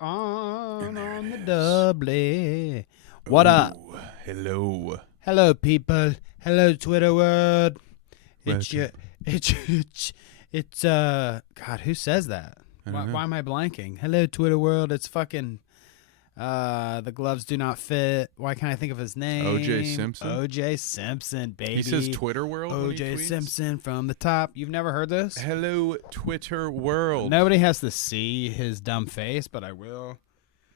on the double. What up? Hello. Hello, people. Hello, Twitter world. Welcome. It's God, who says that? Why am I blanking? Hello, Twitter world. It's fucking, the gloves do not fit. Why can't I think of his name? O.J. Simpson? O.J. Simpson, baby. He says Twitter world when he O.J. tweets? Simpson from the top. You've never heard this? Hello, Twitter world. Nobody has to see his dumb face, but I will.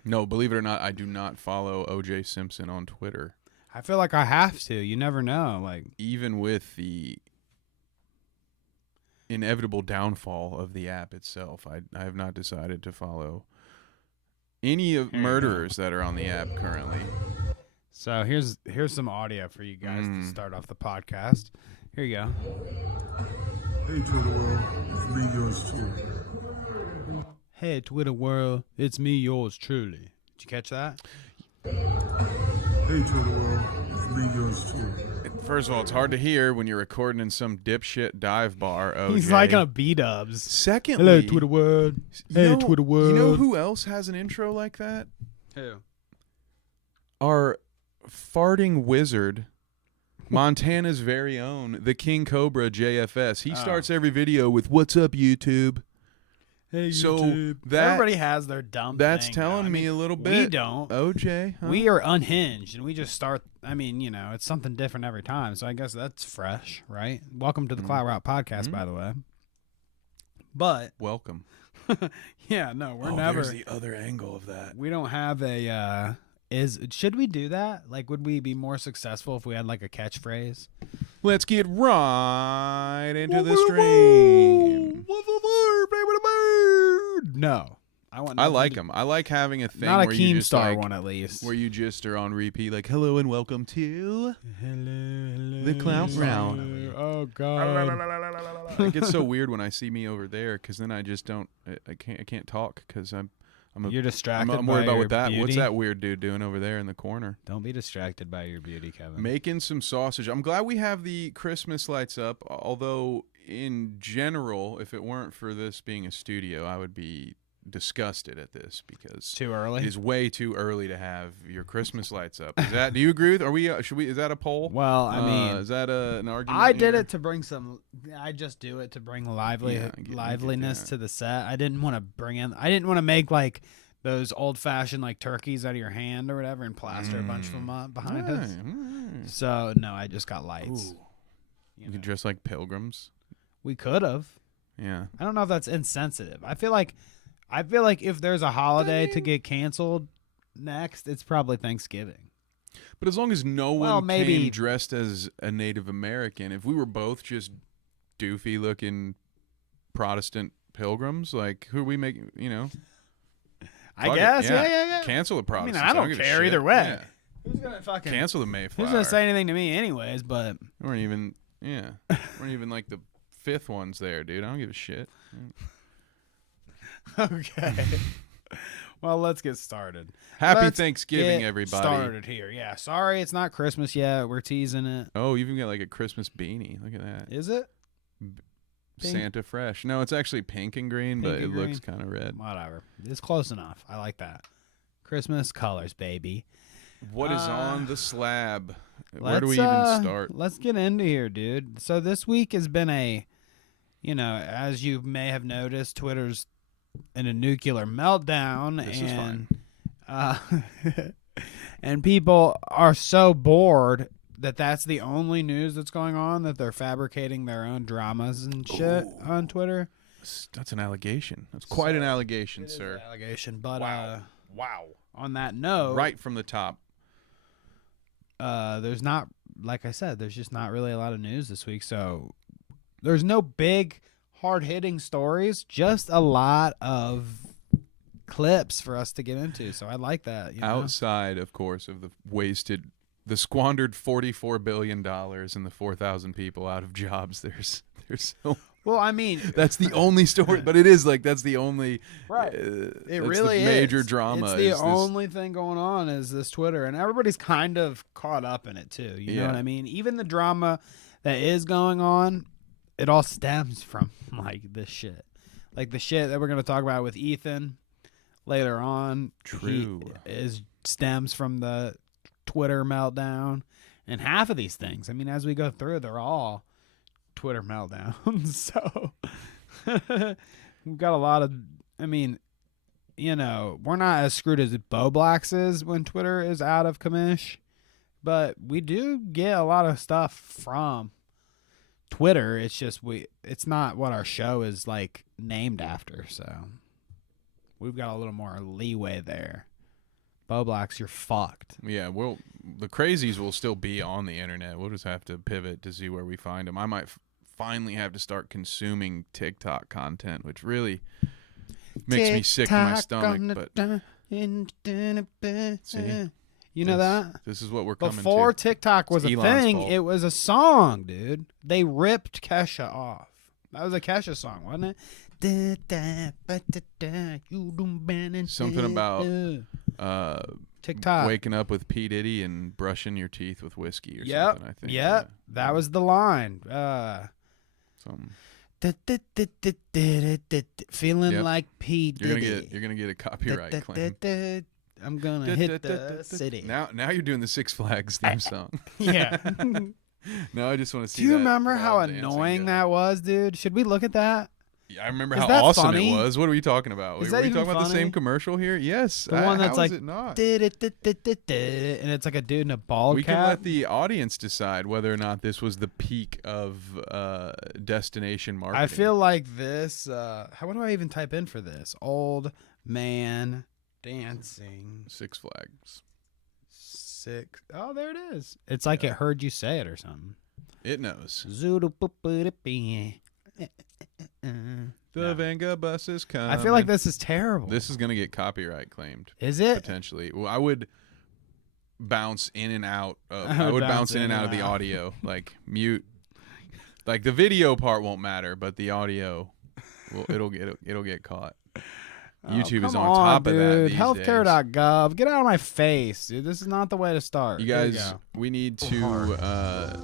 No, believe it or not, I do not follow O.J. Simpson on Twitter. I feel like I have to. You never know. Like, Even with the inevitable downfall of the app itself, I have not decided to follow any of murderers that are on the app currently. so here's some audio for you guys to start off the podcast. Here you go. Hey Twitter world, it's me, yours truly. Hey, Twitter world, it's me, yours truly. Did you catch that? Hey Twitter world, it's me, yours truly. First of all, it's hard to hear when you're recording in some dipshit dive bar, OJ. He's like on a B-dubs. Secondly, Hello, Twitter world. Hey, Twitter world. You know who else has an intro like that? Who? Our farting wizard, Montana's very own, the King Cobra JFS. He starts every video with "What's up, YouTube?" Hey, So YouTube. that- Everybody has their dumb That's thing, telling though. I me mean, a little We bit. don't. OJ, huh? We are unhinged, and we just start. I mean, you know, it's something different every time. So I guess that's fresh, right? Welcome to the Clout Route podcast, by the way. But Welcome. yeah, no, we're never. There's the other angle of that. We don't have a. Should we do that? Like, would we be more successful if we had like a catchphrase? Let's get right into the stream. No, I want. I nothing like to- them. I like having a thing Not a where you just Keemstar like, one, at least. where you just are on repeat, like "Hello and welcome to." Hello, The Clout Route. Oh God. It gets so weird when I see me over there, because then I just don't. I can't talk because I'm You're distracted. I'm by worried about your what that. What's beauty. that weird dude doing over there in the corner? Don't be distracted by your beauty, Kevin. Making some sausage. I'm glad we have the Christmas lights up. Although in general, if it weren't for this being a studio, I would be disgusted at this because Too early. it is way too early to have your Christmas lights up. Is that? Do you agree with? Are we? Should we? Is that a poll? Well, I mean, is that an argument? I did here? it to bring some. I just do it to bring Yeah, I get liveliness that. to the set. I didn't want to bring in. I didn't want to make like those old fashioned like turkeys out of your hand or whatever and plaster a bunch of them up behind us. So no, I just got lights. Ooh. You can dress like pilgrims. We could have. Yeah. I don't know if that's insensitive. I feel like if there's a holiday to get canceled next, it's probably Thanksgiving. But as long as no Well, one maybe- came dressed as a Native American, if we were both just doofy looking Protestant pilgrims, like who are we making? You know, I fuck it, guess. Yeah. Cancel the I mean, Protestants. I don't give a care shit. either way. Yeah. Who's gonna fucking Cancel the Mayflower. Who's gonna say anything to me, anyways? But We weren't even. Yeah. weren't even like the fifth ones there, dude. I don't give a shit. okay. Well, let's get started. Happy Let's Thanksgiving, get everybody. Started here. Yeah. Sorry, it's not Christmas yet. We're teasing it. Oh, you even got like a Christmas beanie. Look at that. Is it? Pink? Santa Fresh. No, it's actually pink and green, Pink but and it looks green? kind of red. Whatever. It's close enough. I like that. Christmas colors, baby. What is on the slab? Where do Let's, we even start? Let's get into here, dude. So this week has been as you may have noticed, Twitter's in a nuclear meltdown, This is fine. And people are so bored that that's the only news that's going on, that they're fabricating their own dramas and shit on Twitter. That's an allegation. That's quite an allegation, It is sir. an allegation, but Wow. on that note, Right from the top. there's not, like I said, there's just not really a lot of news this week, so there's no big hard-hitting stories, just a lot of clips for us to get into, so I like that. You know? Outside, of course, of the squandered $44 billion and the 4,000 people out of jobs. There's so. Well, I mean, That's the only story, but it is like that's the only. right. It Really the major is. drama. It's the is this- only thing going on is this Twitter, and everybody's kind of caught up in it too. You know Yeah. what I mean? Even the drama that is going on, it all stems from like this shit, like the shit that we're gonna talk about with Ethan. later on. True. Stems from the Twitter meltdown. And half of these things, I mean, as we go through, they're all Twitter meltdowns. So we've got a lot of, I mean, you know, we're not as screwed as Bo Blacks is when Twitter is out of commish, but we do get a lot of stuff from Twitter. It's just it's not what our show is like named after, so we've got a little more leeway there. Bo Blacks, you're fucked. Yeah, the crazies will still be on the internet. We'll just have to pivot to see where we find them. I might finally have to start consuming TikTok content, which really makes me sick to my stomach. But see, you know that? This is what we're coming to. Before TikTok was It's a Elon's thing, fault. it was a song, dude. They ripped Kesha off. That was a Kesha song, wasn't it? Something about TikTok. waking up with P. Diddy and brushing your teeth with whiskey or Yep. something, I think. Yep. That was the line. Something. Feeling Yep. like P. Diddy. You're gonna get a copyright claim. I'm gonna hit the city. Now you're doing the Six Flags theme song. Yeah. Now I just want to see. Do you that remember how ball dancing annoying guy. that was, dude? Should we look at that? Yeah, I remember Is how that awesome funny? it was. What are we talking about? Is Were that we even talking about the funny? same commercial here? Yes. The one that's how like, is it not? and it's like a dude in a bald We cap. can let the audience decide whether or not this was the peak of destination marketing. I feel like this. What do I even type in for this? Old man dancing. Six Flags. Oh, there it is. It's like it heard you say it or something. It knows. The Venga bus is coming. I feel like this is terrible. This is gonna get copyright claimed. Is it? Potentially. Well, I would bounce in and out. I I would would bounce bounce in and out of the audio, like mute. Like the video part won't matter, but the audio, well, it'll get caught. YouTube is come on top dude. of that. These Healthcare.gov. Get out of my face, dude. This is not the way to start. days. You Here we guys, go. we need to.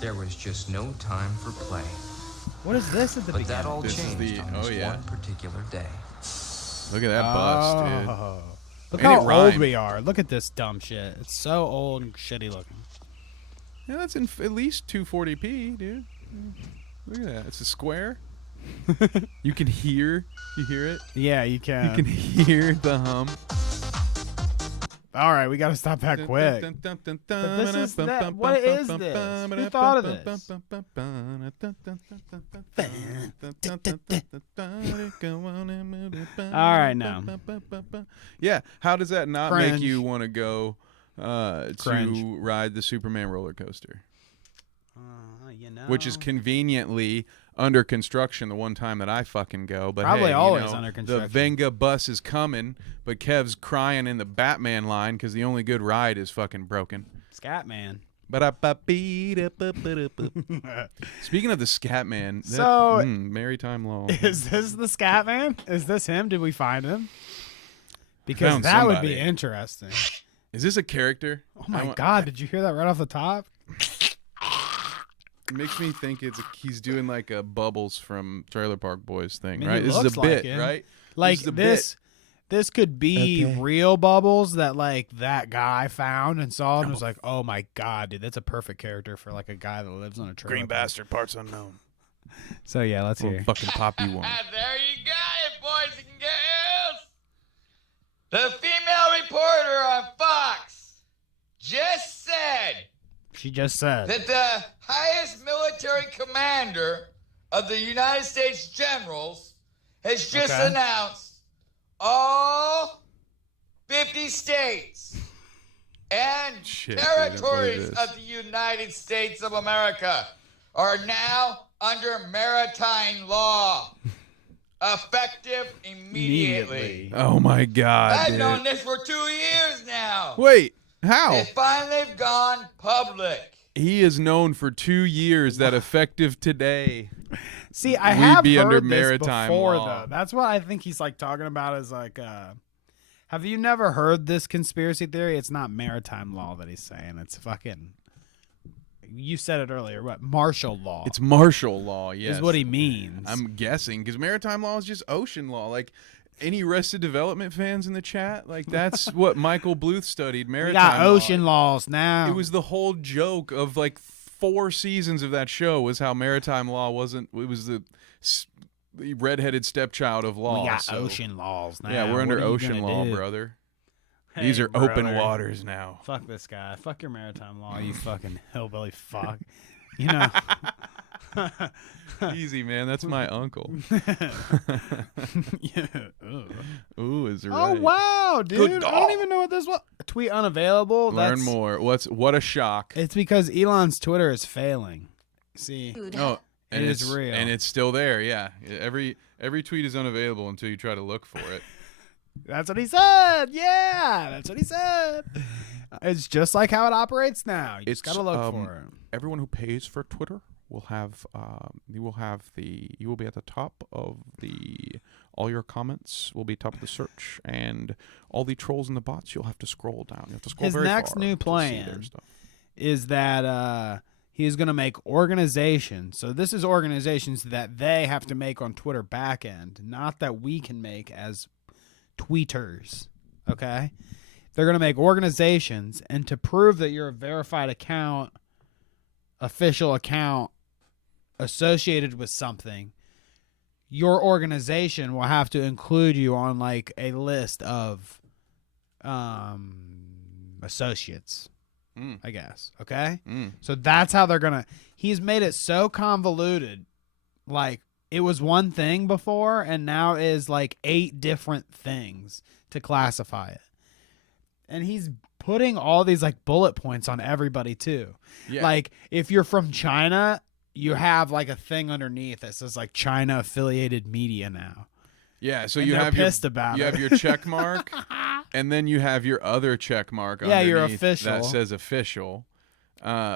There was just no time for play. What is this at the But beginning? that all This is changed the- on oh, this yeah. one particular day. Look at that bust, dude. Oh. Look And it how old rhymed. we are. Look at this dumb shit. It's so old and shitty looking. Yeah, that's in at least 240p, dude. Look at that. It's a square. You can hear. You hear it. Yeah, you can. You can hear the hum. All right, we got to stop that quick. But this is that. What is this? Who thought of this? All right, now. Yeah, how does that not Cringe. make you want to go to Cringe. ride the Superman roller coaster? You know. Which is conveniently under construction the one time that I fucking go. But Probably hey, always you know, under the construction. Venga bus is coming, but Kev's crying in the Batman line because the only good ride is fucking broken. Scatman. Speaking of the Scatman, that, So- Maritime Law. Is this the Scatman? Is this him? Did we find him? Because Found that would somebody. be interesting. Is this a character? Oh my God! Did you hear that right off the top? It makes me think he's doing like a Bubbles from Trailer Park Boys thing, mean, right? he This looks is a like bit, him. right? Like is a this could be Okay. real Bubbles that like that guy found and saw and was like, oh my God, dude, that's a perfect character for like a guy that lives on a trailer. Green park. bastard, parts unknown. So yeah, let's Little hear. fucking poppy one. There you got it, boys and girls. The female reporter on Fox just said She just said. that the highest military commander of the United States generals has just Okay. announced all 50 states and Shit, dude, don't play territories this. of the United States of America are now under maritime law, effective immediately. Oh my God, I've dude. known this for 2 years now. Wait, how? They finally have gone public. He is known for 2 years that effective today. See, I We'd have be heard under this maritime before, law. though. That's what I think he's like talking about. Is like, have you never heard this conspiracy theory? It's not maritime law that he's saying. It's fucking. You said it earlier. What martial law? It's martial law, yes. is what he means. I'm guessing because maritime law is just ocean law. Like any Arrested Development fans in the chat? Like, that's what Michael Bluth studied, maritime We got law. ocean laws now. It was the whole joke of like 4 seasons of that show was how maritime law wasn't. It was the redheaded stepchild of law. We got so. ocean laws now. Yeah, we're under What are you ocean gonna law, do? brother. Hey, These are open brother. waters now. Fuck this guy. Fuck your maritime law, you fucking hillbilly fuck. You know. Easy, man. That's my uncle. Yeah. Ugh. Ooh, is right. Oh wow, dude! Good I don't even know what this was. Tweet unavailable. Learn more. What a shock. It's because Elon's Twitter is failing. See, Oh, and It it's is real. and it's still there. Yeah, every tweet is unavailable until you try to look for it. that's what he said. Yeah, that's what he said. It's just like how it operates now. You just It's, gotta look for it. Everyone who pays for Twitter will have you will be at the top of all your comments will be top of the search, and all the trolls and the bots you'll have to scroll down. You have to scroll His very next far new to see plan their stuff. Is that he's going to make organizations. So this is organizations that they have to make on Twitter backend, not that we can make as tweeters. Okay? They're going to make organizations, and to prove that you're a verified account, official account associated with something, your organization will have to include you on like a list of associates. I guess. Okay? So that's how they're going to... He's made it so convoluted. Like, it was one thing before, and now is like 8 different things to classify it. And he's putting all these like bullet points on everybody, too. Yeah. Like, if you're from China, you have like a thing underneath that says like China affiliated media now. Yeah, so And you they're have pissed about you it. have your check mark, and then you have your other check mark. Yeah, you're underneath official. That says official,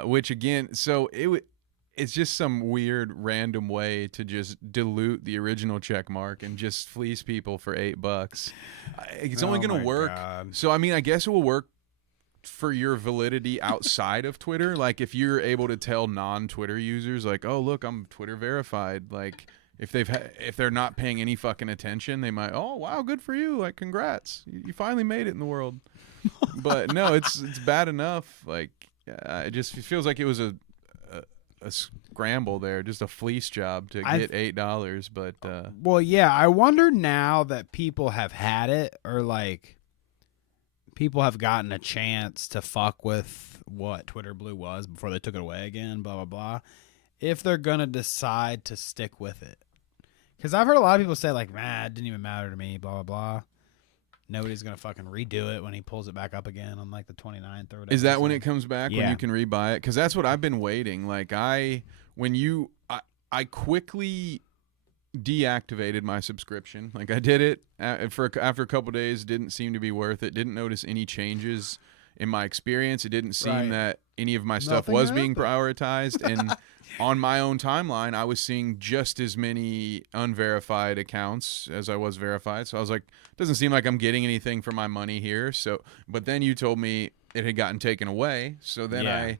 which again, so it's just some weird random way to just dilute the original check mark and just fleece people for $8. It's only Oh going my to work. God. So I mean, I guess it will work for your validity outside of Twitter. Like if you're able to tell non-Twitter users, like, oh look, I'm Twitter verified, like. If they're not paying any fucking attention, they might, oh wow, good for you, like congrats, you finally made it in the world. But no, it's bad enough. Like it just feels like it was a scramble there, just a fleece job to get $8. But well, yeah, I wonder now that people have had it, or like people have gotten a chance to fuck with what Twitter Blue was before they took it away again, blah blah blah, if they're gonna decide to stick with it. Because I've heard a lot of people say, like, man, it didn't even matter to me, blah, blah, blah. Nobody's going to fucking redo it when he pulls it back up again on, like, the 29th or whatever. is that when it comes back, when Yeah. you can rebuy it? Because that's what I've been waiting. Like, I quickly deactivated my subscription. Like, I did it after a couple days, didn't seem to be worth it, didn't notice any changes in my experience. It didn't seem Right. that any of my stuff Nothing was being happened. prioritized. And on my own timeline, I was seeing just as many unverified accounts as I was verified. So I was like, doesn't seem like I'm getting anything for my money here. So, but then you told me it had gotten taken away. So then Yeah. I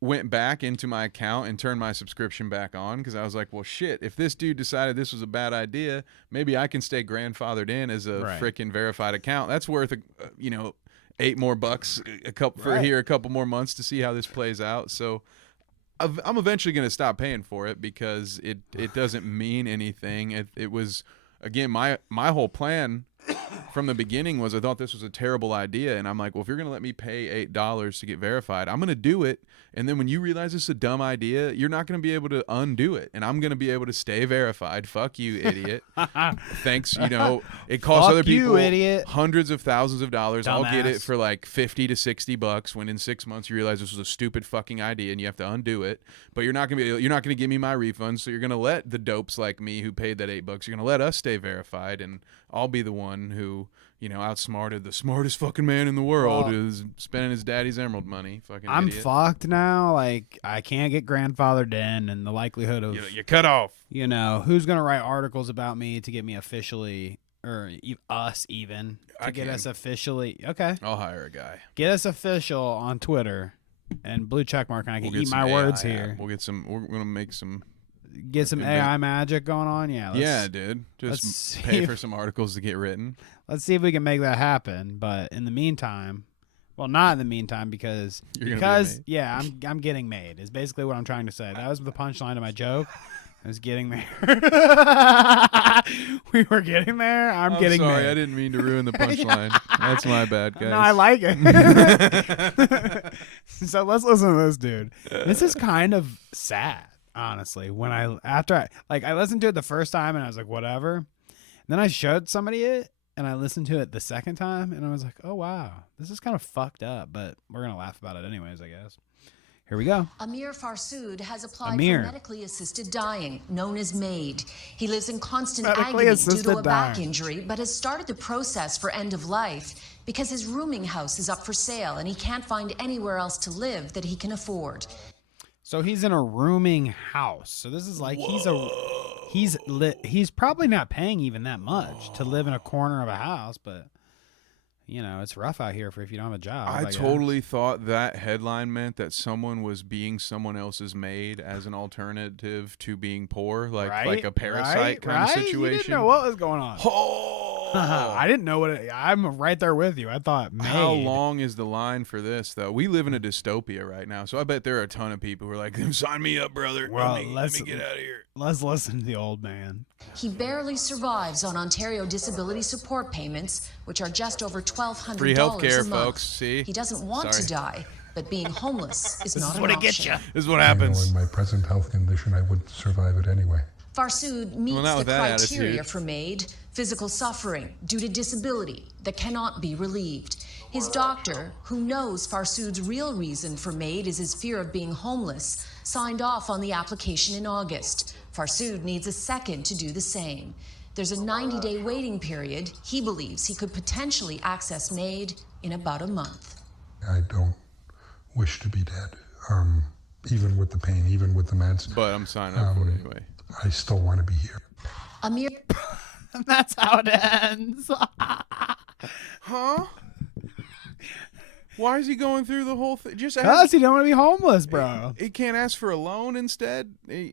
went back into my account and turned my subscription back on, because I was like, well, shit, if this dude decided this was a bad idea, maybe I can stay grandfathered in as a Right. freaking verified account. That's worth, $8 more, a couple more months to see how this plays out. So I'm eventually going to stop paying for it, because it doesn't mean anything. It was, again, my whole plan from the beginning was I thought this was a terrible idea, and I'm like, well, if you're going to let me pay $8 to get verified, I'm going to do it. And then when you realize it's a dumb idea, you're not going to be able to undo it, and I'm going to be able to stay verified. Fuck you, idiot. Thanks. It costs Fuck other you, people idiot. hundreds of thousands of dollars. I'll get it Dumbass. for like $50 to $60, when in 6 months you realize this was a stupid fucking idea and you have to undo it. But you're not going to give me my refund, so you're going to let the dopes like me who paid that $8, you're going to let us stay verified, and I'll be the one who, outsmarted the smartest fucking man in the world, Well, who's spending his daddy's emerald money. Fucking I'm idiot. fucked now. Like, I can't get grandfathered in, and the likelihood of, You cut off. who's going to write articles about me to get me officially, or us even, to I get can. us officially, okay, I'll hire a guy. get us official on Twitter, and blue checkmark, and I can We'll get eat some my AI words app. here. We're gonna make some get some AI magic going on. Yeah. Yeah, dude. Just pay for some articles to get written. Let's see if we can make that happen. But in the meantime, well, not in the meantime because yeah, I'm getting made is basically what I'm trying to say. That was the punchline of my joke. I was getting there. We were getting there. I'm getting sorry, made. I didn't mean to ruin the punchline. That's my bad, guys. No, I like it. So let's listen to this, dude. This is kind of sad, honestly. When I listened to it the first time and I was like, whatever. And then I showed somebody it and I listened to it the second time and I was like, oh wow, this is kind of fucked up, but we're gonna laugh about it anyways, I guess. Here we go. Amir Farsood has applied for medically assisted dying, known as MAID. He lives in constant agony due to a back injury, but has started the process for end of life because his rooming house is up for sale and he can't find anywhere else to live that he can afford. So he's in a rooming house. So this is like he's probably not paying even that much to live in a corner of a house, but you know, it's rough out here if you don't have a job. I totally thought that headline meant that someone was being someone else's maid as an alternative to being poor, like a parasite kind of situation. You didn't know what was going on. Oh. I didn't know I'm right there with you. I thought, maid. How long is the line for this, though? We live in a dystopia right now, so I bet there are a ton of people who are like, sign me up, brother. Well, let me get out of here. Let's listen to the old man. He barely survives on Ontario disability support payments, which are just over $1,200 free healthcare, a month. Folks. See? He doesn't want to die, but being homeless is not an option. This is what it gets you. This is what happens. I know in my present health condition, I would survive it anyway. Farsood meets the criteria for MAID: physical suffering due to disability that cannot be relieved. His doctor, who knows Farsood's real reason for MAID is his fear of being homeless, signed off on the application in August. Farsood needs a second to do the same. There's a 90-day waiting period. He believes he could potentially access MAID in about a month. I don't wish to be dead, even with the pain, even with the meds. But I'm signing up for it anyway. I still want to be here. Amir. That's how it ends. Huh? Why is he going through the whole thing? Just because he don't want to be homeless, bro. He can't ask for a loan instead. Die.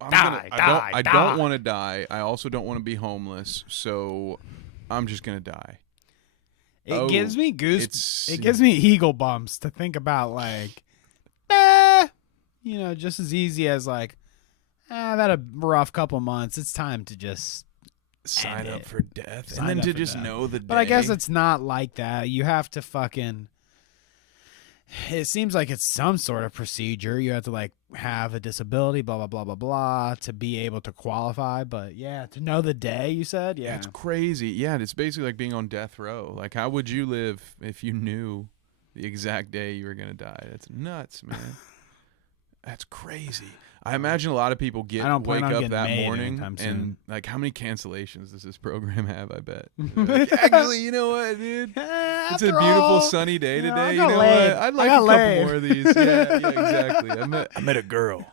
I don't want to die. I also don't want to be homeless. So I'm just gonna die. It gives me It gives me eagle bumps to think about, like, you know, just as easy as like, I've had a rough couple months. It's time to just sign up for death, and then to just know the day. But I guess it's not like that. You have to fucking. It seems like it's some sort of procedure. You have to like have a disability, blah blah blah blah blah, to be able to qualify. But yeah, to know the day, you said, yeah, it's crazy. Yeah, it's basically like being on death row. Like, how would you live if you knew the exact day you were gonna die? That's nuts, man. That's crazy. I imagine a lot of people wake up that morning and like, how many cancellations does this program have? I bet. Like, actually, you know what, dude? It's a beautiful sunny day today. You know what? I'd like a couple more of these. Yeah, exactly. I met a girl.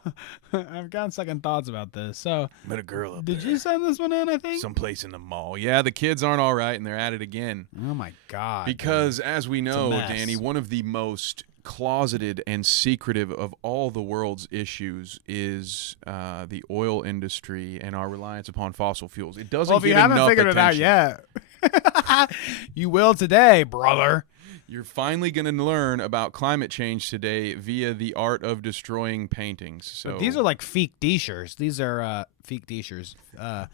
I've got second thoughts about this. So I met a girl up Did you send this one in? I think someplace in the mall. Yeah, the kids aren't all right, and they're at it again. Oh my god! Because as we know, Danny, one of the most closeted and secretive of all the world's issues is the oil industry and our reliance upon fossil fuels. It doesn't. Well, if you haven't figured it out yet, you will today, brother. You're finally going to learn about climate change today via the art of destroying paintings. So but these are like Fichte-Dichers. These are Fichte-Dichers.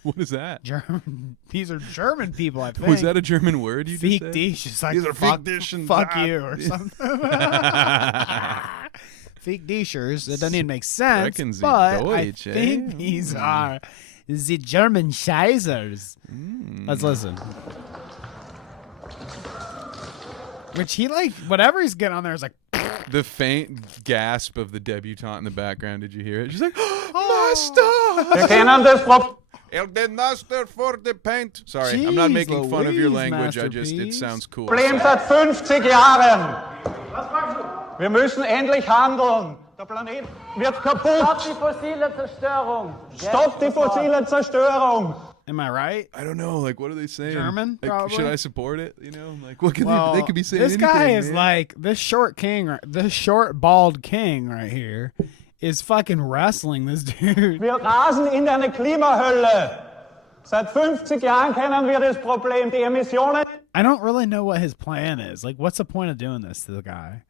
What is that? German. These are German people, I think. Was that a German word you just said? Fichte-Dichers. Like, these are fuck you or something. Fichte-Dichers. That doesn't even make sense. But Deutsch, I think these are the German Scheisers. Let's listen. Which he like, whatever he's getting on there is like. The faint gasp of the debutante in the background. Did you hear it? She's like, Master! El de master for the paint. Sorry, Jeez, I'm not making fun of your language. It sounds cool. Problem seit 50 Jahren. Wir müssen endlich handeln. Der Planet wird kaputt. Stopp die fossile Zerstörung. Stopp die fossile Zerstörung. Am I right? I don't know. Like, what are they saying? German? Like, probably? should I support it? You know, like, what can well, they could be saying? This guy is man. like this short bald king right here is fucking wrestling this dude. Wir rasen in eine Klimahölle. Seit 50 Jahren kennen wir das Problem, die Emissionen. I don't really know what his plan is. Like, what's the point of doing this to the guy?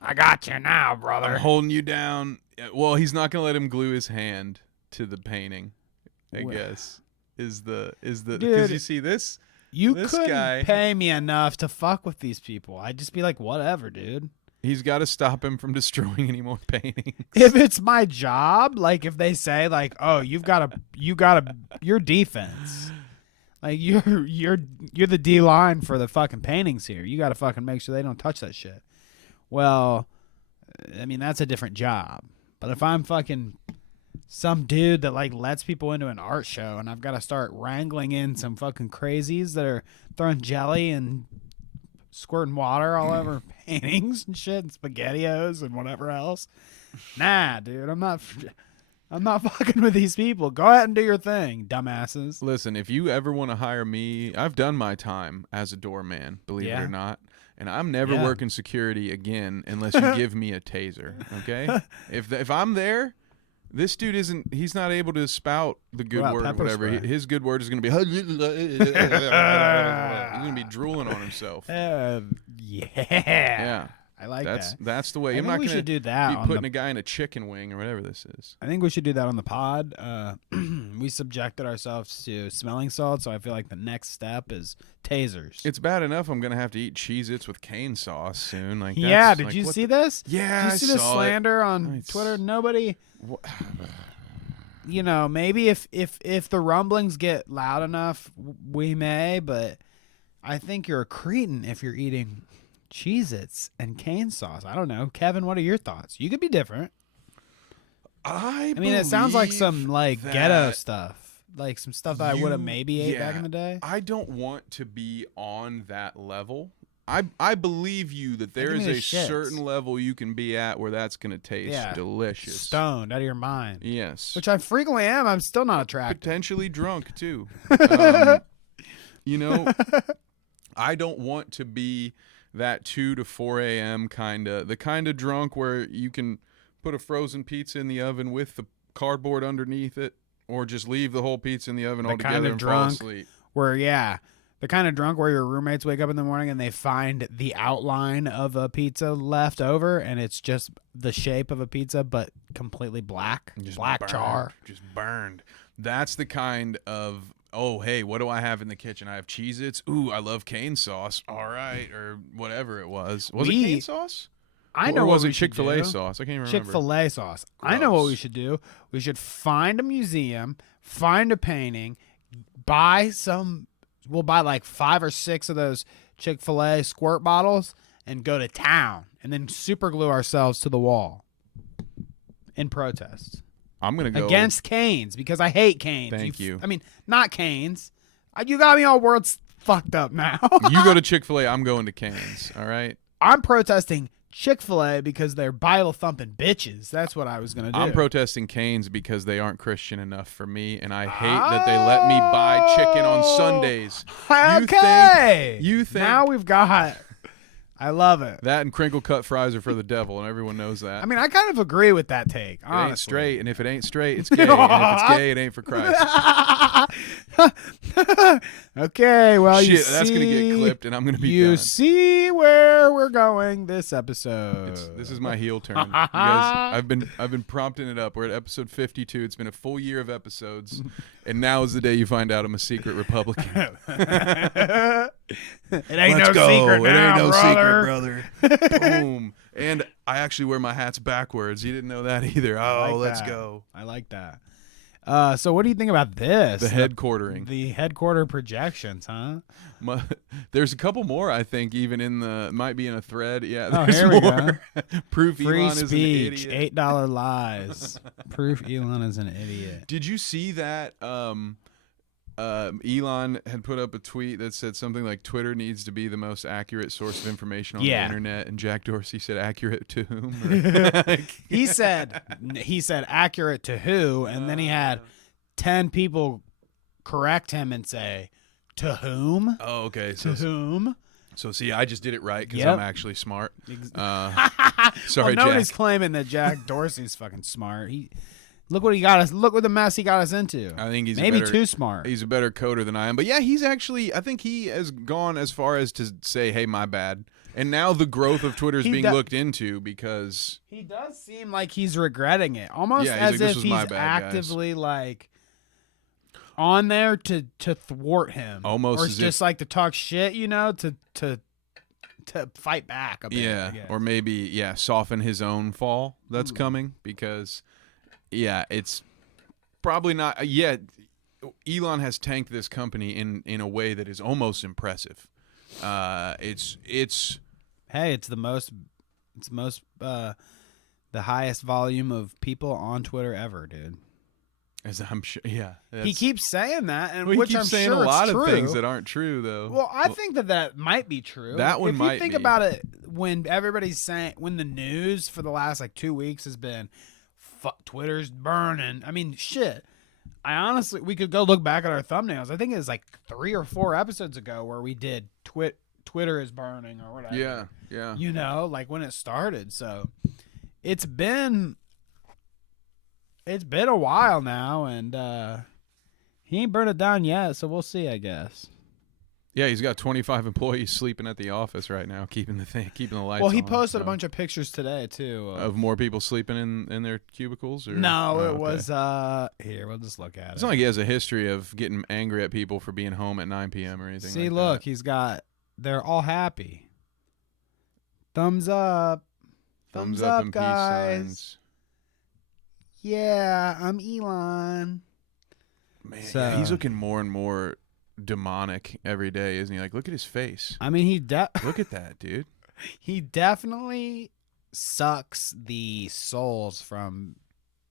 I got you now, brother. I'm holding you down. Well, he's not going to let him glue his hand to the painting, I guess. Is the because you see this? This couldn't guy pay me enough to fuck with these people. I'd just be like, whatever, dude. He's got to stop him from destroying any more paintings. If it's my job, like if they say like, oh, you gotta your defense. Like you're the D line for the fucking paintings here. You gotta fucking make sure they don't touch that shit. Well, I mean that's a different job. But if I'm fucking some dude that like lets people into an art show and I've got to start wrangling in some fucking crazies that are throwing jelly and squirting water all over paintings and shit and SpaghettiOs and whatever else. Nah, dude, I'm not fucking with these people. Go ahead and do your thing, dumbasses. Listen, if you ever want to hire me, I've done my time as a doorman, believe it or not. And I'm never working security again unless you give me a taser, okay? If I'm there, this dude he's not able to spout the good word or whatever. His good word is going to be, he's going to be drooling on himself. Yeah. I like that. That's the way. I'm not going to be putting a guy in a chicken wing or whatever this is. I think we should do that on the pod. We subjected ourselves to smelling salts, so I feel like the next step is tasers. It's bad enough I'm going to have to eat Cheez-Its with cane sauce soon. Like, yeah, did you see this? Yeah, did you see the slander on Twitter? Nobody... You know, maybe if the rumblings get loud enough, we may, but I think you're a cretin if you're eating Cheez-Its and cane sauce. I don't know. Kevin, what are your thoughts? You could be different. I mean, it sounds like some like ghetto stuff. Like some stuff that I would have maybe ate back in the day. I don't want to be on that level. I believe you that there is a certain level you can be at where that's going to taste delicious. Stoned out of your mind. Yes. Which I frequently am. I'm still not attracted. Potentially drunk, too. You know, I don't want to be that 2 to 4 a.m. the kind of drunk where you can put a frozen pizza in the oven with the cardboard underneath it or just leave the whole pizza in the oven altogether and fall asleep. The kind of drunk where your roommates wake up in the morning and they find the outline of a pizza left over and it's just the shape of a pizza but completely black. Just black burned, char. Just burned. That's the kind of, oh, hey, what do I have in the kitchen? I have Cheez-Its. Ooh, I love cane sauce. All right. Or whatever it was. Was it cane sauce? I know or was what it Chick-fil-A sauce? I can't remember. Chick-fil-A sauce. Gross. I know what we should do. We should find a museum, find a painting, buy some... We'll buy like 5 or 6 of those Chick-fil-A squirt bottles and go to town and then super glue ourselves to the wall in protest. I'm going to go against canes because I hate canes. Thank you. I mean, not canes. You got me all words fucked up now. You go to Chick-fil-A, I'm going to canes. All right. I'm protesting Chick-fil-A because they're Bible thumping bitches. That's what I was going to do. I'm protesting Cane's because they aren't Christian enough for me, and I hate that they let me buy chicken on Sundays. Okay. You think now we've got... I love it. That and crinkle cut fries are for the devil, and everyone knows that. I mean, I kind of agree with that take, honestly. It ain't straight, and if it ain't straight, it's gay. And if it's gay, it ain't for Christ. Okay, well, shit, that's going to get clipped, and I'm going to be You done. see where we're going this episode. This is my heel turn. You guys, I've been prompting it up. We're at episode 52. It's been a full year of episodes, and now is the day you find out I'm a secret Republican. It ain't no secret now, it ain't no brother. Secret, brother. Boom. And I actually wear my hats backwards. You didn't know that either. Oh, let's go. I like that. So what do you think about this? The headquartering. The headquarter projections, huh? There's a couple more, I think, even in the, might be in a thread. Yeah, oh, there's here we more. Go. Proof Free Elon speech, is an idiot. $8 lies. Proof Elon is an idiot. Did you see that Elon had put up a tweet that said something like Twitter needs to be the most accurate source of information on the internet, and Jack Dorsey said accurate to whom? he said accurate to who, and then he had 10 people correct him and say to whom? Oh, okay. To whom? So see, I just did it right because Yep. I'm actually smart. well, Sorry, nobody's Jack. claiming that Jack Dorsey's fucking smart. Look what he got us. Look what the mess he got us into. I think he's maybe better, too smart. He's a better coder than I am. But yeah, he's actually. I think he has gone as far as to say, "Hey, my bad." And now the growth of Twitter is being looked into because he does seem like he's regretting it, almost Yeah, as like, "This if was he's my bad, actively like on there to thwart him, Almost or as just if- like to talk shit, to fight back a bit. I yeah, guess. or maybe soften his own fall that's coming because it's probably not yet. Elon has tanked this company in a way that is almost impressive. It's Hey, it's the highest volume of people on Twitter ever, dude. as I'm sure. Yeah, He keeps saying that, and Well, he which keeps I'm saying sure a lot it's of true. things that aren't true, though. Well, I think that might be true. That one if might you think be. about it, when everybody's saying, when the news for the last like 2 weeks has been, Twitter's burning. I mean, shit. I honestly, we could go look back at our thumbnails. I think it was like 3 or 4 episodes ago where we did Twitter is burning or whatever. Yeah. You know, like when it started. So it's been a while now, and he ain't burned it down yet. So we'll see, I guess. Yeah, he's got 25 employees sleeping at the office right now, keeping the lights on. Well, he posted so. a bunch of pictures today too of more people sleeping in their cubicles. Or? No, it okay. was here. We'll just look at It's it. not like he has a history of getting angry at people for being home at 9 p.m. or anything. See, like look, that. he's got. They're all happy. Thumbs up. Thumbs up, and guys. peace signs. Yeah, I'm Elon. Man, So- yeah, he's looking more and more demonic every day, isn't he? Like, look at his face. I mean, Look at that, dude. he definitely sucks the souls from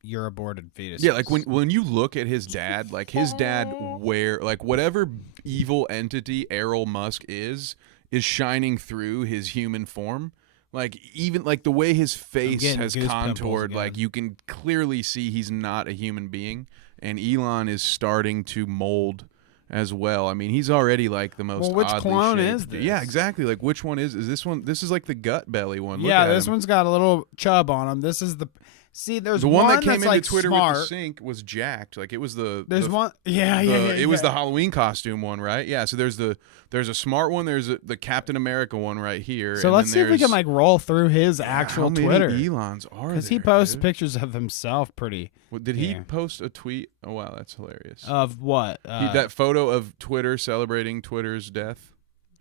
your aborted fetuses. Yeah, like when you look at his dad, like his dad whatever evil entity Errol Musk is shining through his human form. Like even like the way his face getting has goose pimples contoured, again. like you can clearly see he's not a human being. And Elon is starting to mold as well. I mean, he's already like the most. Well, which oddly clone shaped- is this? Yeah, exactly. Like which one is this one? This is like the gut belly one. Look yeah, at this him. one's got a little chub on him. This is the. See, there's The one that came that's into like Twitter smart. with the sink was jacked. Like it was the. There's the- one. Yeah. It was the Halloween costume one, right? Yeah. So there's a smart one. There's the Captain America one right here. So and let's then see if we can there's- like roll through his actual how many Twitter. Elons are Because he there, posts dude? pictures of himself pretty. Well, did he yeah. post a tweet? Oh wow, that's hilarious. Of what? That photo of Twitter celebrating Twitter's death.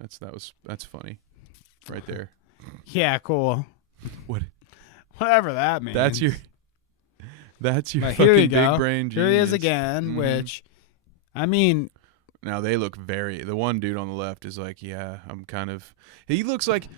That's funny, right there. Yeah, cool. What? Whatever that means. That's your But fucking here you big go. brain genius. Here he is again, Mhm. which, I mean, Now they look the one dude on the left is like, yeah, he looks like,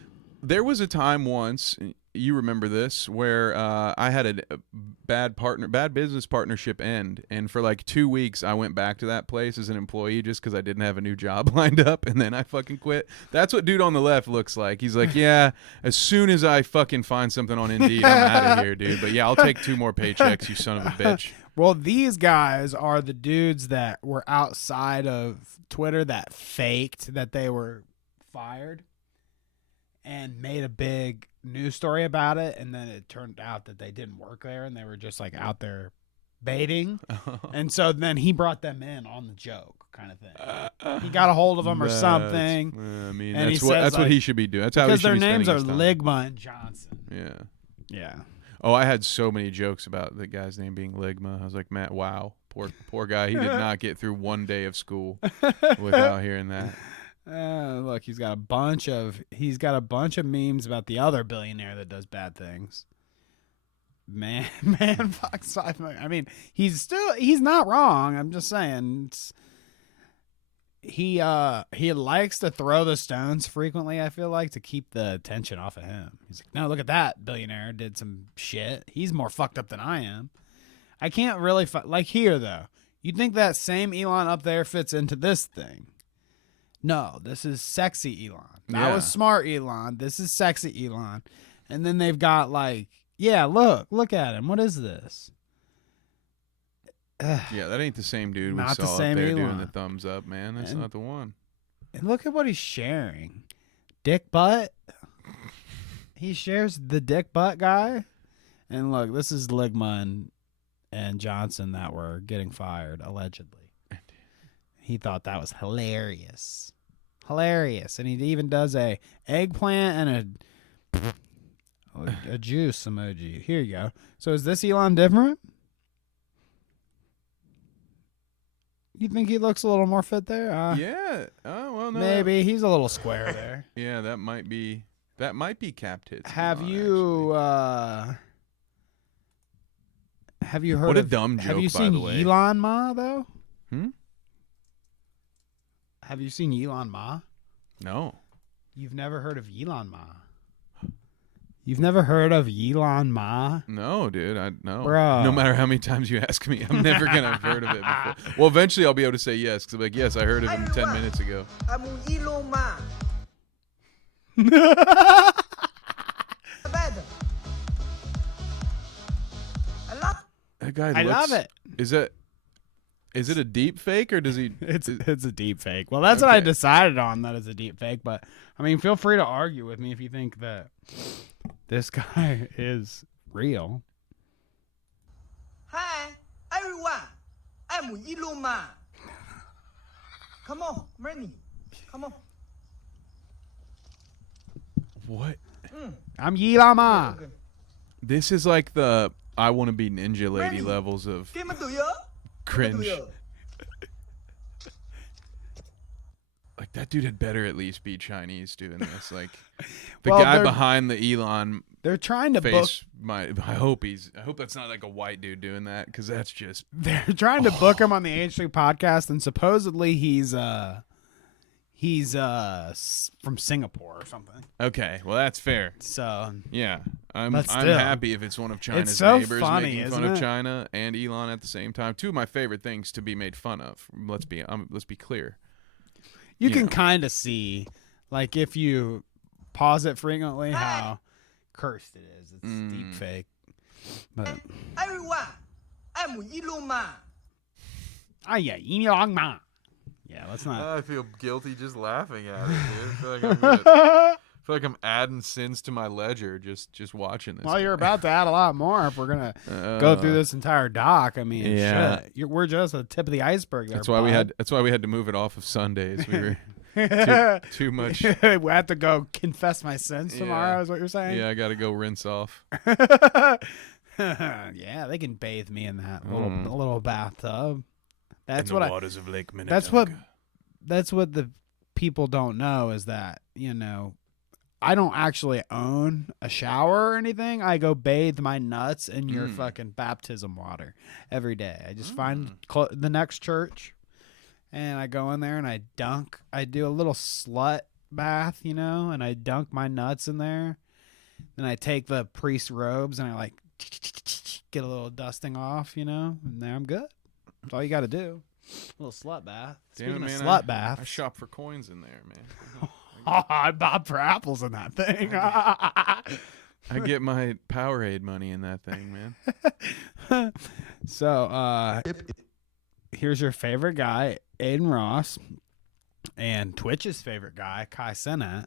there was a time once, you remember this, where I had a bad business partnership end, and for like 2 weeks I went back to that place as an employee just because I didn't have a new job lined up, and then I fucking quit. That's what dude on the left looks like. He's like, yeah, as soon as I fucking find something on Indeed, I'm out of here, dude. But yeah, I'll take 2 more paychecks, you son of a bitch. well, these guys are the dudes that were outside of Twitter that faked that they were fired and made a big news story about it, and then it turned out that they didn't work there and they were just like out there baiting. And so then he brought them in on the joke kind of thing. He got a hold of them or something. I mean, And that's he what says, what like, he should be doing. That's how he because should their be names spending are his time. Ligma and Johnson. Yeah. Yeah. Oh, I had so many jokes about the guy's name being Ligma. I was like, Matt, wow, poor guy. He did not get through one day of school without hearing that. Look, he's got a bunch of memes about the other billionaire that does bad things. Man, Fox 5 million. I mean, he's not wrong. I'm just saying, he likes to throw the stones frequently. I feel like to keep the attention off of him. He's like, no, look at that billionaire did some shit. He's more fucked up than I am. I can't really like here though. You think that same Elon up there fits into this thing? No, this is sexy Elon. That was smart Elon. This is sexy Elon. And then they've got like, yeah, look at him. What is this? Yeah, that ain't the same dude we Not the saw same up there Elon. doing the thumbs up, man. That's And- not the one. And look at what he's sharing. dick butt. He shares the dick butt guy. And look, this is Ligma and Johnson that were getting fired, allegedly. He thought that was hilarious. Hilarious. And he even does a eggplant and a juice emoji. Here you go. So is this Elon different? You think he looks a little more fit there? Yeah. Oh well, no. Maybe he's a little square there. Yeah, that might be cap tits. Have Elon, you heard? What a of, dumb Have joke, you by seen the way. Elon Ma though? Have you seen Elon Ma? No. You've never heard of Elon Ma? You've never heard of Elon Ma? No, dude. No. Bro. No matter how many times you ask me, I'm never gonna have heard of it before. Well, eventually I'll be able to say yes, because I'm like, yes, I heard of him 10 minutes ago. I'm Elon Ma. That guy I love it. Is it a deep fake or does he? It's a deep fake. Well, that's what I decided on. That it's a deep fake. But I mean, feel free to argue with me if you think that this guy is real. Hi, everyone. I'm Elon Ma. Come on, Bernie. Come on. What? I'm Elon Ma. This is like the I want to be ninja lady levels of cringe. Like that dude had better at least be Chinese doing this. Like the guy behind the Elon. They're trying to face. I hope that's not like a white dude doing that, because that's just. They're trying to book him on the H3 podcast, and supposedly he's from Singapore or something. Okay, well that's fair. So yeah, I'm still, happy if it's one of China's so neighbors funny, making fun isn't of it? China and Elon at the same time. Two of my favorite things to be made fun of. Let's be clear. You can kind of see, like, if you pause it frequently, how cursed it is. It's deep fake. But everyone, I'm Elon Ma. Yeah, Elon Ma. Yeah, let's not. I feel guilty just laughing at it, dude. I feel like I'm adding sins to my ledger just watching this. Well, you're about to add a lot more if we're gonna go through this entire doc. I mean, shit, we're just at the tip of the iceberg. There, that's why we had to move it off of Sundays. We were too much. We have to go confess my sins tomorrow. Is what you're saying? Yeah, I got to go rinse off. Yeah, they can bathe me in that little bathtub. That's in what the waters of Lake Minnetonka. That's what the people don't know is that, you know, I don't actually own a shower or anything. I go bathe my nuts in your fucking baptism water every day. I just find the next church, and I go in there and I dunk. I do a little slut bath, you know, and I dunk my nuts in there. Then I take the priest robes and I like get a little dusting off, you know, and there I'm good. That's all you got to do. A little slut bath. Speaking of slut bath, I shop for coins in there, man. I bob for apples in that thing. I get my Powerade money in that thing, man. So, here's your favorite guy, Aiden Ross, and Twitch's favorite guy, Kai Cenat.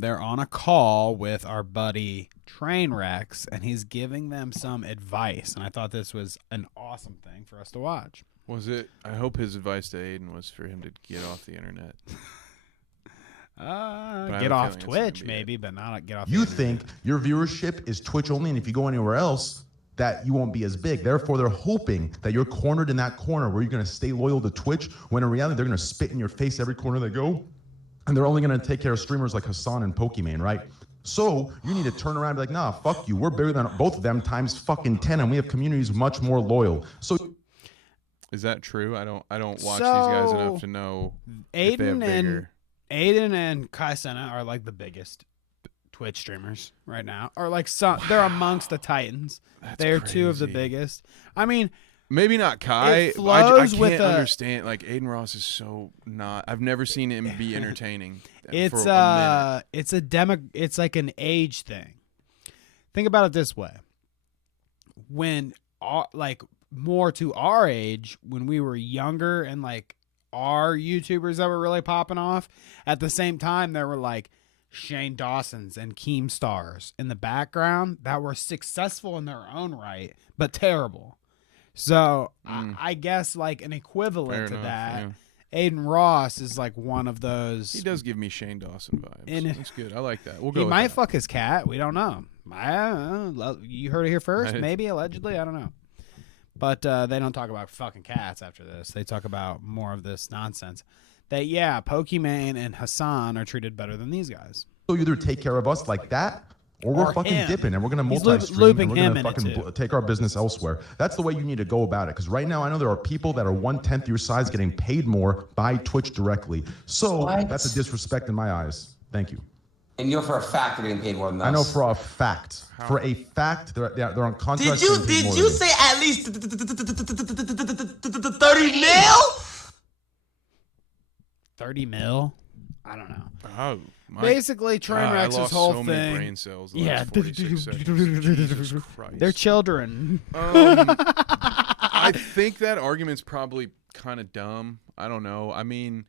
They're on a call with our buddy Trainwrecks, and he's giving them some advice. And I thought this was an awesome thing for us to watch. Was it? I hope his advice to Aiden was for him to get off the internet. Get off Twitch, maybe, but not get off. You think your viewership is Twitch only, and if you go anywhere else, that you won't be as big. Therefore, they're hoping that you're cornered in that corner where you're going to stay loyal to Twitch, when in reality, they're going to spit in your face every corner they go. And they're only going to take care of streamers like Hassan and Pokimane, right? So you need to turn around and be like, nah, fuck you. We're bigger than both of them times fucking 10, and we have communities much more loyal. So is that true? I don't watch these guys enough to know if they have bigger. Aiden and Kai Cenat are like the biggest Twitch streamers right now. Or like they're amongst the Titans. They're crazy. Two of the biggest. I mean, maybe not Kai. It flows I with can't understand. Like Aiden Ross is so not. I've never seen him be entertaining. It's for a minute. It's like an age thing. Think about it this way: when like more to our age, when we were younger and like are YouTubers that were really popping off. At the same time, there were like Shane Dawson's and Keemstars in the background that were successful in their own right, but terrible. So I guess like an equivalent to that. Yeah. Aiden Ross is like one of those. He does give me Shane Dawson vibes. That's good. I like that. We'll go. He with might that. fuck his cat. We don't know. You heard it here first. Maybe allegedly. I don't know. But they don't talk about fucking cats after this. They talk about more of this nonsense. That Pokimane and Hassan are treated better than these guys. So either take care of us like that, or we're fucking him. Dipping, and we're gonna multi-stream, and we're gonna fucking take our business elsewhere. That's the way you need to go about it. Because right now, I know there are people that are 1/10 your size getting paid more by Twitch directly. So that's a disrespect in my eyes. Thank you. And you know for a fact they're getting paid more than us. I know for a fact. For a fact, they're on contract. Did you say at least 30 mil? 30 mil? I don't know. Oh. Basically, Trainwreck's whole so thing. Many brain cells the last 46 seconds. Jesus Christ. They're children. I think that argument's probably kind of dumb. I don't know. I mean,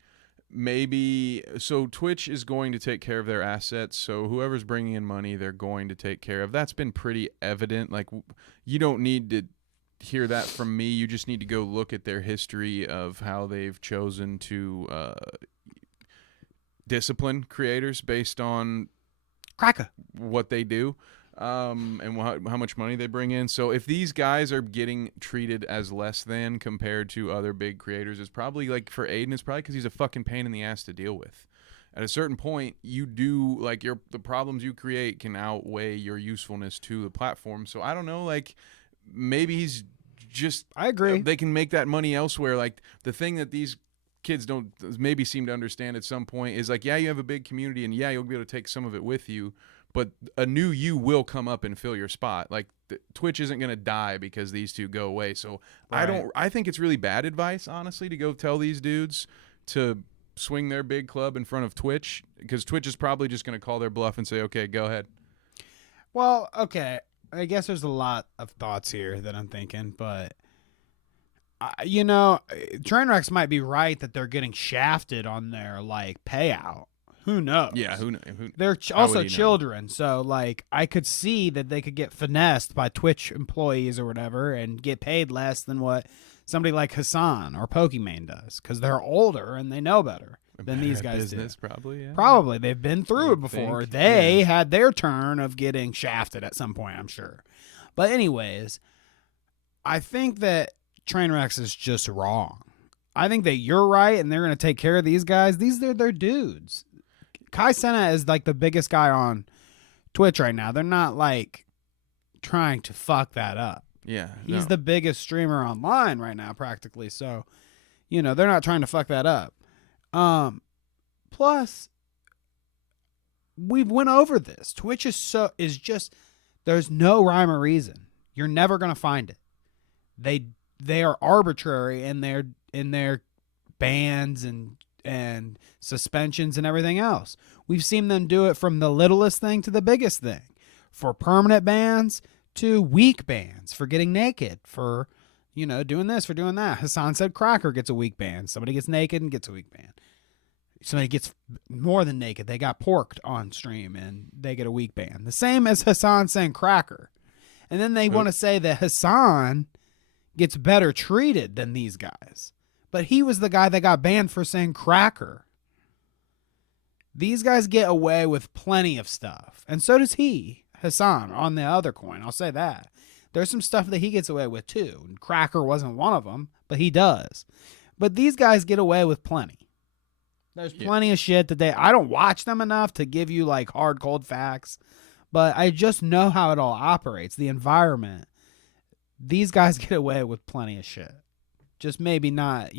maybe so. Twitch is going to take care of their assets. So whoever's bringing in money, they're going to take care of. That's been pretty evident. Like, you don't need to hear that from me. You just need to go look at their history of how they've chosen to discipline creators based on what they do and how much money they bring in. So if these guys are getting treated as less than compared to other big creators, it's probably like for Aiden, it's probably because he's a fucking pain in the ass to deal with. At a certain point, you do like the problems you create can outweigh your usefulness to the platform. So I don't know, like maybe he's just, I agree. They can make that money elsewhere. Like the thing that these kids don't maybe seem to understand at some point is like, yeah, you have a big community and yeah, you'll be able to take some of it with you, but a new you will come up and fill your spot. Like Twitch isn't going to die because these two go away. So I think it's really bad advice, honestly, to go tell these dudes to swing their big club in front of Twitch, because Twitch is probably just going to call their bluff and say, okay, go ahead. Well, okay. I guess there's a lot of thoughts here that I'm thinking, but Trainwrecks might be right that they're getting shafted on their like payout. Who knows? Yeah, who they're also children, so like I could see that they could get finessed by Twitch employees or whatever and get paid less than what somebody like Hassan or Pokimane does, because they're older and they know better than these guys do. Probably, yeah. Probably they've been through it before. They had their turn of getting shafted at some point, I'm sure. But anyways, I think that Trainwrecks is just wrong. I think that you're right, and they're going to take care of these guys. These are their dudes. Kai Cenat is like the biggest guy on Twitch right now. They're not like trying to fuck that up. Yeah, he's the biggest streamer online right now, practically. So, they're not trying to fuck that up. Plus, we've went over this. Twitch is just there's no rhyme or reason. You're never gonna find it. They are arbitrary in their bans and suspensions and everything else. We've seen them do it from the littlest thing to the biggest thing, for permanent bans to week bans, for getting naked, for doing this, for doing that. Hassan said Cracker gets a week ban. Somebody gets naked and gets a week ban. Somebody gets more than naked. They got porked on stream and they get a week ban. The same as Hassan saying Cracker. And then they want to say that Hassan gets better treated than these guys. But he was the guy that got banned for saying Cracker. These guys get away with plenty of stuff. And so does he, Hassan, on the other coin. I'll say that. There's some stuff that he gets away with too. Cracker wasn't one of them, but he does. But these guys get away with plenty. There's plenty of shit that I don't watch them enough to give you like hard, cold facts, but I just know how it all operates, the environment. These guys get away with plenty of shit. Just maybe not,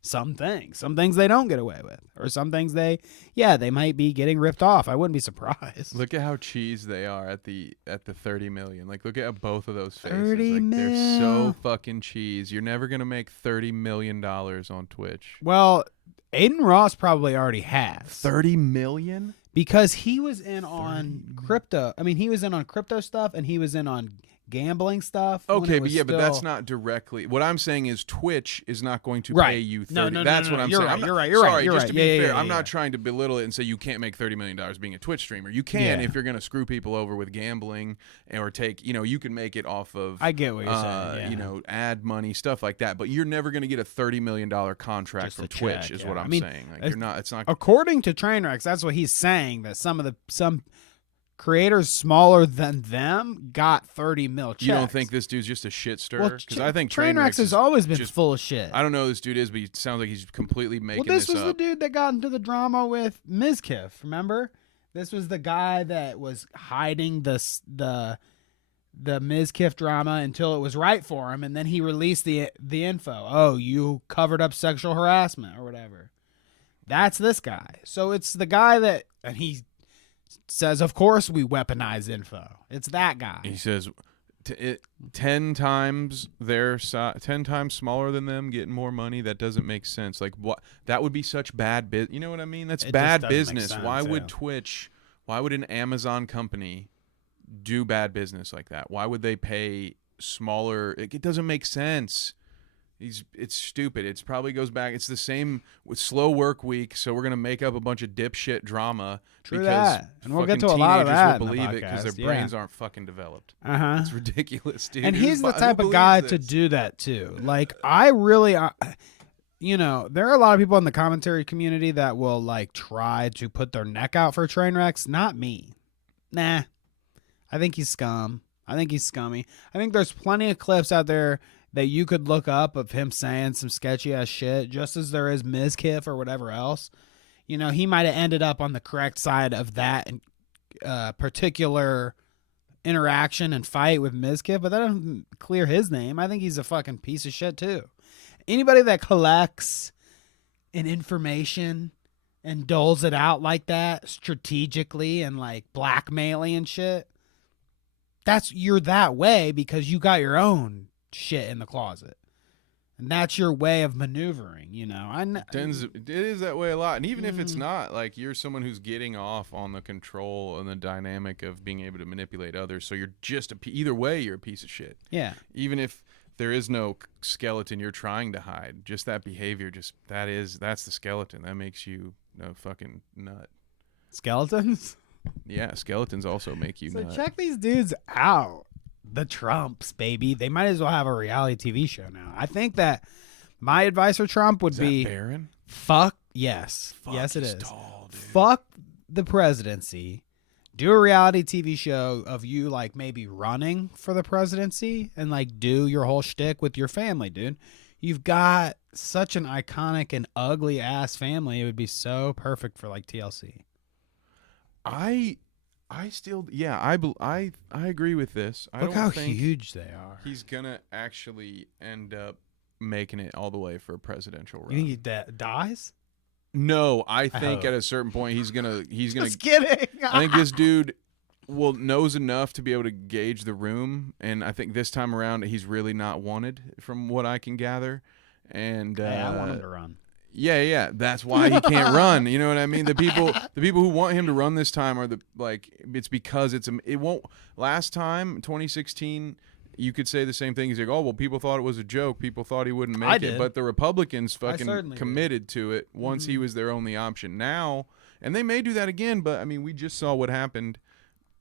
some things. Some things they don't get away with. Or some things they might be getting ripped off. I wouldn't be surprised. Look at how cheese they are at the 30 million. Like, look at both of those faces. 30 like, mil. They're so fucking cheese. You're never going to make $30 million on Twitch. Well, Aiden Ross probably already has. 30 million? Because he was in on crypto. I mean, he was in on crypto stuff, and he was in on gambling stuff. Okay, but that's not directly. What I'm saying is Twitch is not going to pay you 30. No, that's what I'm you're saying. Right, You're right. Sorry, just to be fair, I'm yeah. not trying to belittle it and say you can't make $30 million being a Twitch streamer. You can if you're going to screw people over with gambling or take, you can make it off of. I get what you're saying. Yeah. Ad money, stuff like that. But you're never going to get a $30 million contract Just from a Twitch, check, is what I'm saying. Like, you're not. It's not. According to Trainwrecks, that's what he's saying. That some creators smaller than them got 30 mil checks. You don't think this dude's just a shit stirrer? Because I think Trainwrecks has always been full of shit. I don't know who this dude is, but he sounds like he's completely making this this was up. the dude that got into the drama with Mizkiff, remember? This was the guy that was hiding the Mizkiff drama until it was right for him, and then he released the info. Oh, you covered up sexual harassment or whatever. That's this guy. So it's the guy that, and he says, of course we weaponize info. It's that guy. He says 10 times 10 times smaller than them getting more money. That doesn't make sense. Like, what? That would be such bad business. You know what I mean? That's bad business. Why would Twitch, why would an Amazon company do bad business like that? Why would they pay smaller? It doesn't make sense. It's stupid. It probably goes back. It's the same with slow work week. So we're gonna make up a bunch of dipshit drama. True that, and we'll get to a lot of that. Will believe it because their brains aren't fucking developed. It's ridiculous, dude. And he's the type of guy to do that too. Like, I really, there are a lot of people in the commentary community that will like try to put their neck out for Trainwrecks. Not me. Nah. I think he's scum. I think he's scummy. I think there's plenty of clips out there that you could look up of him saying some sketchy ass shit, just as there is Mizkiff or whatever else. He might have ended up on the correct side of that particular interaction and fight with Mizkiff, but that doesn't clear his name. I think he's a fucking piece of shit too. Anybody that collects an information and doles it out like that strategically and like blackmailing and shit, you're that way because you got your own shit in the closet, and that's your way of maneuvering. It is that way a lot, and even if it's not, like, you're someone who's getting off on the control and the dynamic of being able to manipulate others, so you're just either way you're a piece of shit. Yeah, even if there is no skeleton you're trying to hide, just that behavior, that's the skeleton that makes you a fucking nut. Skeletons? Yeah, skeletons also make you nut. Check these dudes out. The Trumps, baby. They might as well have a reality TV show now. I think that my advice for Trump would be Barron? Yes, it is. Tall, dude. Fuck the presidency. Do a reality TV show of you, like, maybe running for the presidency and like do your whole shtick with your family, dude. You've got such an iconic and ugly ass family. It would be so perfect for like TLC. I agree with this. Look how huge they are. He's gonna actually end up making it all the way for a presidential run. You think he dies? No, I think at a certain point he's gonna. Just kidding. I think this dude knows enough to be able to gauge the room, and I think this time around he's really not wanted, from what I can gather. And I want him to run. Yeah, that's why he can't run. You know what I mean? The people who want him to run this time are it's because it won't. Last time, 2016, you could say the same thing. He's like, oh, well, people thought it was a joke. People thought he wouldn't make it. But the Republicans fucking committed to it once he was their only option. Now, and they may do that again, but I mean, we just saw what happened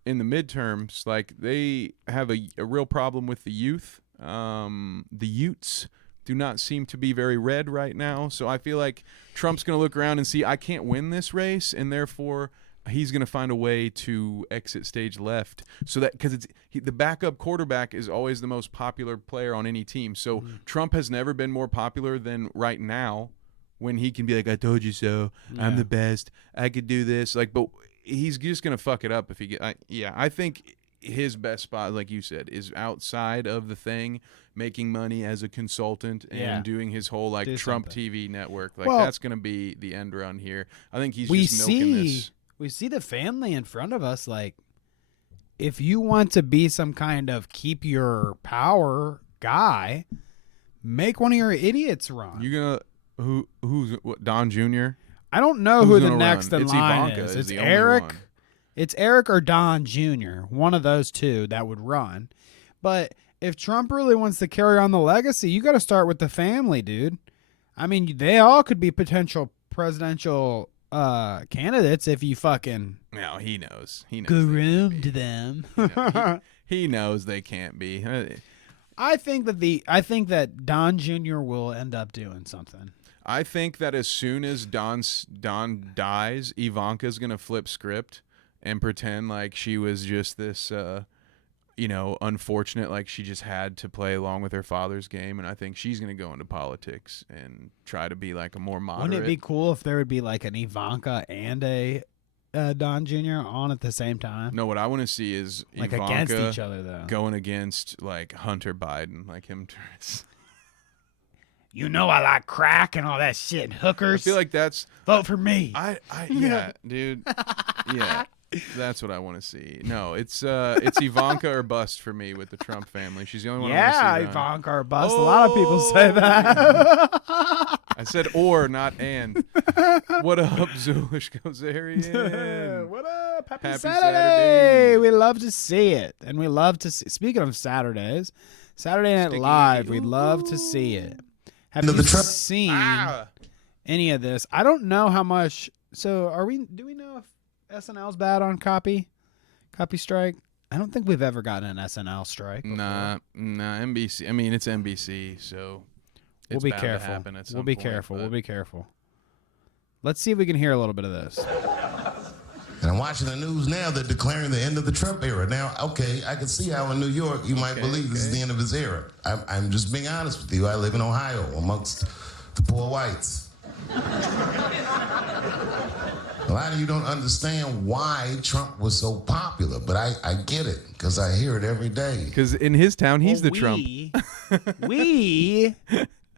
in the midterms. Like, they have a real problem with the youth. The Utes do not seem to be very red right now. So I feel like Trump's going to look around and see, I can't win this race, and therefore he's going to find a way to exit stage left. So that, because the backup quarterback is always the most popular player on any team. So Trump has never been more popular than right now, when he can be like, I told you so. Yeah. I'm the best. I could do this. Like, but he's just going to fuck it up if he I think his best spot, like you said, is outside of the thing, making money as a consultant and doing his whole like Trump TV network. Like, that's going to be the end run here. I think he's just milking this. We see the family in front of us. Like, if you want to be some kind of keep your power guy, make one of your idiots run. You gonna who's Don Jr.? I don't know who the next in line Ivanka is. It's Eric. It's Eric or Don Jr., one of those two that would run. But if Trump really wants to carry on the legacy, you got to start with the family, dude. I mean, they all could be potential presidential candidates if you fucking No, he knows. He knows groomed them. He knows they can't be. I think that Don Jr. will end up doing something. I think that as soon as Don dies, Ivanka's gonna flip script and pretend like she was just this, unfortunate, like she just had to play along with her father's game, and I think she's gonna go into politics and try to be like a more moderate. Wouldn't it be cool if there would be like an Ivanka and a Don Jr. on at the same time? No, what I want to see is like Ivanka against each other, though, going against like Hunter Biden, like him. You know I like crack and all that shit and hookers. I feel like that's vote for me. Yeah, dude. Yeah. That's what I want to see. No, it's Ivanka or bust for me with the Trump family. She's the only one I want to see. Yeah, Ivanka or bust. A lot of people say that. I said or, not and. What up, Zulish Gozerian? What up? Happy Saturday. We love to see it. And we love to see. Speaking of Saturdays, Saturday Night Live, we'd love to see it. Have you seen any of this? I don't know how much. So do we know if SNL's bad on copy strike? I don't think we've ever gotten an SNL strike before. Nah, NBC. I mean, it's NBC, so we'll be careful. We'll be careful. Let's see if we can hear a little bit of this. And I'm watching the news now. They're declaring the end of the Trump era. Now, okay, I can see how in New York you might believe this is the end of his era. I'm just being honest with you. I live in Ohio amongst the poor whites. A lot of you don't understand why Trump was so popular, but I get it because I hear it every day. Because in his town, he's the Trump. We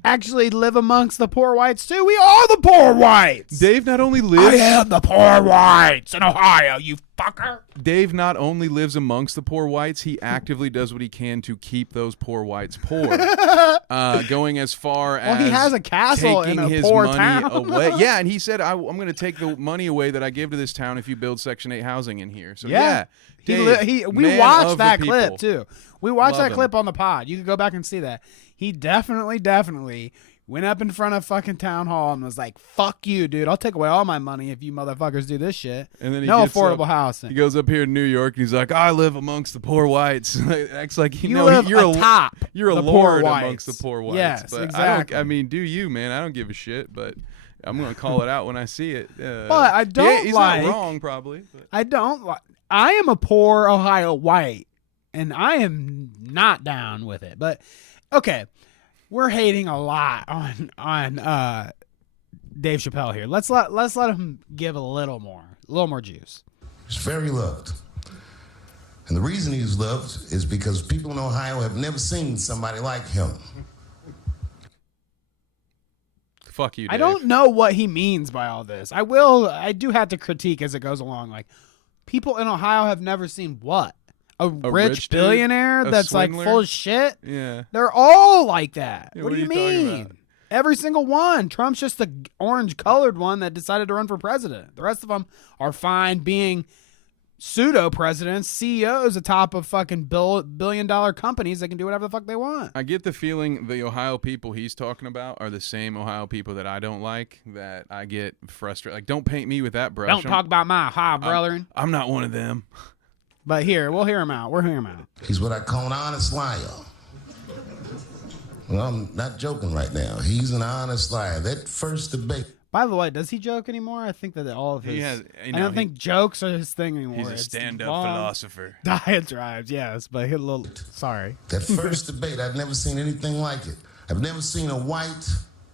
actually live amongst the poor whites too. We are the poor whites. Dave not only lives. I am the poor whites in Ohio, you fucker. Dave not only lives amongst the poor whites, he actively does what he can to keep those poor whites poor. Going as far as he has a castle taking in a his poor money town. away. Yeah, and he said, I'm going to take the money away that I give to this town if you build Section 8 housing in here. So yeah. Dave, we watched that clip people. too. We watched Love that clip on the pod. You can go back and see that. He definitely went up in front of fucking town hall and was like, "Fuck you, dude! I'll take away all my money if you motherfuckers do this shit." And then no affordable housing. He goes up here in New York and he's like, "I live amongst the poor whites." Acts like you live you're atop you're a the lord poor amongst the poor whites. Yes, but exactly. I mean, do you, man? I don't give a shit, but I'm gonna call it out when I see it. But I don't he's like. Not wrong, probably. But. I don't like. I am a poor Ohio white, and I am not down with it. But okay. We're hating a lot on Dave Chappelle here. Let's let him give a little more juice. He's very loved. And the reason he's loved is because people in Ohio have never seen somebody like him. Fuck you, Dave. I don't know what he means by all this. I do have to critique as it goes along. Like, people in Ohio have never seen what? A rich billionaire dude? that's swindler? like full of shit? Yeah. They're all like that. Yeah, what do you talking mean? about? Every single one. Trump's just the orange-colored one that decided to run for president. The rest of them are fine being pseudo-presidents, CEOs atop of fucking billion-dollar companies that can do whatever the fuck they want. I get the feeling the Ohio people he's talking about are the same Ohio people that I don't like, that I get frustrated. Like, don't paint me with that brush. Don't talk about my Ohio brethren. I'm not one of them. But here, we'll hear him out. We'll hear him out. He's what I call an honest liar. Well, I'm not joking right now. He's an honest liar. That first debate. By the way, does he joke anymore? I think that all of his... I don't think jokes are his thing anymore. He's a stand-up philosopher. Diatribes, yes, but he a little... Sorry. That first debate, I've never seen anything like it. I've never seen a white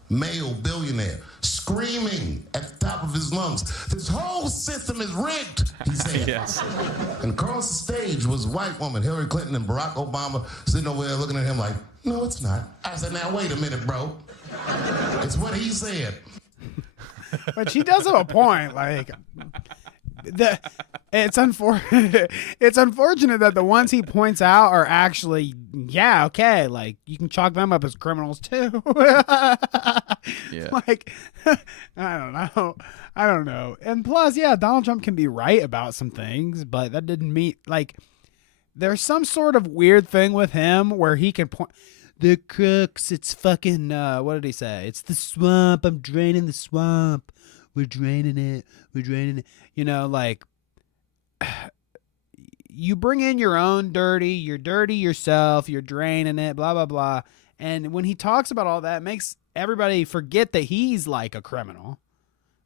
male billionaire screaming at the top of his lungs, "This whole system is rigged," he said. Yes. And across the stage was a white woman, Hillary Clinton and Barack Obama, sitting over there looking at him like, "No, it's not." I said, "Now, wait a minute, bro. It's what he said." But she does have a point. Like, it's unfortunate. It's unfortunate that the ones he points out are actually, yeah, okay. Like, you can chalk them up as criminals too. Yeah. Like, I don't know. And plus, yeah, Donald Trump can be right about some things, but that didn't mean, like, there's some sort of weird thing with him where he can point the crooks. It's fucking, what did he say? It's the swamp. I'm draining the swamp. We're draining it. We're draining it. You know, like, you bring in your own dirty. You're dirty yourself. You're draining it, blah, blah, blah. And when he talks about all that, it makes everybody forget that he's like a criminal,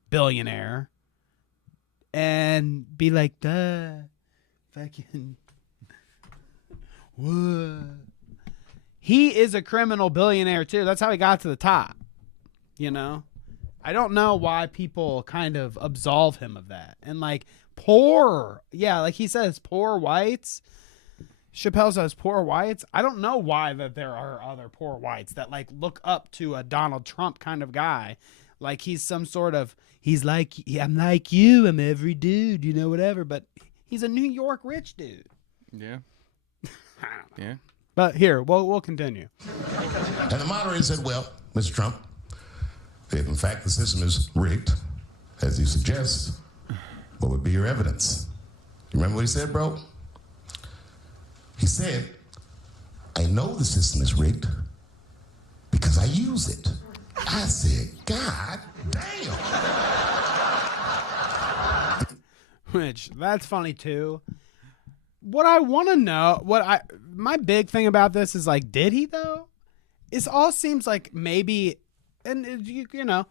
billionaire, and be like, duh, fucking, what? He is a criminal billionaire too. That's how he got to the top. You know, I don't know why people kind of absolve him of that. And like poor, yeah, like he says, poor whites. Chappelle says poor whites. I don't know why that there are other poor whites that like look up to a Donald Trump kind of guy. Like he's some sort of, he's like, I'm like you, I'm every dude, you know, whatever. But he's a New York rich dude. Yeah. Yeah. But here, we'll continue. And the moderator said, well, Mr. Trump, if in fact the system is rigged, as you suggest, what would be your evidence? You remember what he said, bro? He said, I know the system is rigged because I use it. I said, God damn. Which, that's funny too. What I want to know, my big thing about this is like, did he though? It all seems like maybe, and you know,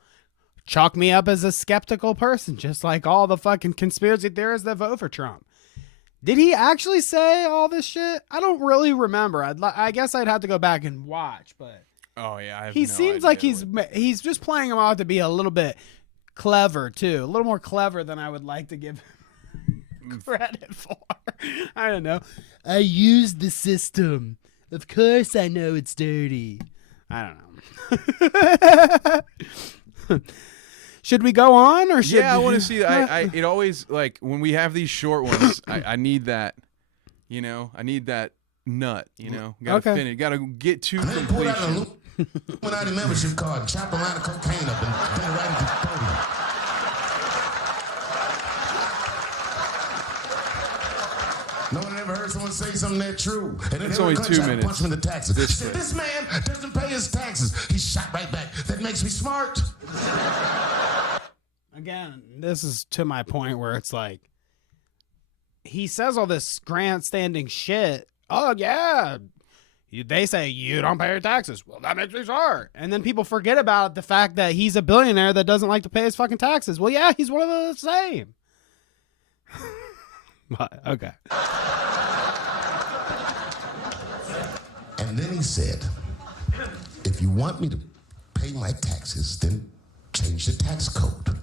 chalk me up as a skeptical person, just like all the fucking conspiracy theorists that vote for Trump. Did he actually say all this shit? I don't really remember. I guess I'd have to go back and watch, but oh yeah, I have he no seems idea like he's just playing him out to be a little bit clever too, a little more clever than I would like to give him credit for. I don't know. I use the system. Of course I know it's dirty. I don't know. Should we go on or should Yeah, I want to see that. It always, like, when we have these short ones, I need that, you know, I need that nut, you know. Gotta finish. Gotta get to completion. Illuminati membership card, chop a line of cocaine up and put it right into the podium. No one ever heard someone say something that true. And it's only 2 minutes. Punch him in the taxes. This man doesn't pay his taxes. He's shot right back. That makes me smart. Again, this is to my point where it's like, he says all this grandstanding shit. Oh, yeah. They say you don't pay your taxes. Well, that makes me smart. And then people forget about the fact that he's a billionaire that doesn't like to pay his fucking taxes. Well, yeah, he's one of the same. But, okay. And then he said, if you want me to pay my taxes, then change the tax code.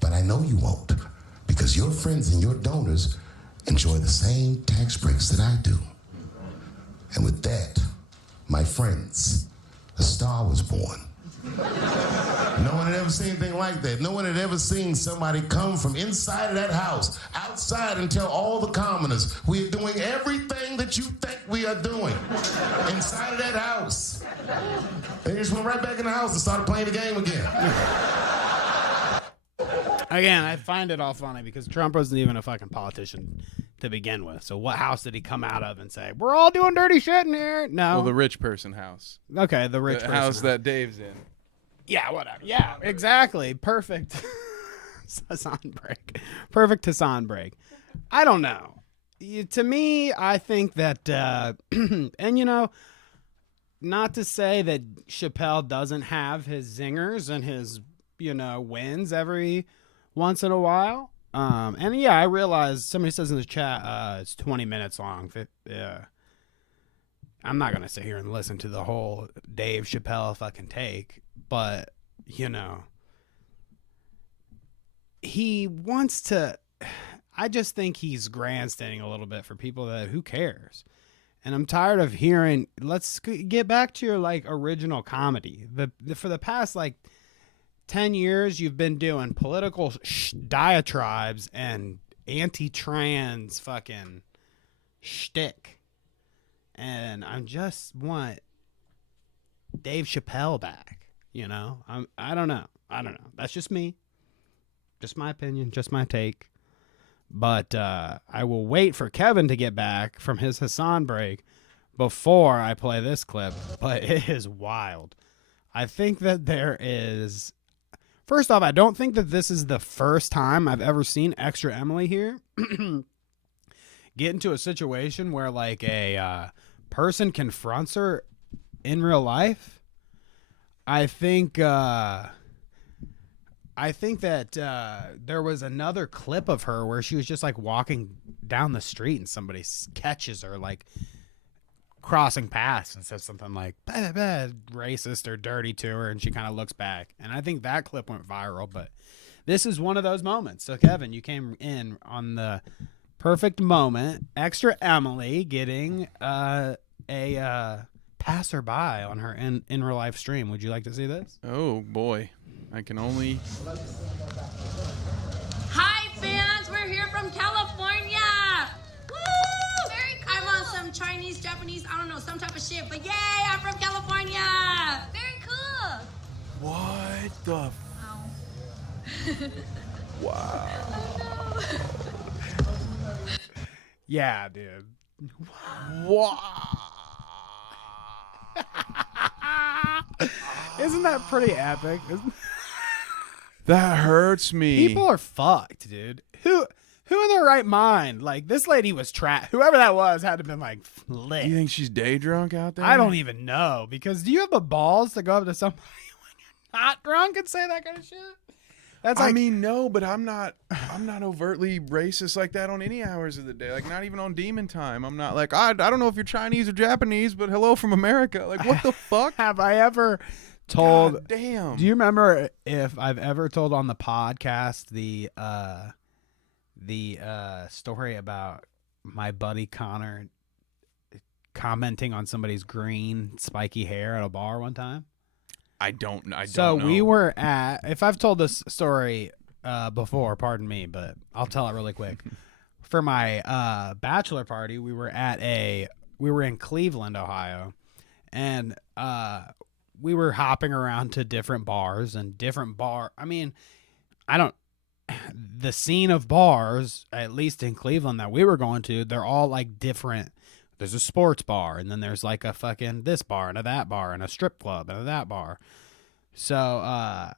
But I know you won't, because your friends and your donors enjoy the same tax breaks that I do. And with that, my friends, a star was born. No one had ever seen anything like that. No one had ever seen somebody come from inside of that house, outside, and tell all the commoners, we are doing everything that you think we are doing inside of that house. They just went right back in the house and started playing the game again. Again, I find it all funny because Trump wasn't even a fucking politician to begin with. So what house did he come out of and say, we're all doing dirty shit in here? No. Well, the rich person house. Okay, the rich person house that Dave's in. Yeah, whatever. Yeah, exactly. Perfect. Hassan break. Perfect Hassan break. I don't know. To me, I think that, and you know, not to say that Chappelle doesn't have his zingers and his, you know, wins every once in a while. And yeah, I realize somebody says in the chat, it's 20 minutes long. Yeah. I'm not going to sit here and listen to the whole Dave Chappelle fucking take, but you know, he wants to, I just think he's grandstanding a little bit for people that, who cares? And I'm tired of hearing, let's get back to your like original comedy. For the past like 10 years, you've been doing political diatribes and anti-trans fucking shtick. And I just want Dave Chappelle back. You know, I don't know. That's just me. Just my opinion, just my take. But I will wait for Kevin to get back from his Hassan break before I play this clip. But it is wild. I think that there is... First off, I don't think that this is the first time I've ever seen Extra Emily here get into a situation where like a person confronts her in real life. I think that there was another clip of her where she was just like walking down the street and somebody catches her like crossing paths and says something like bah, bah, racist or dirty to her, and she kind of looks back. And I think that clip went viral, but this is one of those moments. So Kevin, you came in on the perfect moment. Extra Emily getting a passerby on her in real life stream. Would you like to see this? Oh boy, I can only... Hi fans, we're here from California. Woo! Very cool. I'm on some Chinese, Japanese, I don't know, some type of shit, but yay, I'm from California. Very cool. What the... Wow. Oh, no. Yeah, dude. Wow. Isn't that pretty epic? That hurts me. People are fucked, dude. Who in their right mind? Like, this lady was whoever that was had to have been like lit. You think she's day drunk out there? I don't even know, because do you have the balls to go up to somebody when you're not drunk and say that kind of shit? That's like, I mean, no, but I'm not overtly racist like that on any hours of the day. Like, not even on demon time. I'm not like, I don't know if you're Chinese or Japanese, but hello from America. Like, what the fuck? Have I ever told? God damn. Do you remember if I've ever told on the podcast the story about my buddy Connor commenting on somebody's green spiky hair at a bar one time? I don't know. So we were at, if I've told this story before, pardon me, but I'll tell it really quick. For my bachelor party, we were in Cleveland, Ohio, and we were hopping around to different bars and the scene of bars, at least in Cleveland that we were going to, they're all like different. There's a sports bar, and then there's like a fucking this bar and a that bar and a strip club and a that bar. So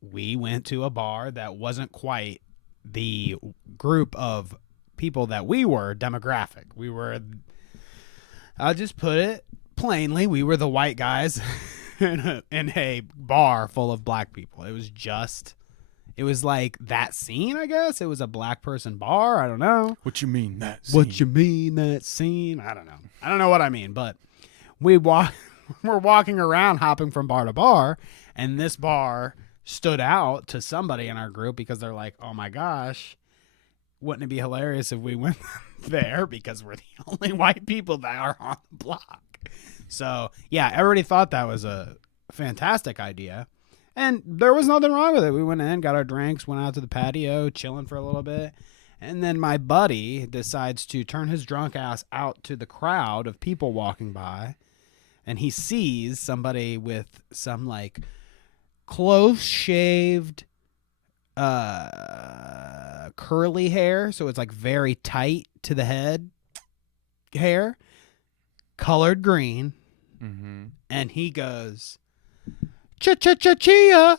we went to a bar that wasn't quite the group of people that we were demographic. We were, I'll just put it plainly, we were the white guys in a bar full of black people. It was like that scene, I guess. It was a black person bar. I don't know. What you mean that scene? What you mean that scene? I don't know. I don't know what I mean, but we're walking around hopping from bar to bar, and this bar stood out to somebody in our group because they're like, oh my gosh, wouldn't it be hilarious if we went there because we're the only white people that are on the block? So, yeah, everybody thought that was a fantastic idea. And there was nothing wrong with it. We went in, got our drinks, went out to the patio, chilling for a little bit. And then my buddy decides to turn his drunk ass out to the crowd of people walking by. And he sees somebody with some like close-shaved curly hair. So it's like very tight to the head hair, colored green. Mm-hmm. And he goes... Chia.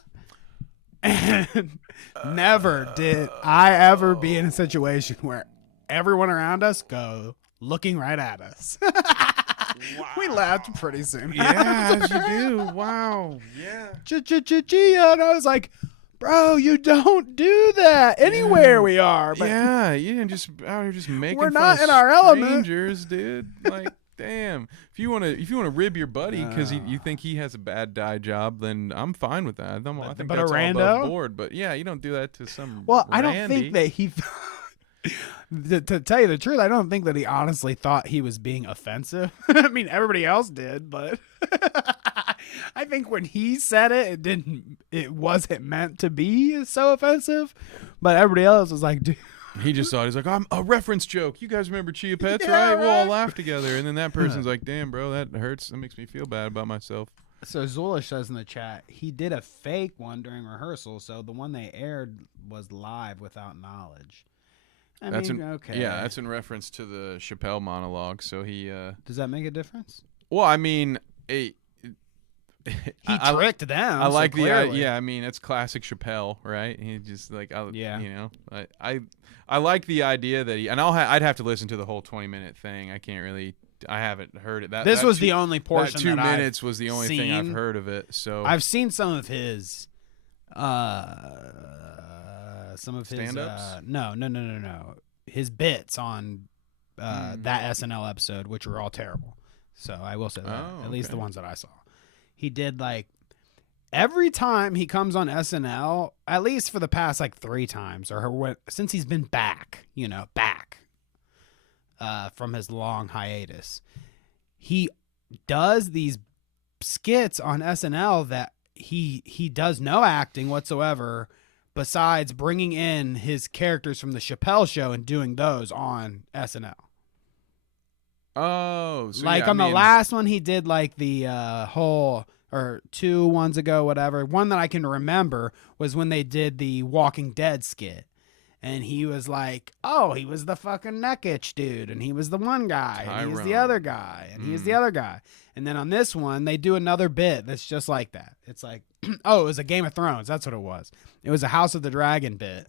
And never did I ever be in a situation where everyone around us go looking right at us. Wow. We laughed pretty soon. Yeah, as you do. Wow. Yeah. Chia. And I was like, bro, you don't do that anywhere we are. But yeah, you didn't just out here just making we're fun not of in our element. Strangers, dude. Like, damn. If you wanna rib your buddy because you think he has a bad dye job, then I'm fine with that. I think but that's a all rando? above board. But yeah, you don't do that to some. Well, I don't randy. think that he. To tell you the truth, I don't think that he honestly thought he was being offensive. I mean, everybody else did, but I think when he said it, it wasn't meant to be so offensive. But everybody else was like, dude. He just thought, he's like, I'm a reference joke. You guys remember Chia Pets, Yeah, right? We'll all right. laugh together. And then that person's like, damn, bro, that hurts. That makes me feel bad about myself. So Zulish says in the chat, he did a fake one during rehearsal, so the one they aired was live without knowledge. I mean, okay. Yeah, that's in reference to the Chappelle monologue. So he. Does that make a difference? Well, I mean, he tricked them. I like so clearly. yeah. I mean, it's classic Chappelle, right? He just like, yeah. You know, I like the idea that I'd have to listen to the whole 20-minute thing. I haven't heard it. This was the only portion. That 2 minutes was the only thing I've heard of it. So I've seen some of his, stand-ups. No. His bits on that SNL episode, which were all terrible. So I will say that, at least the ones that I saw. He did like every time he comes on SNL, at least for the past like 3 times, since he's been back, from his long hiatus, he does these skits on SNL that he does no acting whatsoever, besides bringing in his characters from the Chappelle Show and doing those on SNL. Oh, so like on the last one, he did like the whole, or 2 ones ago, whatever. One that I can remember was when they did the Walking Dead skit. And he was like, oh, he was the fucking neck itch dude. And he was the one guy. And he was the other guy. And he was the other guy. And then on this one, they do another bit that's just like that. It's like, oh, it was a Game of Thrones. That's what it was. It was a House of the Dragon bit.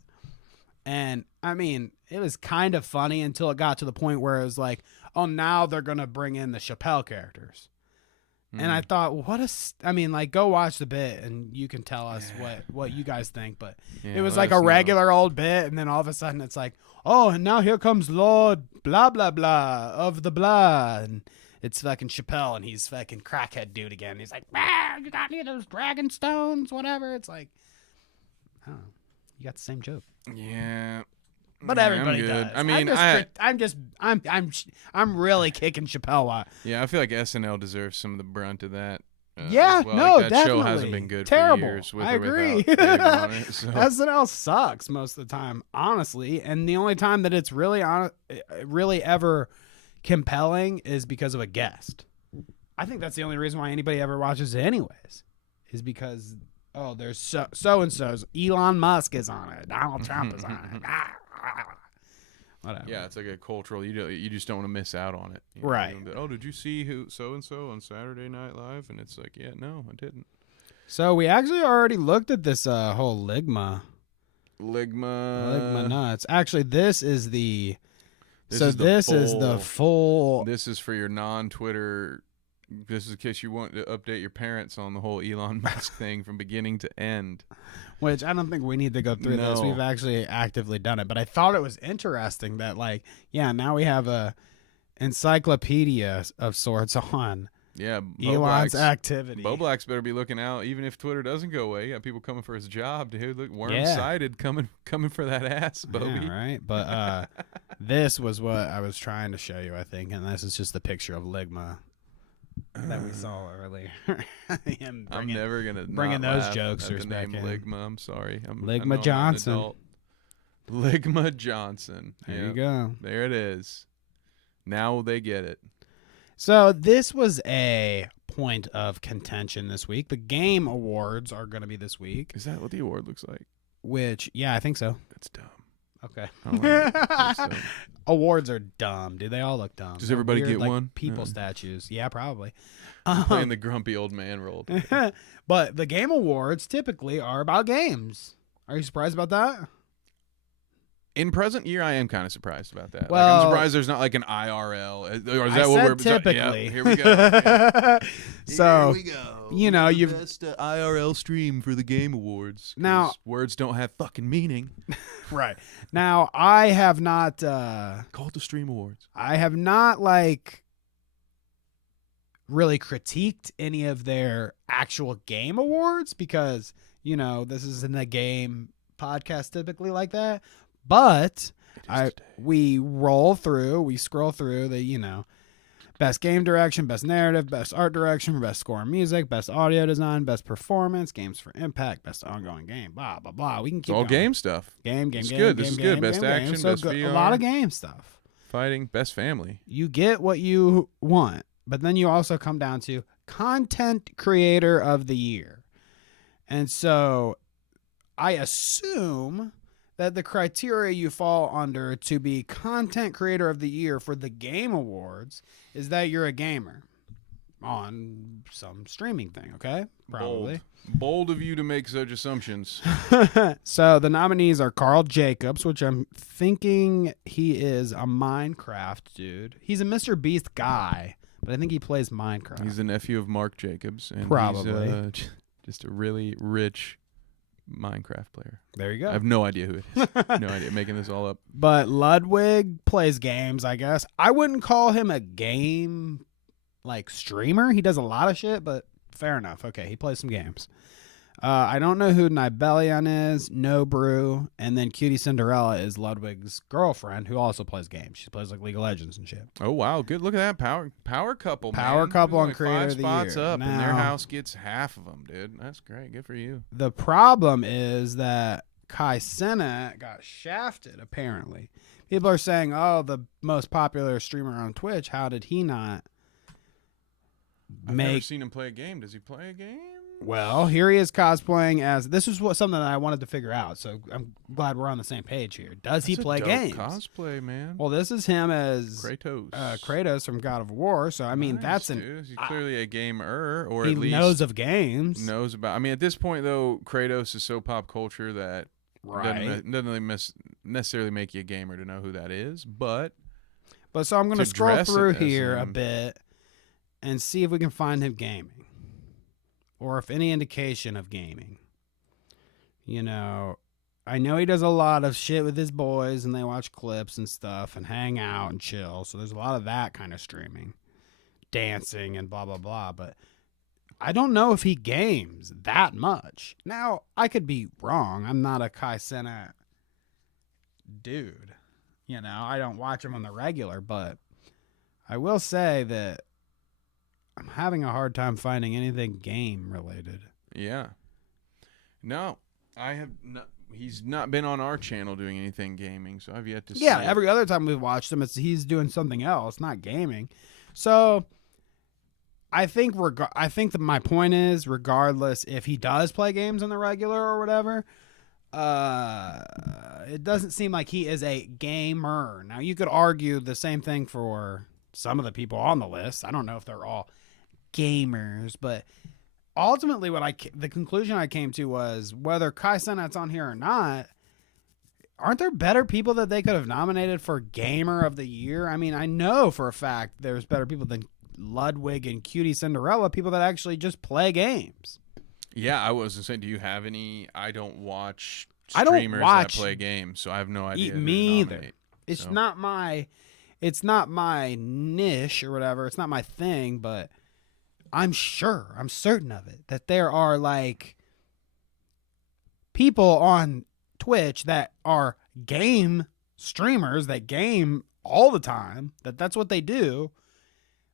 And, I mean, it was kind of funny until it got to the point where it was like, oh, now they're going to bring in the Chappelle characters. And I thought, go watch the bit and you can tell us what you guys think. But it was like a regular old bit. And then all of a sudden it's like, oh, and now here comes Lord blah, blah, blah of the blah. And it's fucking Chappelle and he's fucking crackhead dude again. He's like, you got any of those dragon stones, whatever. It's like, I don't know. You got the same joke. Yeah. But everybody does. I mean, I'm really kicking Chappelle. Yeah, I feel like SNL deserves some of the brunt of that. Yeah, well. no, like, that definitely. show hasn't been good Terrible. for years. With I or agree. without Dave on it, so. SNL sucks most of the time, honestly, and the only time that it's really ever compelling is because of a guest. I think that's the only reason why anybody ever watches it, anyways, is because there's so and so's. Elon Musk is on it. Donald Trump is on it. Whatever. Yeah, it's like a cultural. You just don't want to miss out on it, right? Did you see who so and so on Saturday Night Live? And it's like, yeah, no, I didn't. So we actually already looked at this whole Ligma nuts. Actually, this is the. This is the full. This is for your non-Twitter. This is in case you want to update your parents on the whole Elon Musk thing from beginning to end. Which I don't think we need to go through this. We've actually actively done it. But I thought it was interesting that, now we have a encyclopedia of sorts on Elon's activity. Bo Black's better be looking out, even if Twitter doesn't go away. You got people coming for his job, dude. Look, worm-sided coming for that ass, Bobby. Yeah, right? But this was what I was trying to show you, I think. And this is just the picture of Ligma that we saw earlier. I'm never gonna bringing those jokesters back in. Ligma, I'm sorry. Ligma Johnson. Ligma Johnson. There you go. There it is. Now they get it. So this was a point of contention this week. The Game Awards are going to be this week. Is that what the award looks like? Which, yeah, I think so. That's dumb. Okay. Like Awards are dumb, dude. They all look dumb. Does everybody get one? People statues. Yeah, probably. Playing the grumpy old man role. But the Game Awards typically are about games. Are you surprised about that? In present year, I am kind of surprised about that. Well, I'm surprised there's not like an IRL. Or is that what we're typically? Yeah, here we go. Yeah. So, here we go. You've best IRL stream for the Game Awards. Now, words don't have fucking meaning. Right. Now, I have not call it the Stream Awards. I have not really critiqued any of their actual game awards because, this isn't a game podcast typically like that. But we scroll through the, best game direction, best narrative, best art direction, best score and music, best audio design, best performance, games for impact, best ongoing game, blah, blah, blah. We can keep going. Game stuff. It's good. This is good. Best action, best VR. A lot of game stuff. Fighting, best family. You get what you want, but then you also come down to content creator of the year. And so I assume that the criteria you fall under to be content creator of the year for the Game Awards is that you're a gamer on some streaming thing, okay? Probably. Bold of you to make such assumptions. So the nominees are Carl Jacobs, which I'm thinking he is a Minecraft dude. He's a Mr. Beast guy, but I think he plays Minecraft. He's the nephew of Mark Jacobs. And probably. He's just a really rich Minecraft player. There you go. I have no idea who it is. No idea. Making this all up. But Ludwig plays games, I guess. I wouldn't call him a game streamer. He does a lot of shit, but fair enough. Okay, he plays some games. I don't know who Nibelion is, No Brew, and then Cutie Cinderella is Ludwig's girlfriend, who also plays games. She plays League of Legends and shit. Oh wow, good! Look at that power couple. Power man. couple on Like Creator of the Year. 5 spots up, now, and their house gets half of them, dude. That's great. Good for you. The problem is that Kai Cenat got shafted. Apparently, people are saying, "Oh, the most popular streamer on Twitch. How did he not?" I've never seen him play a game. Does he play a game? Well, here he is cosplaying as. This is something that I wanted to figure out. So I'm glad we're on the same page here. Does he play games? Cosplay, man. Well, this is him as Kratos. Kratos from God of War. So I mean, that's dude. He's clearly a gamer, or he at least knows of games. Knows about. I mean, at this point though, Kratos is so pop culture that right doesn't really necessarily make you a gamer to know who that is. But so I'm going to scroll through here a bit and see if we can find him gaming, or if any indication of gaming. You know, I know he does a lot of shit with his boys, and they watch clips and stuff and hang out and chill. So there's a lot of that kind of streaming, dancing and blah, blah, blah. But I don't know if he games that much. Now, I could be wrong. I'm not a Kai Cenat dude. You know, I don't watch him on the regular, but I will say that I'm having a hard time finding anything game related. Yeah. No, I have not. He's not been on our channel doing anything gaming, so I've yet to see. Yeah, every other time we've watched him, he's doing something else, not gaming. So I think that my point is, regardless if he does play games on the regular or whatever, it doesn't seem like he is a gamer. Now, you could argue the same thing for some of the people on the list. I don't know if they're all gamers, but ultimately the conclusion I came to was, whether Kai Cenat's on here or not, aren't there better people that they could have nominated for Gamer of the Year? I mean, I know for a fact there's better people than Ludwig and Cutie Cinderella, people that actually just play games. Yeah, I was saying, do you have any? I don't watch streamers that play games, so I have no idea. Me either. It's not my niche or whatever. It's not my thing, but I'm certain of it, that there are people on Twitch that are game streamers that game all the time, that's what they do,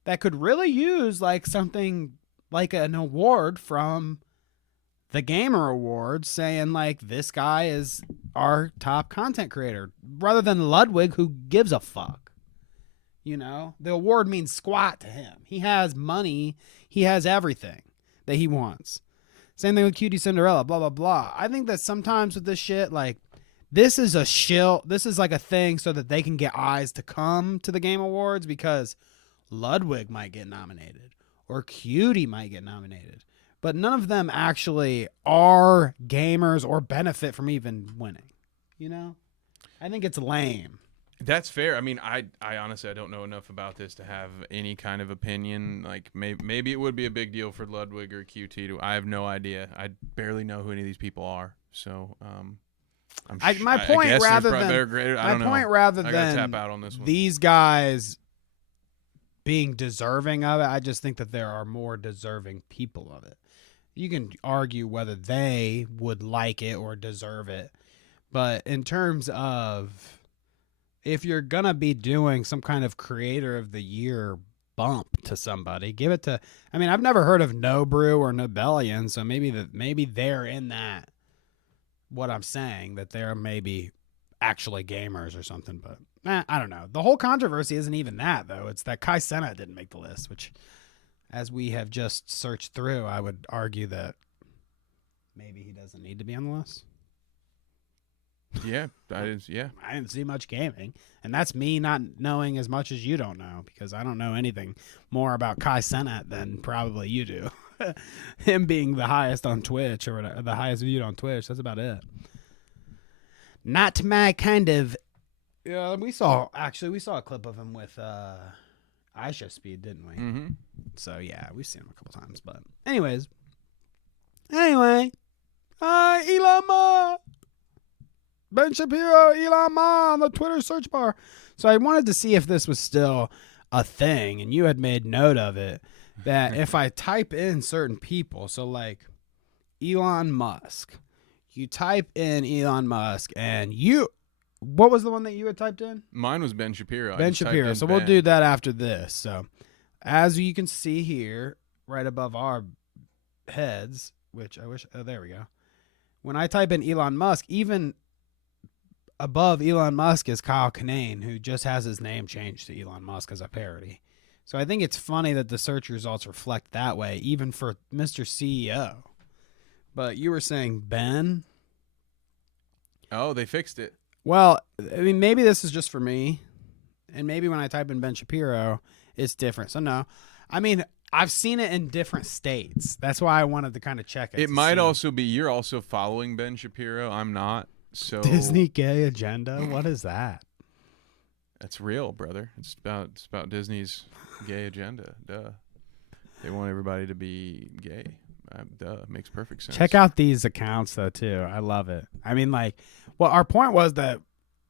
that could really use something like an award from the Gamer Awards saying this guy is our top content creator, rather than Ludwig, who gives a fuck. You know, the award means squat to him. He has money. He has everything that he wants. Same thing with Cutie Cinderella, blah, blah, blah. I think that sometimes with this shit, this is a shill. This is a thing so that they can get eyes to come to the Game Awards, because Ludwig might get nominated or Cutie might get nominated, but none of them actually are gamers or benefit from even winning. You know, I think it's lame. That's fair. I mean, I honestly, I don't know enough about this to have any kind of opinion. Maybe it would be a big deal for Ludwig or QT. I have no idea. I barely know who any of these people are. So, my point, rather than tap out on this one. These guys being deserving of it, I just think that there are more deserving people of it. You can argue whether they would like it or deserve it, but in terms of, if you're going to be doing some kind of Creator of the Year bump to somebody, give it to, I mean, I've never heard of No Brew or Nibelion, so maybe they're in that, what I'm saying, that they're maybe actually gamers or something, but I don't know. The whole controversy isn't even that, though. It's that Kai Cenat didn't make the list, which, as we have just searched through, I would argue that maybe he doesn't need to be on the list. Yeah, I didn't see much gaming, and that's me not knowing as much as you don't know, because I don't know anything more about Kai Cenat than probably you do. Him being the highest on Twitch or whatever, the highest viewed on Twitch. That's about it. Not my kind of. Yeah, we saw a clip of him with ishowspeed, didn't we? Mm-hmm. So yeah, we've seen him a couple times. But anyway, Elon Musk, Ben Shapiro, Elon Musk on the Twitter search bar. So I wanted to see if this was still a thing, and you had made note of it. That if I type in certain people, so like Elon Musk, you type in Elon Musk, and what was the one that you had typed in? Mine was Ben Shapiro. Ben Shapiro. So we'll do that after this. So as you can see here, right above our heads, which I wish, there we go. When I type in Elon Musk, even above Elon Musk is Kyle Kinane, who just has his name changed to Elon Musk as a parody. So I think it's funny that the search results reflect that way, even for Mr. CEO. But you were saying Ben? Oh, they fixed it. Well, I mean, maybe this is just for me, and maybe when I type in Ben Shapiro, it's different. So no, I mean, I've seen it in different states. That's why I wanted to kind of check it. It might also be you're also following Ben Shapiro. I'm not. So Disney gay agenda? What is that? That's real, brother. It's about Disney's gay agenda. Duh. They want everybody to be gay. Duh. Makes perfect sense. Check out these accounts, though, too. I love it. I mean, like, well, our point was that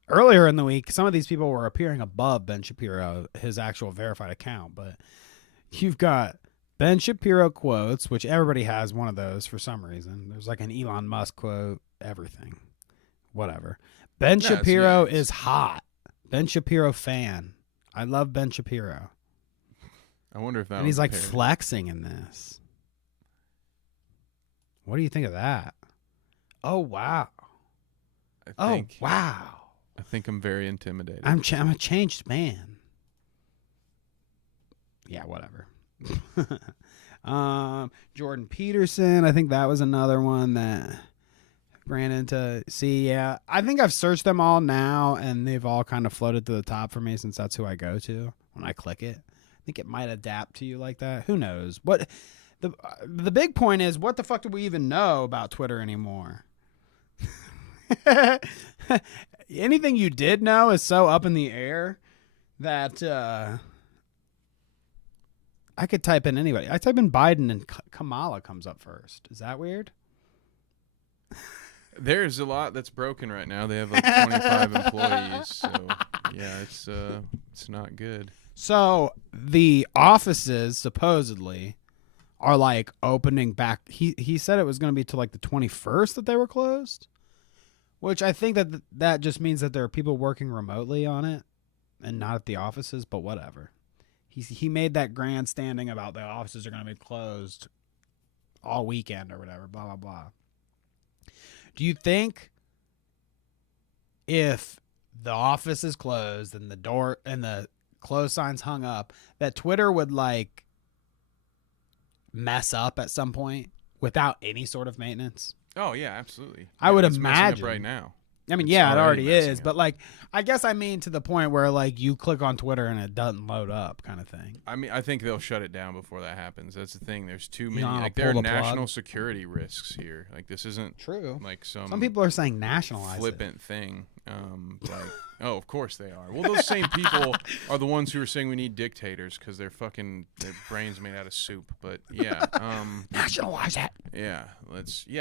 earlier in the week, some of these people were appearing above Ben Shapiro, his actual verified account. But you've got Ben Shapiro quotes, which everybody has one of those for some reason. There's like an Elon Musk quote, everything. Whatever. Ben Shapiro is hot. Ben Shapiro fan. I love Ben Shapiro. I wonder if that. And he's like flexing in this. What do you think of that? Oh wow. Oh wow. I think I'm very intimidated. I'm a changed man. Yeah, whatever. Jordan Peterson. I think that was another one that ran into. See, yeah, I think I've searched them all now, and they've all kind of floated to the top for me since that's who I go to when I click it. I think it might adapt to you like that. Who knows? What the big point is, what the fuck do we even know about Twitter anymore? Anything you did know is so up in the air that I could type in anybody. I type in Biden and Kamala comes up first. Is that weird? There's a lot that's broken right now. They have like 25 employees, so yeah, it's not good. So the offices supposedly are like opening back. He said it was going to be to like the 21st that they were closed, which I think that just means that there are people working remotely on it and not at the offices. But whatever. He made that grandstanding about the offices are going to be closed all weekend or whatever. Blah blah blah. Do you think if the office is closed and the door and the close signs hung up, that Twitter would like mess up at some point without any sort of maintenance? Oh yeah, absolutely. I would it's imagine right now. I mean, yeah, it already is, but like, I guess I mean to the point where like you click on Twitter and it doesn't load up, kind of thing. I mean, I think they'll shut it down before that happens. That's the thing. There's too many. Like, there are national security risks here. Like, this isn't true. Like some people are saying nationalize flippant thing. Like, oh, of course they are. Well, those same people are the ones who are saying we need dictators because their brains made out of soup. But yeah, nationalize it. Yeah,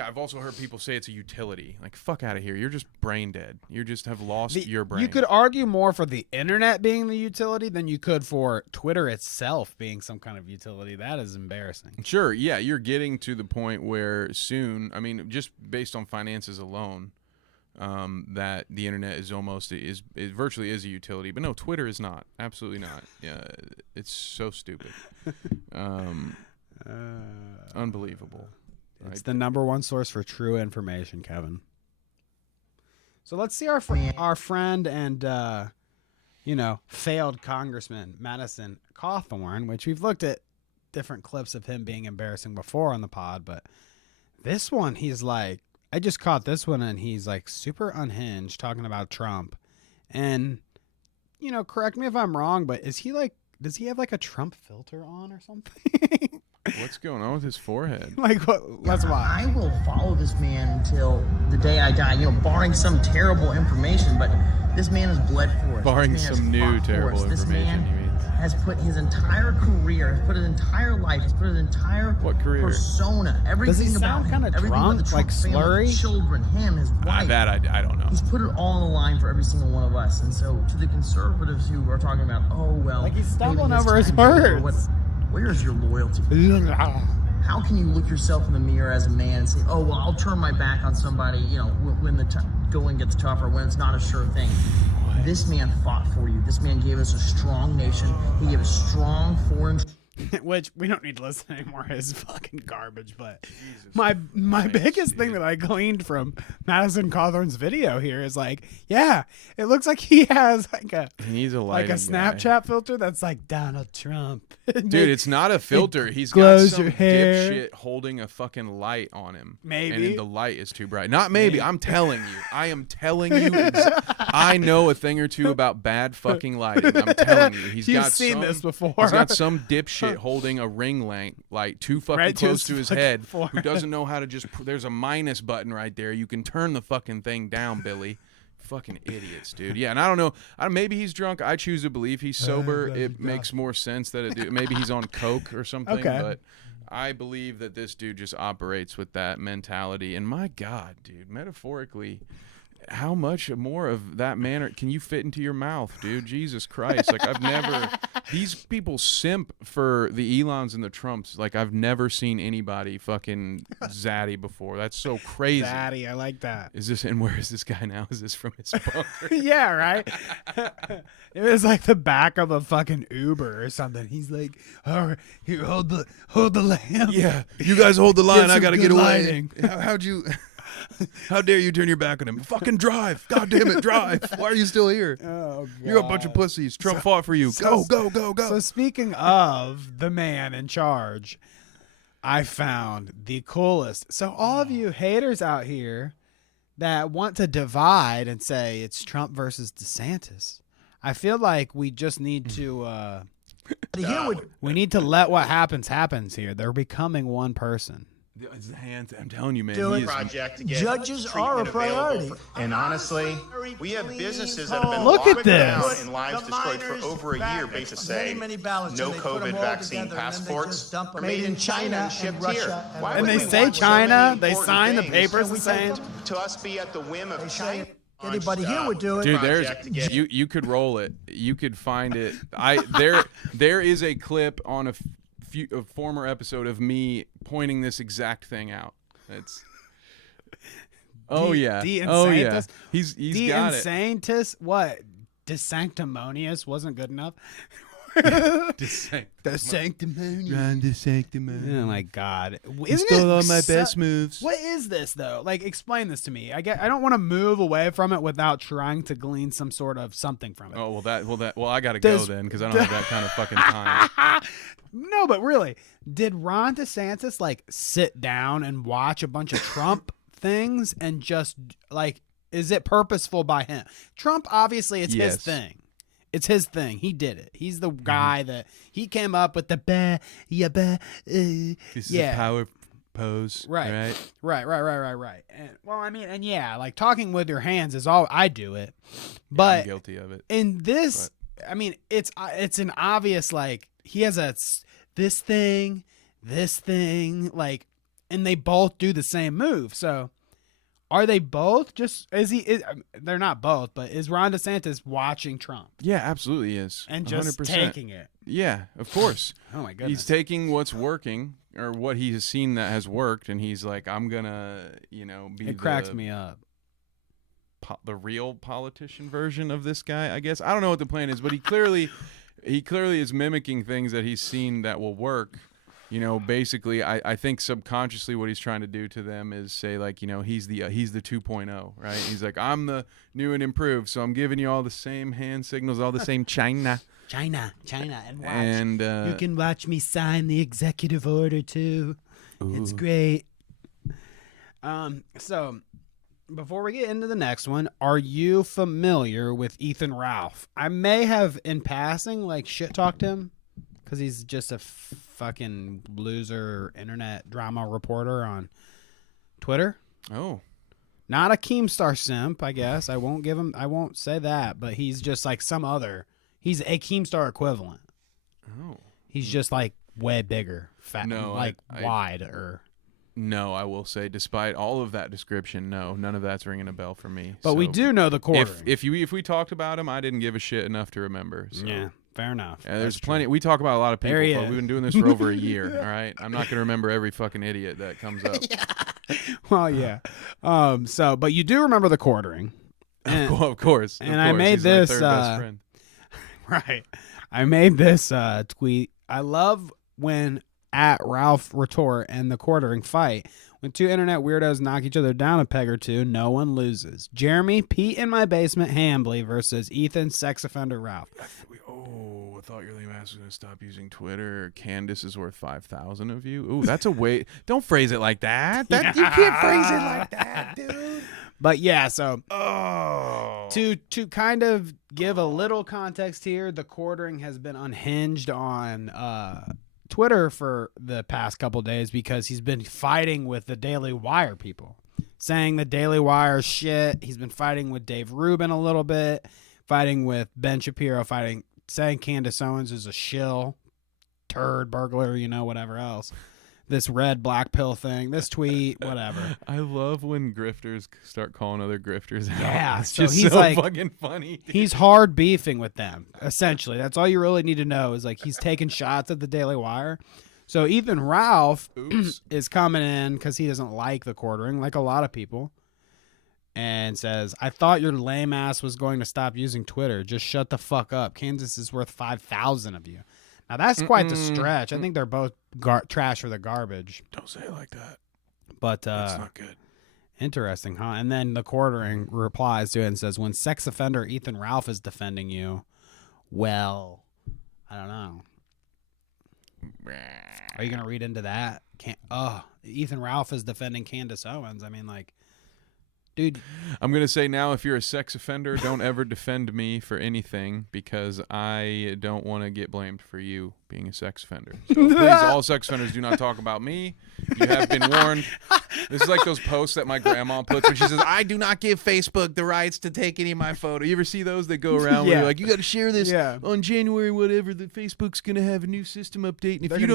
I've also heard people say it's a utility. Like, fuck out of here. You're just brain dead. You just have lost your brain. You could argue more for the internet being the utility than you could for Twitter itself being some kind of utility. That is embarrassing. Sure. Yeah, you're getting to the point where soon. I mean, just based on finances alone. That the internet is virtually is a utility, but no, Twitter is not. Absolutely not. Yeah, it's so stupid. Unbelievable. It's the number one source for true information, Kevin. So let's see our friend and failed Congressman Madison Cawthorn, which we've looked at different clips of him being embarrassing before on the pod, but this one he's like I just caught this one, and he's like super unhinged talking about Trump. And, you know, correct me if I'm wrong, but is he like, does he have like a Trump filter on or something? What's going on with his forehead? Like, what? That's why. I will follow this man until the day I die, you know, barring some terrible information, but this man has bled for us. Barring some new terrible information, you mean? Has put his entire career, has put his entire life, has put his entire persona, everything Does he about sound him, kind of everything about the drunk, Trump like family, slurry? children, him, his wife. That I don't know. He's put it all on the line for every single one of us. And so to the conservatives who are talking about, oh, well. Like he's stumbling maybe over his time words. Where's your loyalty? How can you look yourself in the mirror as a man and say, oh, well, I'll turn my back on somebody, you know, when the going gets tougher, when it's not a sure thing. This man fought for you. This man gave us a strong nation. He gave us strong foreign... Which we don't need to listen anymore. Is fucking garbage. But my biggest thing that I gleaned from Madison Cawthorn's video here is like, yeah, it looks like he has like a Snapchat filter that's like Donald Trump. Dude, it's not a filter. He's got glows some your hair. dipshit holding a fucking light on him. Maybe. And the light is too bright. Not maybe. I'm telling you. I am telling you. I know a thing or two about bad fucking lighting. I'm telling you. You've seen this before. He's got some dipshit holding a ring light too fucking close to his head who doesn't know how to just there's a minus button right there. You can turn the fucking thing down, Billy. Fucking idiots, dude. Yeah, and I don't know. Maybe he's drunk. I choose to believe he's sober. It makes more sense that maybe he's on coke or something. Okay. But I believe that this dude just operates with that mentality. And my God, dude, metaphorically, how much more of that manner can you fit into your mouth, dude? Jesus Christ. Like, I've never... These people simp for the Elons and the Trumps. Like, I've never seen anybody fucking zaddy before. That's so crazy. Zaddy, I like that. And where is this guy now? Is this from his bunker? Yeah, right? It was like the back of a fucking Uber or something. He's like, all right, here, hold the lamp. Yeah, you guys hold the line. I got to get away. Lighting. How dare you turn your back on him? Fucking drive. God damn it, drive. Why are you still here? Oh, God. You're a bunch of pussies. Trump fought for you. Go. So speaking of the man in charge, I found the coolest. So all of you haters out here that want to divide and say it's Trump versus DeSantis, I feel like we just need to we need to let what happens here. They're becoming one person. His hands, I'm telling you, man. Judges are a priority. And honestly, we have businesses that have been Look at locked down this. and lives destroyed for over a year based to say no COVID vaccine passports are made in China and shipped here. Why And would they we say want so China, many they important sign the things papers the same. to us be at the whim of China? Anybody here would do it. Dude, you could roll it. You could find it. There is a clip on a former episode of me pointing this exact thing out. It's yeah. He's got it. DeSantis, what? DeSanctimonious wasn't good enough. DeSanctimonious. Oh my God! You stole all my best moves. What is this though? Like, explain this to me. I don't want to move away from it without trying to glean some sort of something from it. Oh well, I gotta go then because I don't have that kind of fucking time. No, but really, did Ron DeSantis like sit down and watch a bunch of Trump things and just like, is it purposeful by him? Trump, obviously, it's his thing. It's his thing. He did it. He's the guy that he came up with the this is a power pose. Right. And well, I mean, and yeah, like talking with your hands is all I do it. But I'm guilty of it. In this, I mean, it's an obvious like he has this thing, like, and they both do the same move. So are they both just, they're not both, but is Ron DeSantis watching Trump? Yeah, absolutely is. And just 100%. taking it. Yeah, of course. Oh my goodness. He's taking what's working or what he has seen that has worked. And he's like, I'm going to, be It cracks me up. The real politician version of this guy, I guess. I don't know what the plan is, but he clearly is mimicking things that he's seen that will work. Basically, I think subconsciously what he's trying to do to them is say, like, he's the 2.0, right? He's like, I'm the new and improved, so I'm giving you all the same hand signals, all the same China, and watch. And you can watch me sign the executive order too. Ooh. It's great. So before we get into the next one, are you familiar with Ethan Ralph? I may have in passing like shit talked him because he's just a fucking loser internet drama reporter on Twitter. Oh. Not a Keemstar simp, I guess. I won't say that, but he's just like he's a Keemstar equivalent. Oh. He's just like way bigger, fat, wide or. No, I will say, despite all of that description, no, none of that's ringing a bell for me. But we do know the quartering. If we talked about him, I didn't give a shit enough to remember. So. Yeah, fair enough. Yeah, there's plenty. We talk about a lot of people. We've been doing this for over a year. All right, I'm not going to remember every fucking idiot that comes up. Well, yeah. But you do remember the quartering, of course. And I made this. My third best friend. Right. I made this tweet. I love when at Ralph Retort and the quartering fight. When two internet weirdos knock each other down a peg or two, no one loses. Jeremy, Pete in my basement, Hambly versus Ethan, sex offender Ralph. I thought your lame ass was going to stop using Twitter. Candace is worth 5,000 of you. Ooh, that's a way. Don't phrase it like that. You can't phrase it like that, dude. But yeah, so to kind of give a little context here, the quartering has been unhinged on Twitter for the past couple days because he's been fighting with the Daily Wire people, saying the Daily Wire shit. He's been fighting with Dave Rubin a little bit, fighting with Ben Shapiro, saying Candace Owens is a shill, turd, burglar, whatever else. This red black pill thing, this tweet, whatever. I love when grifters start calling other grifters out. Yeah, it's so just he's so like, fucking funny. Dude. He's hard beefing with them, essentially. That's all you really need to know is like he's taking shots at the Daily Wire. So Ethan Ralph is coming in because he doesn't like the quartering, like a lot of people, and says, I thought your lame ass was going to stop using Twitter. Just shut the fuck up. Kansas is worth 5,000 of you. Now, that's quite the stretch. I think they're both trash for the garbage. Don't say it like that. But that's not good. Interesting, huh? And then the quartering replies to it and says, when sex offender Ethan Ralph is defending you, well, I don't know. Are you going to read into that? Ethan Ralph is defending Candace Owens. I mean, like, dude. I'm going to say now, if you're a sex offender, don't ever defend me for anything because I don't want to get blamed for you being a sex offender. So please, all sex offenders, do not talk about me. You have been warned. This is like those posts that my grandma puts where she says, I do not give Facebook the rights to take any of my photo. You ever see those that go around where you're like, you got to share this on January, whatever. The Facebook's going to have a new system update. And if you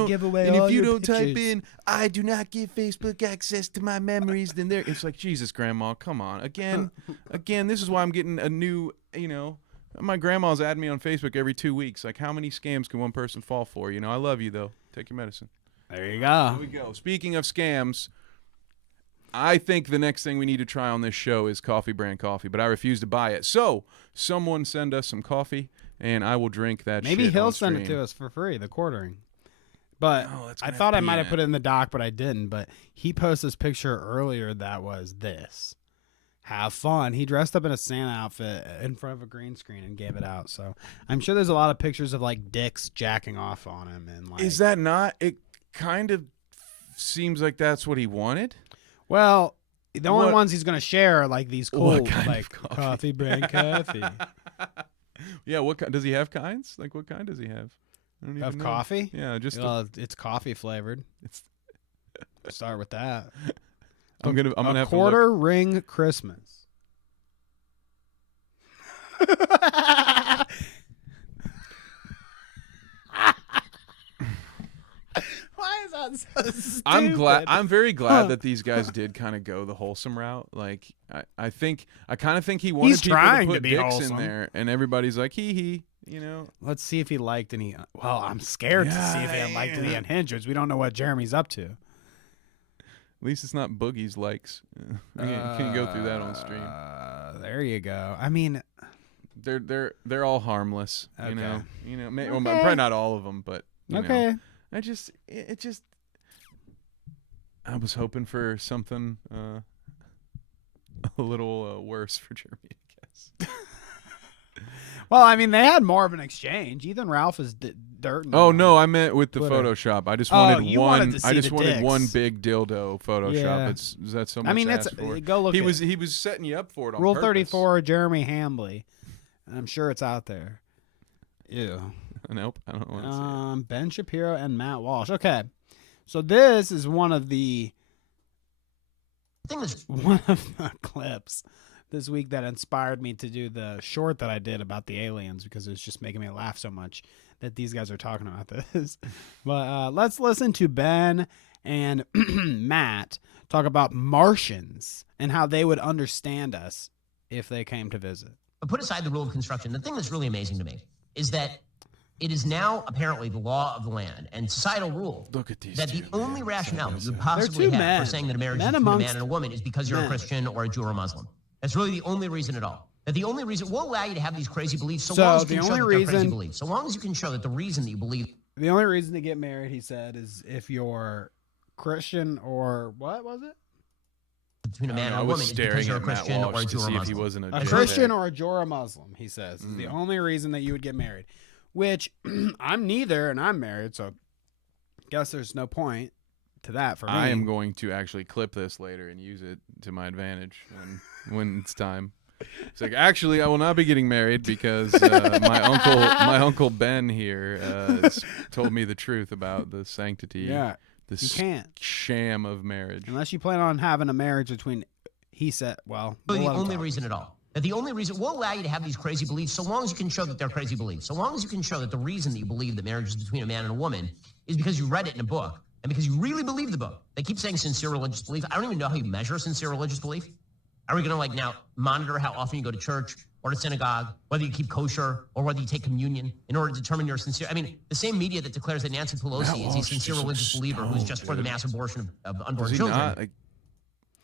don't, type in, I do not give Facebook access to my memories, then there. It's like, Jesus, Grandma, come on. Again, this is why I'm getting a new, my grandma's adding me on Facebook every 2 weeks. Like, how many scams can one person fall for? I love you, though. Take your medicine. There you go. Here we go. Speaking of scams, I think the next thing we need to try on this show is coffee brand coffee, but I refuse to buy it. So, someone send us some coffee, and I will drink that Maybe shit he'll on send it stream. to us for free, the quartering. But I thought I might have put it in the doc, but I didn't. But he posted this picture earlier that was this. Have fun. He dressed up in a Santa outfit in front of a green screen and gave it out. So I'm sure there's a lot of pictures of like dicks jacking off on him. And like, is that not? It kind of seems like that's what he wanted. Well, the only ones he's going to share are like these cool like coffee brand coffee. Yeah, what does he have kinds? Like what kind does he have? I don't even Of know. coffee? Yeah, just it's coffee flavored. It's start with that. I'm gonna have to quarter ring Christmas. Why is that so stupid? I'm very glad that these guys did kind of go the wholesome route. Like I kind of think he wanted people trying to to put be dicks wholesome. in there, and everybody's like hee. Let's see if he liked any. Well, I'm scared to see if he liked any unhinged. We don't know what Jeremy's up to. At least it's not Boogie's likes. You can't go through that on stream. There you go. I mean, they're all harmless. Okay. Well, probably not all of them, but okay. I was hoping for something a little worse for Jeremy, I guess. Well, I mean, they had more of an exchange. Ethan Ralph is dirt. Oh no, I meant with the Twitter. Photoshop. I just wanted you one. wanted to see I just the wanted dicks. one big dildo Photoshop. Yeah. Is that so much? I mean, to it's ask for? go look. He at was it. he was setting you up for it on Rule purpose. 34, Jeremy Hambley. I'm sure it's out there. Ew. Nope, I don't want to see it. Ben Shapiro and Matt Walsh. Okay, so this is one of the clips this week that inspired me to do the short that I did about the aliens because it was just making me laugh so much that these guys are talking about this. But let's listen to Ben and Matt talk about Martians and how they would understand us if they came to visit. But put aside the rule of construction. The thing that's really amazing to me is that it is now apparently the law of the land and societal rule. Look at these that the only rationale that you would possibly two have men. for saying that a marriage is between a man and a woman is because you're a Christian or a Jew or a Muslim. That's really the only reason at all. That the only reason will allow you to have these crazy beliefs so long as you can show that they're crazy beliefs. So long as you can show that the reason that you believe. The only reason to get married, he said, is if you're Christian or what was it? Between a man and a woman is because you're a Christian or a Jew or a Muslim. A Christian or a Jew or a Muslim, he says, is the only reason that you would get married. Which I'm neither, and I'm married, so guess there's no point to that for me. I am going to actually clip this later and use it to my advantage when it's time. It's like, actually, I will not be getting married because my uncle Ben here has told me the truth about the sanctity. Yeah, this you can't sham of marriage unless you plan on having a marriage between. He said, "Well, the only reason at all. That the only reason will allow you to have these crazy beliefs so long as you can show that they're crazy beliefs. So long as you can show that the reason that you believe that marriage is between a man and a woman is because you read it in a book and because you really believe the book. They keep saying sincere religious belief. I don't even know how you measure sincere religious belief. Are we going to now monitor how often you go to church or to synagogue, whether you keep kosher or whether you take communion in order to determine your sincere? I mean, the same media that declares that Nancy Pelosi is a sincere religious believer who's just for the mass abortion of unborn Does he children. not,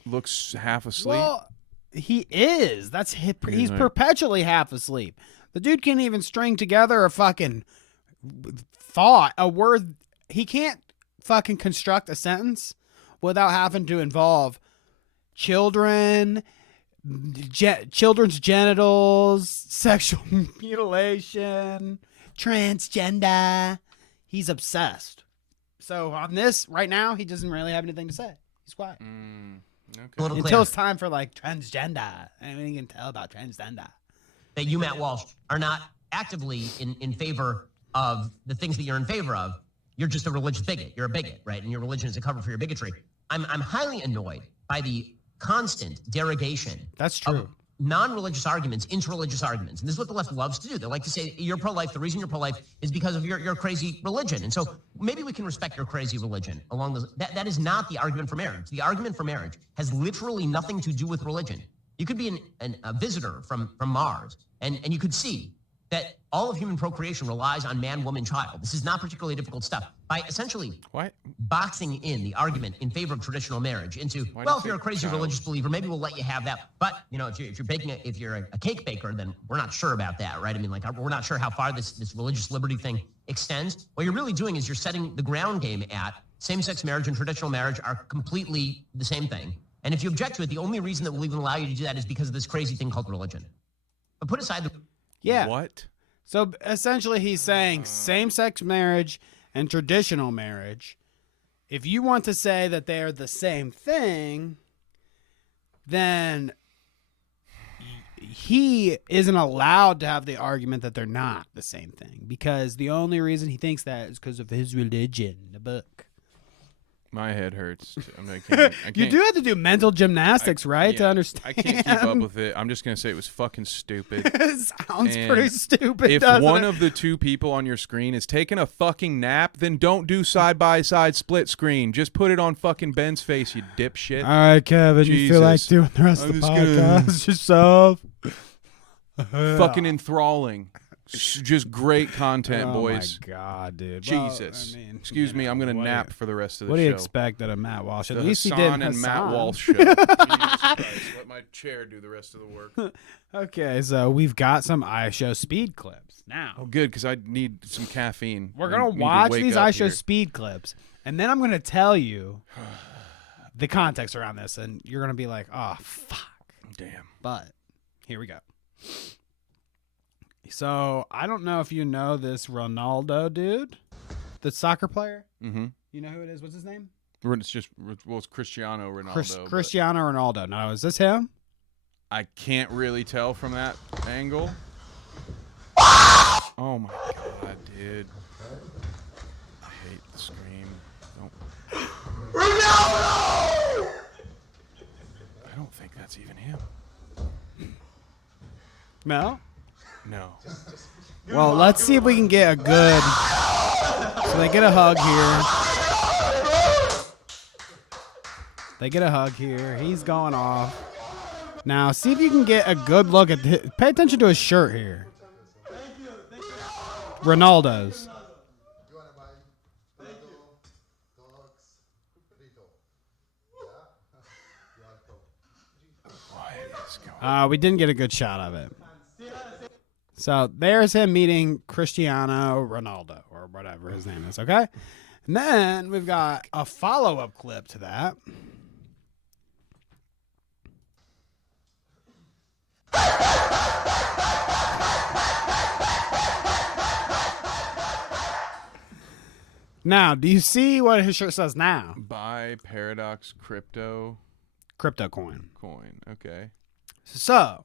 looks half asleep. Well, he is. That's he's perpetually half asleep. The dude can't even string together a fucking thought, a word. He can't fucking construct a sentence without having to involve children, children's genitals, sexual mutilation, transgender. He's obsessed. So on this right now, he doesn't really have anything to say. He's quiet. Okay. Until it's time for transgender. I mean, you can tell about transgender. That you, Matt Walsh, are not actively in favor of the things that you're in favor of. You're just a religious bigot. You're a bigot, right? And your religion is a cover for your bigotry. I'm highly annoyed by the constant derogation. That's true. Of non-religious arguments into religious arguments. And this is what the left loves to do. They like to say you're pro-life. The reason you're pro-life is because of your crazy religion. And so maybe we can respect your crazy religion along those. That is not the argument for marriage. The argument for marriage has literally nothing to do with religion. You could be a visitor from Mars and you could see that all of human procreation relies on man, woman, child. This is not particularly difficult stuff. By essentially boxing in the argument in favor of traditional marriage into, well, if you're a crazy religious believer, maybe we'll let you have that. But if you're a cake baker, then we're not sure about that, right? I mean, we're not sure how far this religious liberty thing extends. What you're really doing is you're setting the ground game at same-sex marriage and traditional marriage are completely the same thing. And if you object to it, the only reason that we'll even allow you to do that is because of this crazy thing called religion. But put aside the... Yeah. What? So essentially he's saying same-sex marriage and traditional marriage, if you want to say that they are the same thing, then he isn't allowed to have the argument that they're not the same thing because the only reason he thinks that is because of his religion, the book. My head hurts. I can't, you do have to do mental gymnastics, right, to understand. I can't keep up with it. I'm just going to say it was fucking stupid. It sounds pretty stupid, If doesn't one it? of the two people on your screen is taking a fucking nap, then don't do side-by-side split screen. Just put it on fucking Ben's face, you dipshit. All right, Kevin, you feel like doing the rest of the podcast yourself? Fucking enthralling. Just great content, boys. Oh, my God, dude. Jesus. Well, I mean, excuse me, I'm going to nap for the rest of the show. What do you expect out of Matt Walsh? At least he did Hassan and Matt Walsh show. Jesus Christ, let my chair do the rest of the work. Okay, so we've got some iShow speed clips now. Oh, good, because I need some caffeine. We're going to watch these iShow speed clips, and then I'm going to tell you the context around this, and you're going to be like, oh, fuck. Damn. But here we go. So I don't know if you know this Ronaldo dude, the soccer player. Mm-hmm. You know who it is? What's his name? It's Cristiano Ronaldo. Cristiano Ronaldo. Now, is this him? I can't really tell from that angle. Oh my god, dude! I hate the scream. Ronaldo! I don't think that's even him. No. No. Well, let's see if we can get a good. So they get a hug here. They get a hug here. He's going off. Now, see if you can get a good look at. Pay attention to his shirt here. Ronaldo's. We didn't get a good shot of it. So there's him meeting Cristiano Ronaldo or whatever his name is, okay? And then we've got a follow-up clip to that. Now, do you see what his shirt says now? Buy Paradox Crypto coin. Okay. So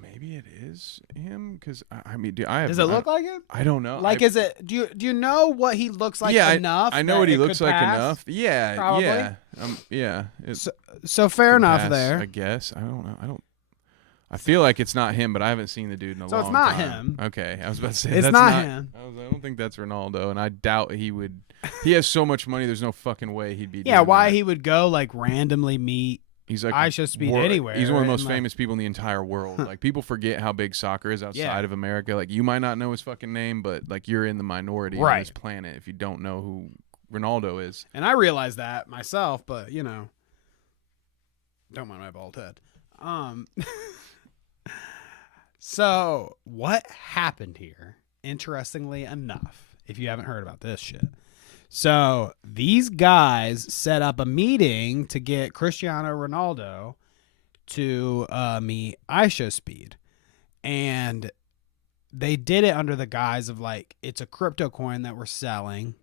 maybe it is him because I mean, I have. Does it look like him? I don't know. Like, is it? Do you know what he looks like enough? I know what he looks like pass? enough. Yeah, Probably. yeah. So fair enough pass, there. I guess. I don't know. I feel like it's not him, but I haven't seen the dude in a long time. So it's not him. Okay, I was about to say it's that's not him. I don't think that's Ronaldo, and I doubt he would. He has so much money. There's no fucking way he'd be. Yeah, doing why that. he would go like randomly meet. He's like ishowspeed anywhere. He's one of the most and, famous people in the entire world. Like people forget how big soccer is outside of America. Like you might not know his fucking name, but like you're in the minority on this planet if you don't know who Ronaldo is. And I realize that myself, but you know, don't mind my bald head. So what happened here? Interestingly enough, if you haven't heard about this shit. So these guys set up a meeting to get Cristiano Ronaldo to meet ishowspeed. And they did it under the guise of like, it's a crypto coin that we're selling.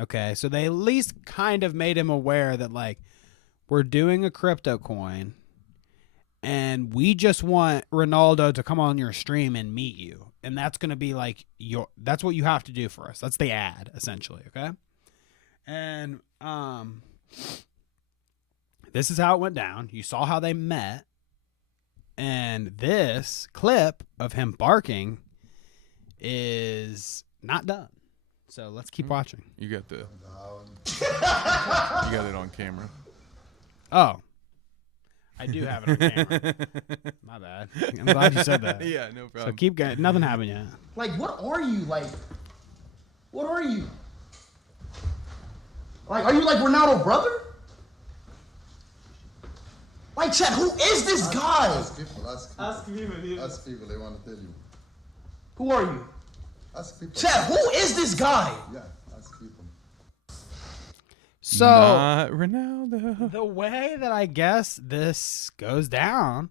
Okay, so they at least kind of made him aware that like, we're doing a crypto coin and we just want Ronaldo to come on your stream and meet you. And that's going to be like that's what you have to do for us. That's the ad essentially. Okay. And this is how it went down. You saw how they met. And this clip of him barking is not done. So let's keep watching. You got you got it on camera. Oh. I do have it on camera. My bad. I'm glad you said that. Yeah, no problem. So keep going. Nothing happened yet. Like, what are you? Like, what are you? Like, are you like Ronaldo brother? Like, chat, who is this guy? Ask people. Ask people. They want to tell you. Who are you? Ask people. Chat, who is this guy? Yeah, ask people. So not Ronaldo. The way that I guess this goes down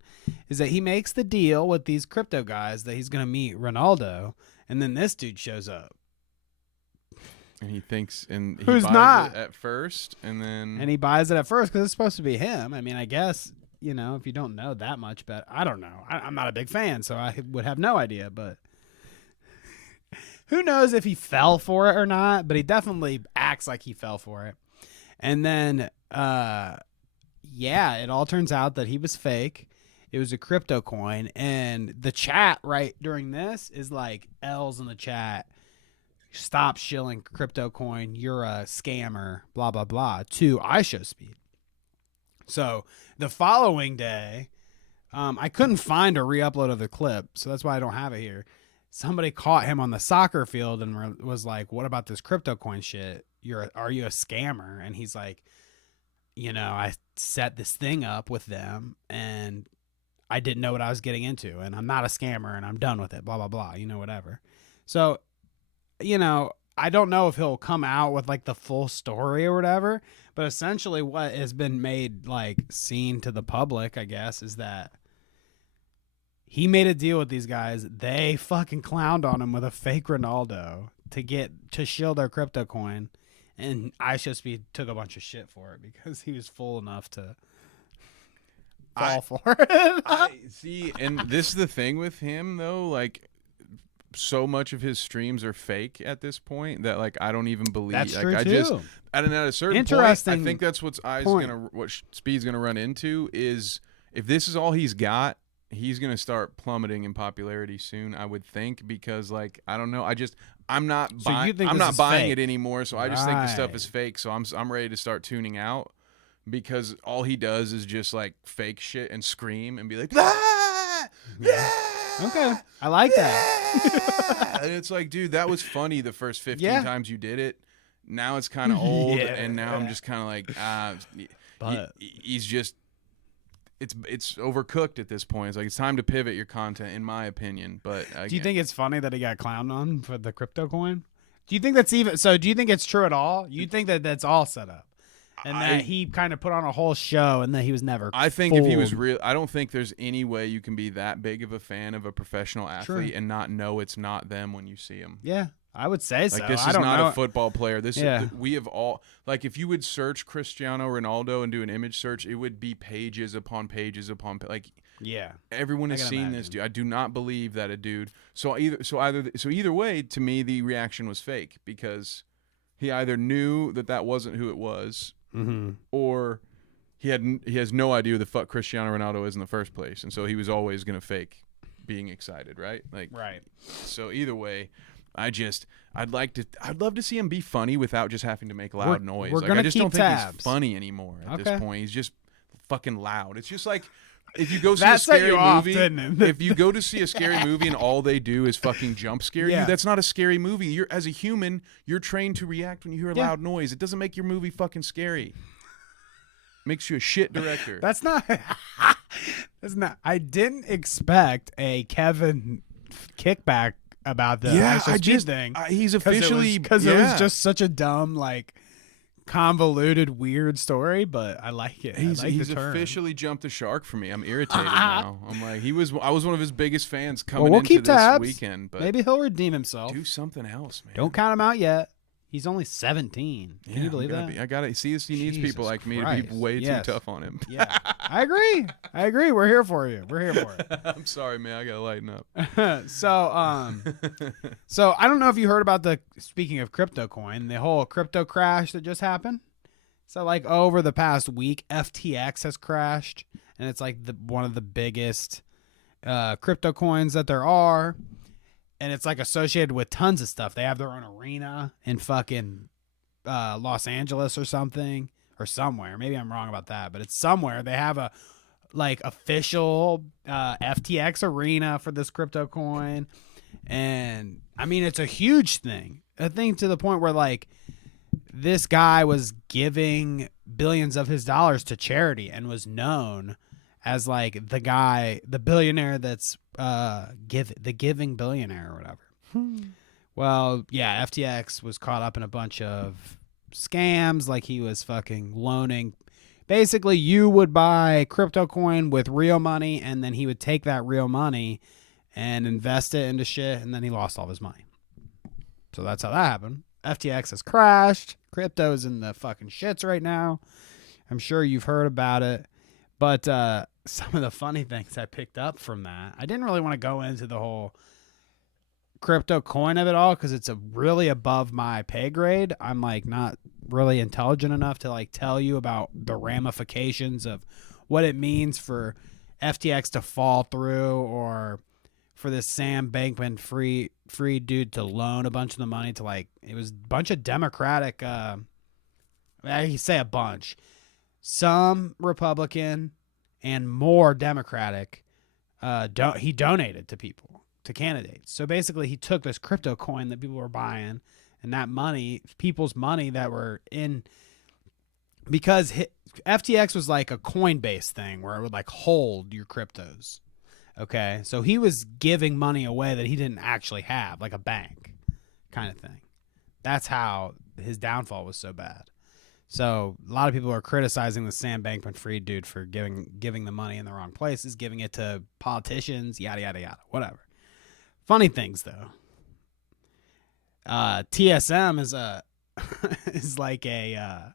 is that he makes the deal with these crypto guys that he's going to meet Ronaldo, and then this dude shows up. And he thinks, and he Who's buys not it at first, and he buys it at first because it's supposed to be him. I mean, I guess, you know, if you don't know that much, but I don't know. I'm not a big fan, so I would have no idea. But who knows if he fell for it or not? But he definitely acts like he fell for it. And then, it all turns out that he was fake. It was a crypto coin, and the chat right during this is like L's in the chat. Stop shilling crypto coin. You're a scammer, blah, blah, blah, to ishowspeed. So the following day, I couldn't find a re-upload of the clip, so that's why I don't have it here. Somebody caught him on the soccer field and was like, what about this crypto coin shit? Are you a scammer? And he's like, you know, I set this thing up with them and I didn't know what I was getting into, and I'm not a scammer and I'm done with it, blah, blah, blah, you know, whatever. So, you know, I don't know if he'll come out with like the full story or whatever, but essentially what has been made like seen to the public, I guess, is that he made a deal with these guys. They fucking clowned on him with a fake Ronaldo to shield their crypto coin, and ishowspeed took a bunch of shit for it because he was fool enough to fall for it. I see, and this is the thing with him though, like so much of his streams are fake at this point that like I don't even believe. That's like true I too. just at a certain point, I think that's what Speed's gonna run into is if this is all he's got, he's gonna start plummeting in popularity soon. I would think because like I don't know, I'm not buying it anymore. So I just think the stuff is fake. So I'm ready to start tuning out because all he does is just like fake shit and scream and be like, ah! Yeah. Okay, I like that. And it's like, dude, that was funny the first 15 times you did it. Now it's kind of old, and now I'm just kind of like, he's just, it's overcooked at this point. It's like it's time to pivot your content, in my opinion. But again, do you think it's funny that he got clowned on for the crypto coin? Do you think that's even so? Do you think it's true at all? You think that that's all set up? And that he kind of put on a whole show and that he was never I think fooled. If he was real, I don't think there's any way you can be that big of a fan of a professional athlete and not know it's not them when you see them. Yeah, I would say so. Like this is not a football player. This is, we have all, like if you would search Cristiano Ronaldo and do an image search, it would be pages upon pages upon like everyone has seen this dude. I do not believe that a dude. So either way, to me, the reaction was fake because he either knew that wasn't who it was. Mm-hmm. Or he has no idea who the fuck Cristiano Ronaldo is in the first place, and so he was always gonna fake being excited, right? Like, right. So either way, I'd love to see him be funny without just having to make loud noise. We're like, gonna I just keep don't think tabs. he's funny anymore at this point. He's just fucking loud. It's just like if you go see that a scary movie, didn't it? if you go to see a scary movie and all they do is fucking jump scare you, that's not a scary movie. You're as a human, you're trained to react when you hear a loud noise. It doesn't make your movie fucking scary. Makes you a shit director. That's not. I didn't expect a Kevin kickback about the ishowspeed thing. He's officially because it was just such a dumb like convoluted weird story, but I like it. He's the officially jumped the shark for me. I'm irritated now. I'm like I was one of his biggest fans coming we'll into keep this tabs. weekend, but maybe he'll redeem himself. Do something else, man. Don't count him out yet. He's only 17. Can you believe that? I gotta see this. He needs people like me to be way too tough on him. Yeah, I agree. We're here for you. We're here for it. I'm sorry, man. I gotta lighten up. So I don't know if you heard about speaking of crypto coin, the whole crypto crash that just happened. So like over the past week, FTX has crashed, and it's like one of the biggest crypto coins that there are. And it's like associated with tons of stuff. They have their own arena in fucking Los Angeles or something, or somewhere. Maybe I'm wrong about that, but it's somewhere. They have a like official FTX arena for this crypto coin, and I mean it's a huge thing. A thing to the point where like this guy was giving billions of his dollars to charity and was known as like the billionaire that's the giving billionaire or whatever. Well, yeah, FTX was caught up in a bunch of scams, like he was fucking loaning. Basically, you would buy crypto coin with real money, and then he would take that real money and invest it into shit, and then he lost all of his money. So that's how that happened. FTX has crashed. Crypto's in the fucking shits right now. I'm sure you've heard about it. But some of the funny things I picked up from that, I didn't really want to go into the whole crypto coin of it all because it's really above my pay grade. I'm like not really intelligent enough to like tell you about the ramifications of what it means for FTX to fall through or for this Sam Bankman-Fried dude to loan a bunch of the money to like it was a bunch of Democratic. I say a bunch. Some Republican and more Democratic, he donated to people, to candidates. So basically he took this crypto coin that people were buying and that money, people's money that were in, because FTX was like a Coinbase thing where it would like hold your cryptos. Okay. So he was giving money away that he didn't actually have, like a bank kind of thing. That's how his downfall was so bad. So a lot of people are criticizing the Sam Bankman-Fried dude for giving the money in the wrong places, giving it to politicians, yada, yada, yada, whatever. Funny things, though. TSM is like a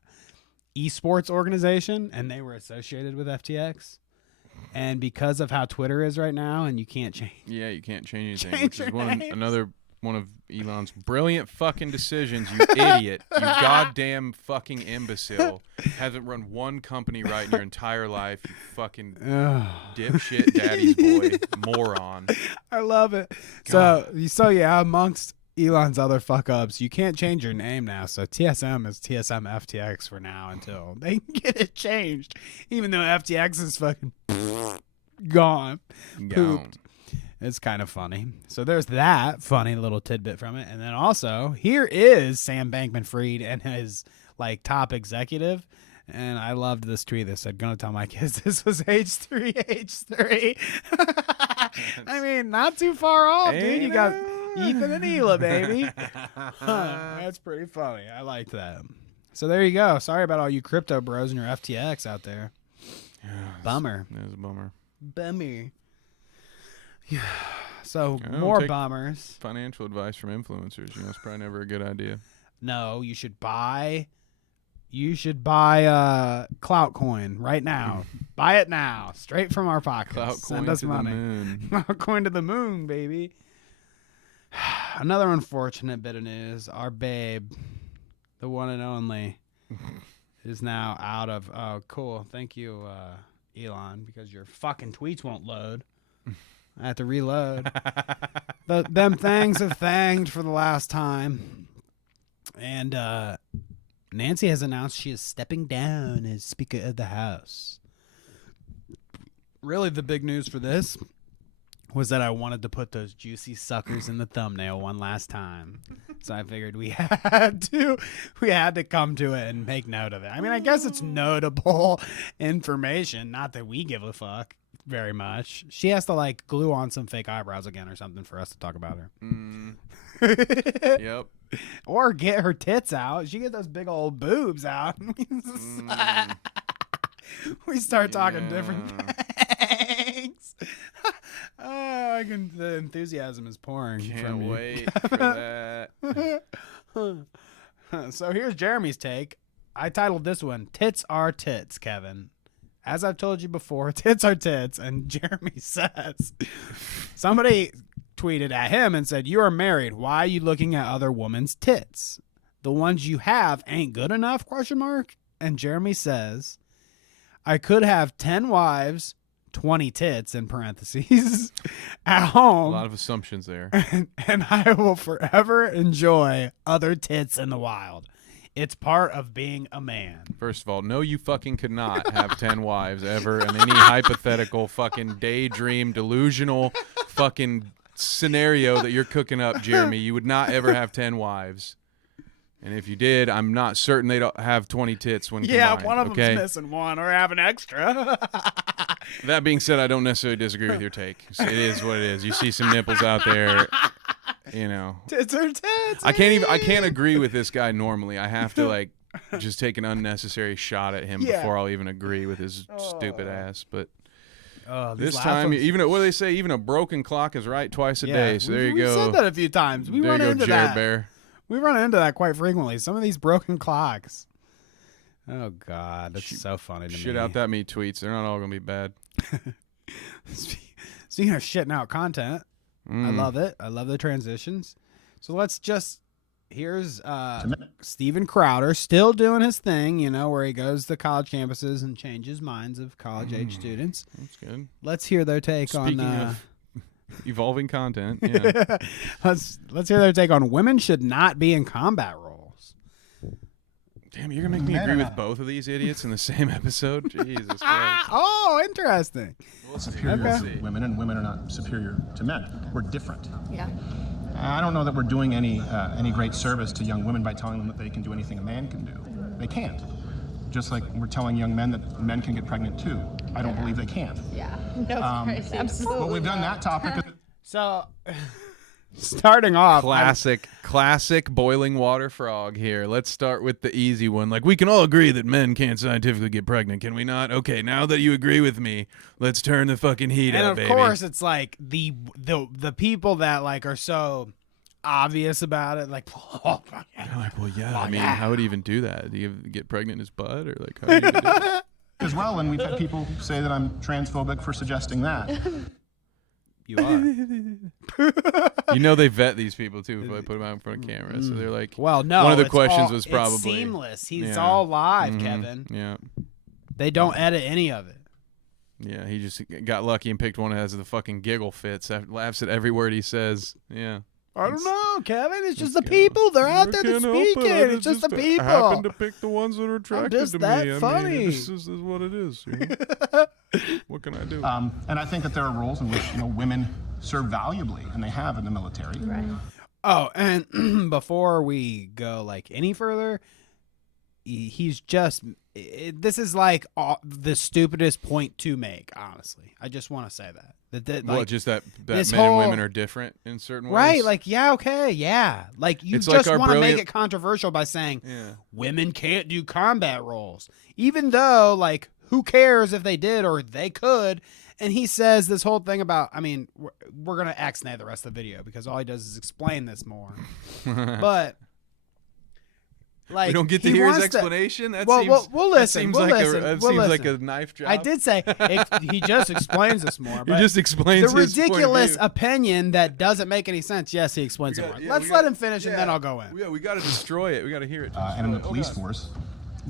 esports organization, and they were associated with FTX. And because of how Twitter is right now, and you can't change. Yeah, you can't change anything, which is another one of Elon's brilliant fucking decisions, you idiot. You goddamn fucking imbecile. Hasn't run one company right in your entire life, you fucking dipshit daddy's boy moron. I love it. So yeah, amongst Elon's other fuck-ups, you can't change your name now, so TSM is TSM FTX for now until they can get it changed, even though FTX is fucking gone. Pooped. It's kind of funny. So there's that funny little tidbit from it. And then also, here is Sam Bankman-Fried and his top executive. And I loved this tweet that said, "Gonna tell my kids this was H3. I mean, not too far off, dude. You got Ethan and Hila, baby. That's pretty funny. I liked that. So there you go. Sorry about all you crypto bros and your FTX out there. Bummer. It was a bummer. Bummer. Yeah. So more bummers. Financial advice from influencers, it's probably never a good idea. No, you should buy Clout coin right now. Buy it now, straight from our pockets. Clout Send coin us to money. the moon. Clout coin to the moon, baby. Another unfortunate bit of news. Our babe, the one and only, is now out of. Oh, cool. Thank you, Elon, because your fucking tweets won't load. I have to reload. Them things have thanged for the last time. And Nancy has announced she is stepping down as Speaker of the House. Really, the big news for this was that I wanted to put those juicy suckers in the thumbnail one last time. So I figured we had to come to it and make note of it. I mean, I guess it's notable information. Not that we give a fuck very much. She has to glue on some fake eyebrows again or something for us to talk about her. Yep. Or get her tits out. She get those big old boobs out. We start talking different things. The enthusiasm is pouring. Can't wait for that. So here's Jeremy's take. I titled this one, "Tits Are Tits," Kevin. As I've told you before, tits are tits, and Jeremy says, somebody tweeted at him and said, "You are married. Why are you looking at other women's tits? The ones you have ain't good enough?" ? And Jeremy says, "I could have 10 wives, 20 tits in parentheses at home. A lot of assumptions there. And I will forever enjoy other tits in the wild. It's part of being a man." First of all, no, you fucking could not have 10 wives ever in any hypothetical fucking daydream, delusional fucking scenario that you're cooking up, Jeremy. You would not ever have 10 wives. And if you did, I'm not certain they'd have 20 tits when combined. One of them's missing one or have an extra. That being said, I don't necessarily disagree with your take. It is what it is. You see some nipples out there, Tits are tits. I can't agree with this guy normally. I have to just take an unnecessary shot at him before I'll even agree with his stupid ass. But this time, what do they say? Even a broken clock is right twice a day. So there you go. We said that a few times. We run into Jared that. Bear. We run into that quite frequently. Some of these broken clocks. Oh God, that's so funny to me. Shit out that me tweets. They're not all gonna be bad. Speaking of shitting out content, I love it. I love the transitions. So here's Steven Crowder still doing his thing, where he goes to college campuses and changes minds of college-age students. That's good. Let's hear their take Speaking on of evolving content. Yeah. Let's hear their take on women should not be in combat roles. Damn, you're gonna make me agree with both of these idiots in the same episode? Jesus Christ. Oh, interesting. Superior to women, and women are not superior to men. We're different. Yeah. I don't know that we're doing any great service to young women by telling them that they can do anything a man can do. They can't. Just like we're telling young men that men can get pregnant too. I don't believe they can. Yeah. No, absolutely. But we've done that topic. So starting off, classic boiling water frog here. Let's start with the easy one. Like, we can all agree that men can't scientifically get pregnant, can we not? Okay, now that you agree with me, let's turn the fucking heat up, baby. And of course, it's like the people that like are so obvious about it, like, oh, well, yeah. I mean, how would he even do that? Do you get pregnant in his butt, or like, how do you even do that? As well, and we've had people say that I'm transphobic for suggesting that. You are. You know they vet these people too if I put them out in front of camera. So they're like, well, no. One of the questions was probably it's seamless. He's all live, Kevin. Yeah. They don't edit any of it. Yeah, he just got lucky and picked one that has the fucking giggle fits. Laughs at every word he says. Yeah. I don't know, Kevin. It's just the people. They're out there to speak it. It's just the people. I happen to pick the ones that are attracted just to that me. funny. I mean, this is what it is. You know? What can I do? And I think that there are roles in which women serve valuably, and they have in the military. Right. Oh, and before we go like any further, he's just. This is like the stupidest point to make. Honestly, I just want to say that. What, just that men and women are different in certain ways? Right, like, yeah, okay, yeah. Like, you just want to make it controversial by saying women can't do combat roles. Even though, like, who cares if they did or they could? And he says this whole thing about, I mean, we're going to X-nay the rest of the video because all he does is explain this more. But... like, we don't get to hear his explanation. We'll listen. That seems like a knife job. I did say he just explains this more. He just explains the his ridiculous point of view. opinion that doesn't make any sense. Yes, he explains it more. Let's let him finish and then I'll go in. Yeah, we got to destroy it. We got to hear it. And in the police force.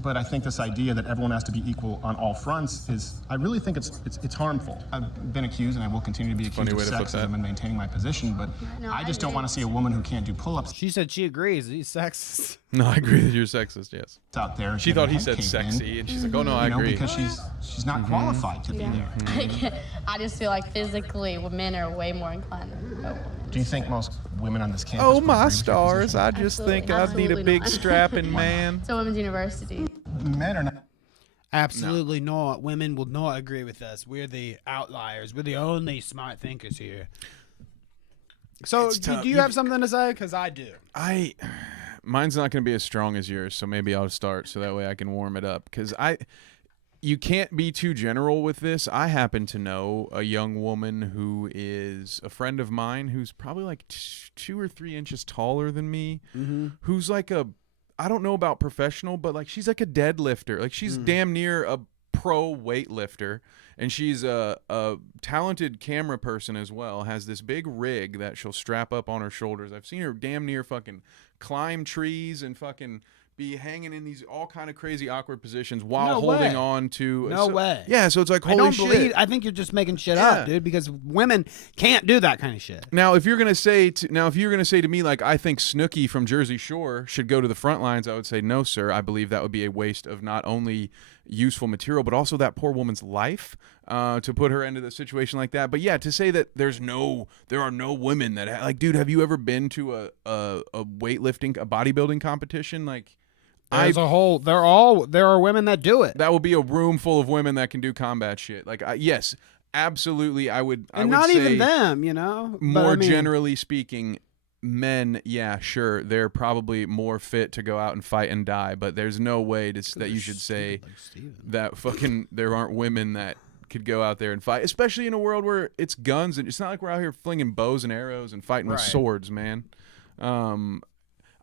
But I think this idea that everyone has to be equal on all fronts is, I really think it's harmful. I've been accused, and I will continue to be accused of sexism and maintaining my position, but I just don't want to see a woman who can't do pull-ups. She said she agrees. He's sexist. No, I agree that you're sexist, yes. It's out there. She thought he said sexy, and she's like, oh, no, I agree. Because she's not qualified to be there. I just feel like physically men are way more inclined than women. Do you think most women on this campus... Oh, my stars. I just think I need a big strapping man. It's a women's university. Men are not... Absolutely not. Women will not agree with us. We're the outliers. We're the only smart thinkers here. So, do you have something to say? Because I do. Mine's not going to be as strong as yours, so maybe I'll start so that way I can warm it up. Because you can't be too general with this. I happen to know a young woman who is a friend of mine who's probably like 2 or 3 inches taller than me, who's like I don't know about professional, but like she's like a deadlifter. Like she's damn near a pro weightlifter, and she's a talented camera person as well. Has this big rig that she'll strap up on her shoulders. I've seen her damn near fucking climb trees and fucking be hanging in these all kind of crazy awkward positions while holding on to no way. Yeah, so it's like holy shit. I think you're just making shit up, dude, because women can't do that kind of shit. Now, if you're gonna say to me like I think Snooki from Jersey Shore should go to the front lines, I would say no, sir. I believe that would be a waste of not only useful material but also that poor woman's life to put her into the situation like that. But yeah, to say that there are no women that like, dude, have you ever been to a weightlifting, a bodybuilding competition? Like, there are women that do it. That will be a room full of women that can do combat shit. Like, yes, absolutely. I would not say even them, you know. More generally speaking, men, yeah, sure, they're probably more fit to go out and fight and die. But there's no way that you should say that fucking there aren't women that could go out there and fight, especially in a world where it's guns and it's not like we're out here flinging bows and arrows and fighting with swords, man.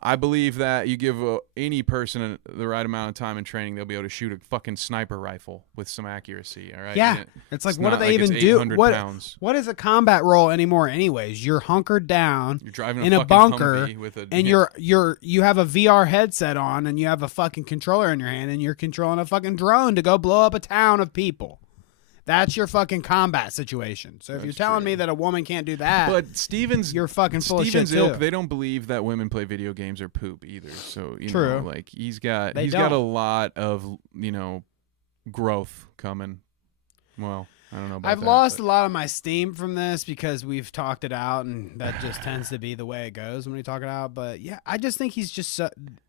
I believe that you give any person the right amount of time and training, they'll be able to shoot a fucking sniper rifle with some accuracy. All right. Yeah. It's like, what do they even do? What is a combat role anymore? Anyways, you're hunkered down. You're driving in a bunker, and you have a VR headset on, and you have a fucking controller in your hand, and you're controlling a fucking drone to go blow up a town of people. That's your fucking combat situation. So if you're telling me that a woman can't do that, but you're fucking full of shit ilk, too. They don't believe that women play video games or poop either. So you True. know, like he's got a lot of growth coming. Well, I don't know about I've that, lost a lot of my steam from this because we've talked it out, and that just tends to be the way it goes when we talk it out. But yeah, I just think he's just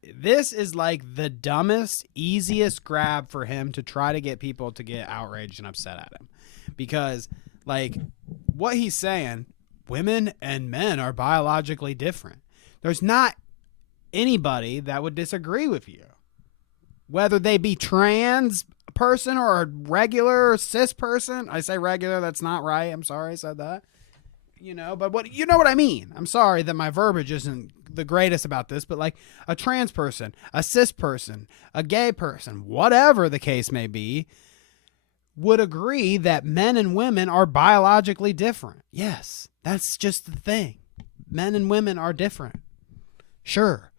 this is like the dumbest, easiest grab for him to try to get people to get outraged and upset at him, because like what he's saying, women and men are biologically different. There's not anybody that would disagree with you, whether they be trans person or a regular or cis person. I say regular, that's not right. I'm sorry I said that. But what you know what I mean. I'm sorry that my verbiage isn't the greatest about this, but like a trans person, a cis person, a gay person, whatever the case may be, would agree that men and women are biologically different. Yes, that's just the thing. Men and women are different. Sure.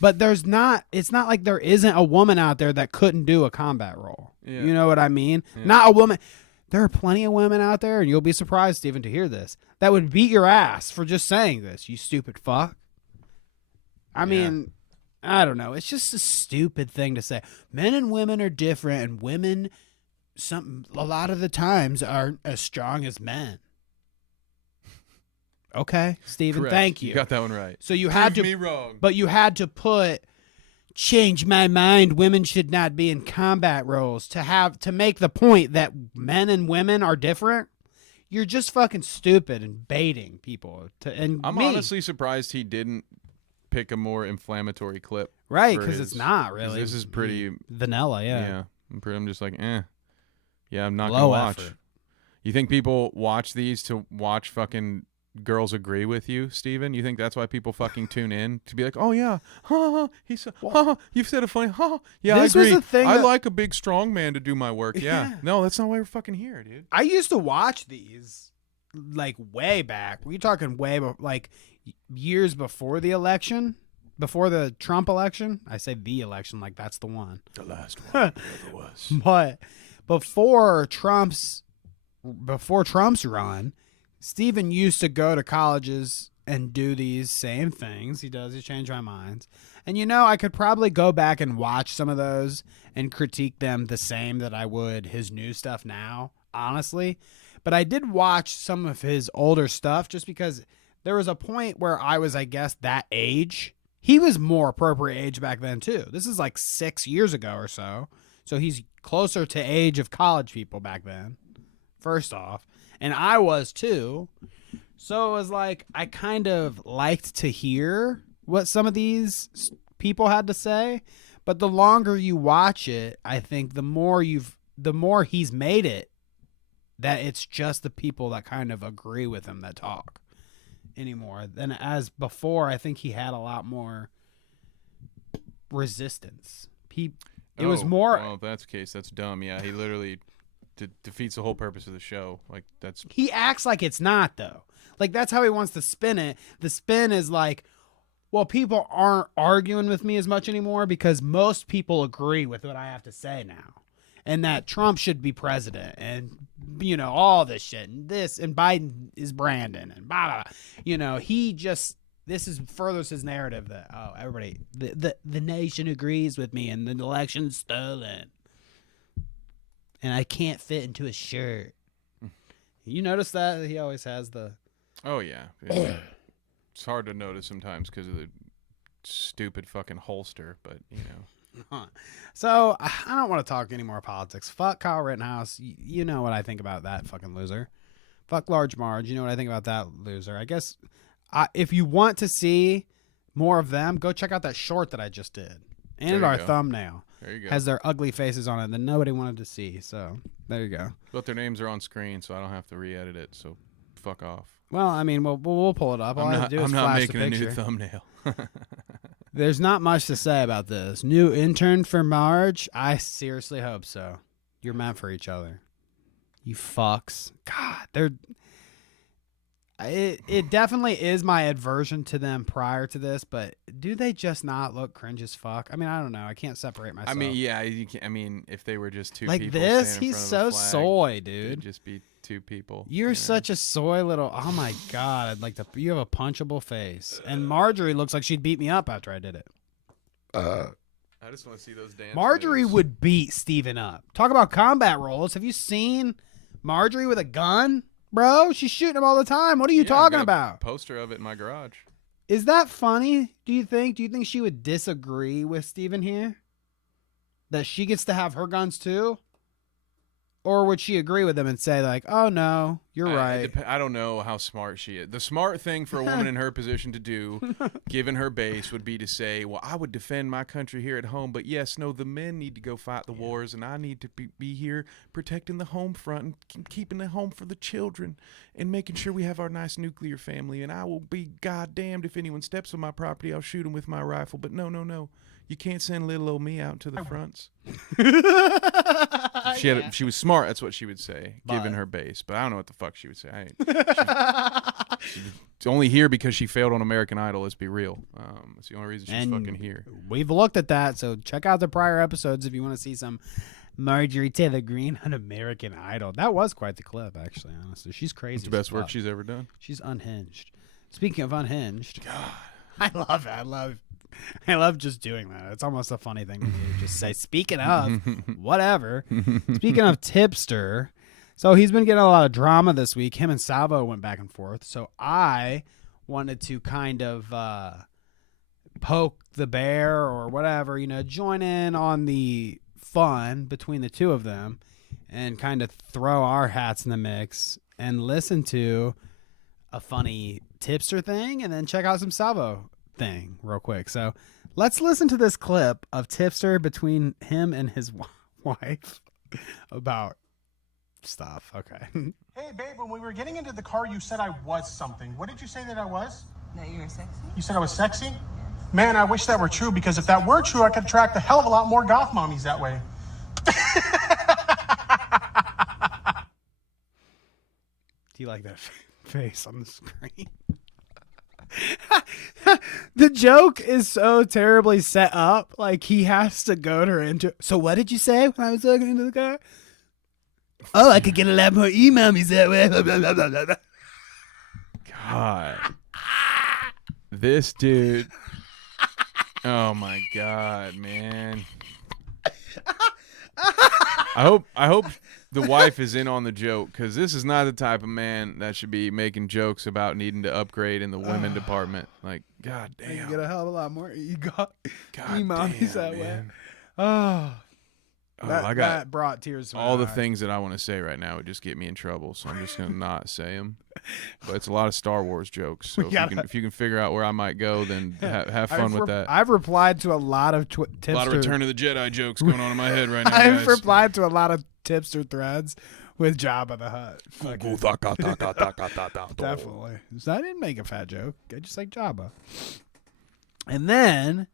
But it's not like there isn't a woman out there that couldn't do a combat role. Yeah. You know what I mean? Yeah. Not a woman. There are plenty of women out there, and you'll be surprised, Stephen, to hear this, that would beat your ass for just saying this, you stupid fuck. I mean, I don't know. It's just a stupid thing to say. Men and women are different, and women, a lot of the times, aren't as strong as men. Okay, Stephen, Correct. Thank you. You got that one right. So you had to, me wrong. But you had to put, change my mind. Women should not be in combat roles to make the point that men and women are different. You're just fucking stupid and baiting people. I'm honestly surprised he didn't pick a more inflammatory clip. Right, because it's not really. This is pretty vanilla. Yeah. I'm just like, Yeah, I'm not Low gonna watch. effort. You think people watch these to watch fucking girls agree with you, Steven? You think that's why people fucking tune in to be like, oh yeah, you've said a funny, yeah, This I was agree. the thing I that- like a big strong man to do my work. Yeah. No, that's not why we're fucking here, dude. I used to watch these like way back. We're talking like years before the election, before the Trump election. I say the election like that's the one. The last one ever was. But before Trump's run, Stephen used to go to colleges and do these same things. He changed my minds. And I could probably go back and watch some of those and critique them the same that I would his new stuff now, honestly. But I did watch some of his older stuff just because there was a point where I was, I guess, that age. He was more appropriate age back then too. This is like 6 years ago or so. So he's closer to age of college people back then, first off. And I was too. So it was like I kind of liked to hear what some of these people had to say. But the longer you watch it, I think the more he's made it that it's just the people that kind of agree with him that talk anymore. Than as before, I think he had a lot more resistance. It was more. Well, if that's the case, that's dumb. Yeah, he literally defeats the whole purpose of the show. Like that's. He acts like it's not though. Like that's how he wants to spin it. The spin is like, well, people aren't arguing with me as much anymore because most people agree with what I have to say now, and that Trump should be president, and all this shit, and this, and Biden is Brandon, and blah blah. blah. This furthers his narrative that everybody, the nation agrees with me, and the election's stolen, and I can't fit into a shirt. You notice that he always has the. Oh yeah. It's hard to notice sometimes because of the stupid fucking holster, but So I don't want to talk any more politics. Fuck Kyle Rittenhouse. You know what I think about that fucking loser. Fuck Large Marge. You know what I think about that loser. I guess if you want to see more of them, go check out that short that I just did. And our thumbnail. There you go. Has their ugly faces on it that nobody wanted to see. So there you go. But their names are on screen, so I don't have to re-edit it. So fuck off. Well, I mean, we'll pull it up. All I have to do is I'm not flash making the a new picture. thumbnail. There's not much to say about this. New intern for Marge? I seriously hope so. You're meant for each other. You fucks. God, it definitely is my aversion to them prior to this, but do they just not look cringe as fuck? I mean, I don't know. I can't separate myself. I mean, yeah. If they were just two like people this, standing in he's front of so a flag, soy, dude. it'd just be two people. You're such a soy little. Oh my god! I'd like to. You have a punchable face, and Marjorie looks like she'd beat me up after I did it. I just want to see those dance. Marjorie moves. would beat Steven up. Talk about combat roles. Have you seen Marjorie with a gun, bro? She's shooting him all the time. What are you talking I've got a about? Poster of it in my garage. Is that funny? Do you think she would disagree with Steven here? That she gets to have her guns too? Or would she agree with him and say, like, oh, no, you're right? I don't know how smart she is. The smart thing for a woman in her position to do, given her base, would be to say, well, I would defend my country here at home, but yes, no, the men need to go fight the wars, and I need to be here protecting the home front and keeping the home for the children and making sure we have our nice nuclear family, and I will be goddamned if anyone steps on my property. I'll shoot him with my rifle. But no. You can't send little old me out to the fronts. She was smart. That's what she would say, given her base. But I don't know what the fuck she would say. She's only here because she failed on American Idol. Let's be real. That's the only reason she's fucking here. We've looked at that, so check out the prior episodes if you want to see some Marjorie Taylor Greene on American Idol. That was quite the clip, actually. Honestly, she's crazy. It's the best work she's ever done. She's unhinged. Speaking of unhinged, God, I love it. I love just doing that. It's almost a funny thing to do. Just say, speaking of, whatever. Speaking of Tipster, so he's been getting a lot of drama this week. Him and Salvo went back and forth. So I wanted to kind of poke the bear or whatever, join in on the fun between the two of them and kind of throw our hats in the mix and listen to a funny Tipster thing and then check out some Salvo thing real quick. So let's listen to this clip of Tipster between him and his wife about stuff. Okay. Hey, babe, when we were getting into the car, you said I was something. What did you say that I was? That you were sexy. You said I was sexy? Yes. Man, I wish that were true, because if that were true, I could attract a hell of a lot more goth mommies that way. Do you like that face on the screen? The joke is so terribly set up. Like, he has to goad her into. So what did you say when I was looking into the car? Oh, I could get a lot more e-mommies that way. God, this dude. Oh my God, man. I hope the wife is in on the joke, because this is not the type of man that should be making jokes about needing to upgrade in the women department. Like, God damn. You get a hell of a lot more God e-mommies that way. Oh, that brought tears to my all the eyes. things that I want to say right now would just get me in trouble, so I'm just going to not say them. But it's a lot of Star Wars jokes, so if you can figure out where I might go, then have fun with that. I've replied to a lot of Tipster. A lot of Return of the Jedi jokes going on in my head right now, I've guys. replied to a lot of Tipster threads with Jabba the Hutt. Definitely. So I didn't make a fat joke. I just like Jabba. And then,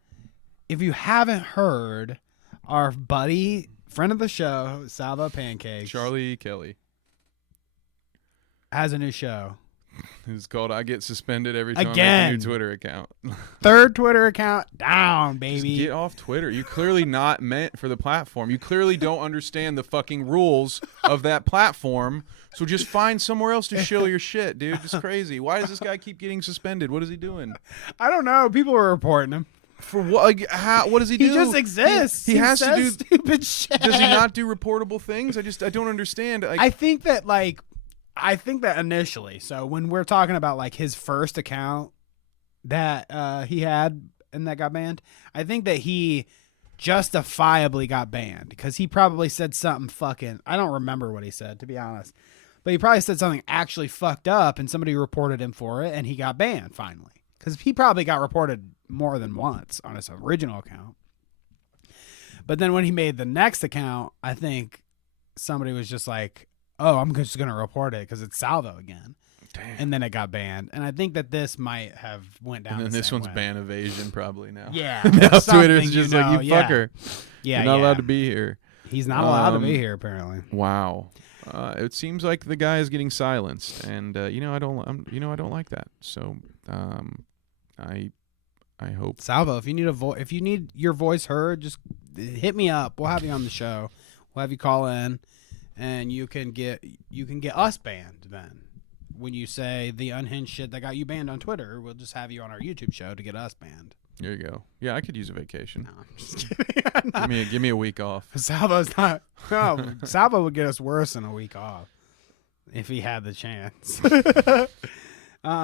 if you haven't heard, our buddy, friend of the show, Salvo Pancakes, Charlie Kelly, has a new show. It's called I Get Suspended Every Time I make a new Twitter account. Third Twitter account down, baby. Just get off Twitter. You're clearly not meant for the platform. You clearly don't understand the fucking rules of that platform. So just find somewhere else to shill your shit, dude. It's crazy. Why does this guy keep getting suspended? What is he doing? I don't know. People are reporting him. For what? Like, what does he do? He just exists. He has to do stupid shit. Does he not do reportable things? I don't understand. I think that initially, so when we're talking about like his first account that he had and that got banned, I think that he justifiably got banned because he probably said something fucking, I don't remember what he said, to be honest, but he probably said something actually fucked up and somebody reported him for it and he got banned finally, because he probably got reported more than once on his original account. But then when he made the next account, I think somebody was just like, oh, I'm just going to report it because it's Salvo again. Damn. And then it got banned. And I think that this might have went down. And then the this same one's way. ban evasion probably now. Yeah. Now Twitter's just like, you fucker. Yeah. You're not allowed to be here. He's not allowed to be here, apparently. Wow. It seems like the guy is getting silenced, and I don't like that. So, I hope Salvo, if you need your voice heard, just hit me up. We'll have you on the show. We'll have you call in, and you can get us banned. Then, when you say the unhinged shit that got you banned on Twitter, we'll just have you on our YouTube show to get us banned. There you go. Yeah, I could use a vacation. No, I'm just kidding. Give me a week off. Salvo's not. No, Salvo would get us worse than a week off if he had the chance.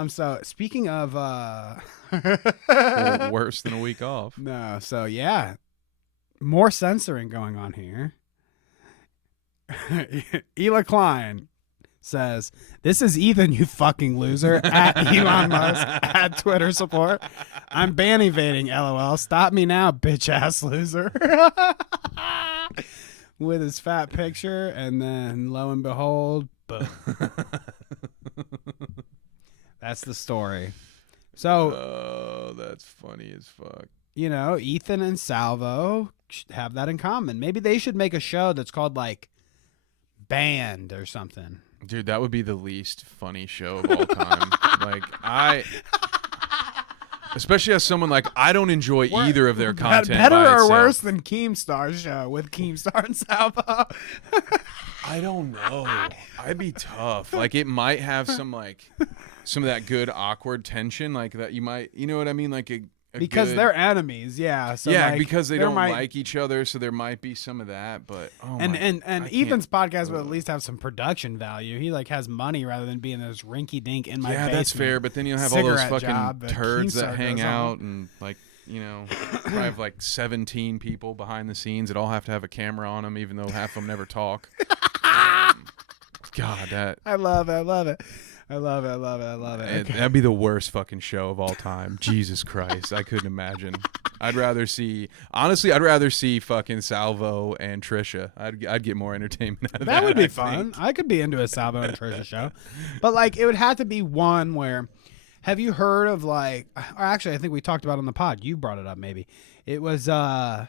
So speaking of worse than a week off. No, so yeah. More censoring going on here. Ela Klein says, "This is Ethan, you fucking loser." At Elon Musk, at Twitter support. "I'm ban evading, LOL. Stop me now, bitch ass loser." With his fat picture, and then lo and behold, boom. That's the story. So, oh, that's funny as fuck. You know, Ethan and Salvo have that in common. Maybe they should make a show that's called like Band or something. Dude, that would be the least funny show of all time. Especially as someone like, I don't enjoy either of their content. Better by or itself. worse than Keemstar's show with Keemstar and Salvo? I don't know. I'd be tough. Like, it might have some of that good awkward tension, like that you might, you know what I mean? Like because good, they're enemies, yeah. So yeah, like, because they don't like each other, so there might be some of that. But and Ethan's podcast would at least have some production value. He like has money rather than being this rinky dink in my basement. Yeah, that's fair. But then you'll have all those fucking turds Keemstar that hang out and like, you know, I have like 17 people behind the scenes that all have to have a camera on them, even though half of them never talk. God, that I love it. Okay. That'd be the worst fucking show of all time. Jesus Christ, I couldn't imagine. I'd rather see fucking Salvo and Trisha. I'd get more entertainment out of that. That would be fun. I could be into a Salvo and Trisha show, but like it would have to be one where. Have you heard of like? Or actually, I think we talked about it on the pod. You brought it up, maybe. It was the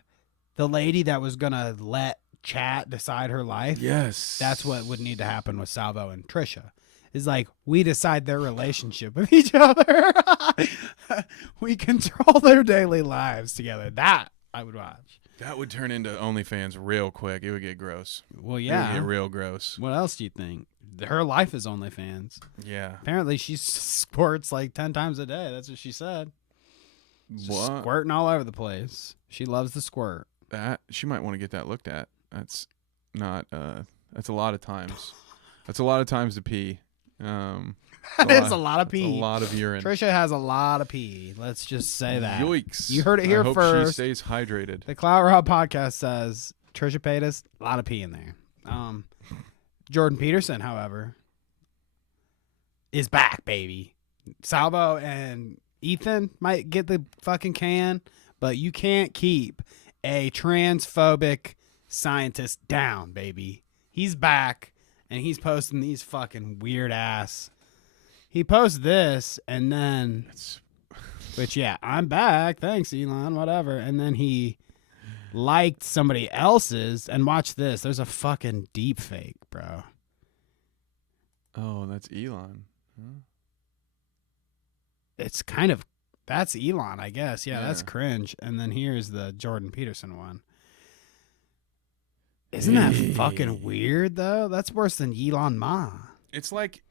lady that was gonna let chat decide her life. Yes, that's what would need to happen with Salvo and Trisha. Is like we decide their relationship with each other. We control their daily lives together. That I would watch. That would turn into OnlyFans real quick. It would get gross. Well, yeah, it would get real gross. What else do you think? Her life is OnlyFans. Yeah. Apparently, she squirts like 10 times a day. That's what she said. What? Squirting all over the place. She loves the squirt. That she might want to get that looked at. That's not. That's a lot of times. That's a lot of times to pee. That is a lot of pee. A lot of urine. Trisha has a lot of pee. Let's just say that. Yikes! You heard it here I hope first. She stays hydrated. The Clout Rob podcast says Trisha Paytas, a lot of pee in there. Jordan Peterson, however, is back, baby. Salvo and Ethan might get the fucking can, but you can't keep a transphobic scientist down, baby. He's back, and he's posting these fucking weird ass. He posts this, and then, which, yeah, I'm back. Thanks, Elon, whatever. And then he liked somebody else's, and watch this. There's a fucking deep fake, bro. Oh, that's Elon. Huh? It's kind of, that's Elon, I guess. Yeah, that's cringe. And then here's the Jordan Peterson one. Isn't that fucking weird though? That's worse than Elon Ma. It's like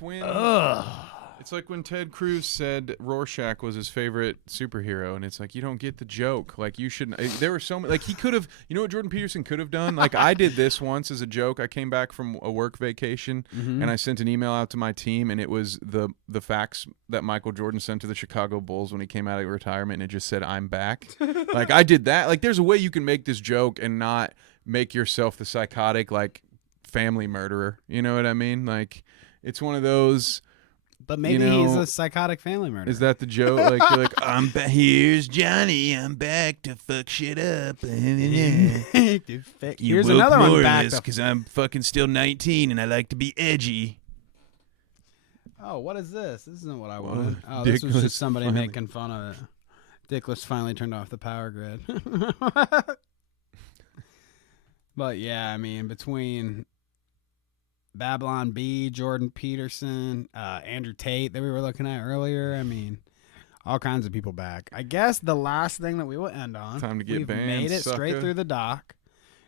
when Ugh. It's like when Ted Cruz said Rorschach was his favorite superhero, and it's like, you don't get the joke. Like, you shouldn't. There were so many. Like, he could have. You know what Jordan Peterson could have done? Like, I did this once as a joke. I came back from a work vacation, and I sent an email out to my team, and it was the fax that Michael Jordan sent to the Chicago Bulls when he came out of retirement, and it just said, "I'm back." Like, I did that. Like, there's a way you can make this joke and not make yourself the psychotic, like, family murderer. You know what I mean? Like, it's one of those. But maybe he's a psychotic family murderer. Is that the joke? Like, you're like, here's Johnny. I'm back to fuck shit up. Here's another one back because I'm fucking still 19 and I like to be edgy. Oh, what is this? This isn't what I wanted. Oh, this was just somebody making fun of it. Dickless finally turned off the power grid. But yeah, I mean, between Babylon B, Jordan Peterson, Andrew Tate that we were looking at earlier. I mean, all kinds of people back. I guess the last thing that we will end on. Time to get we've banned, made it sucker. straight through the doc.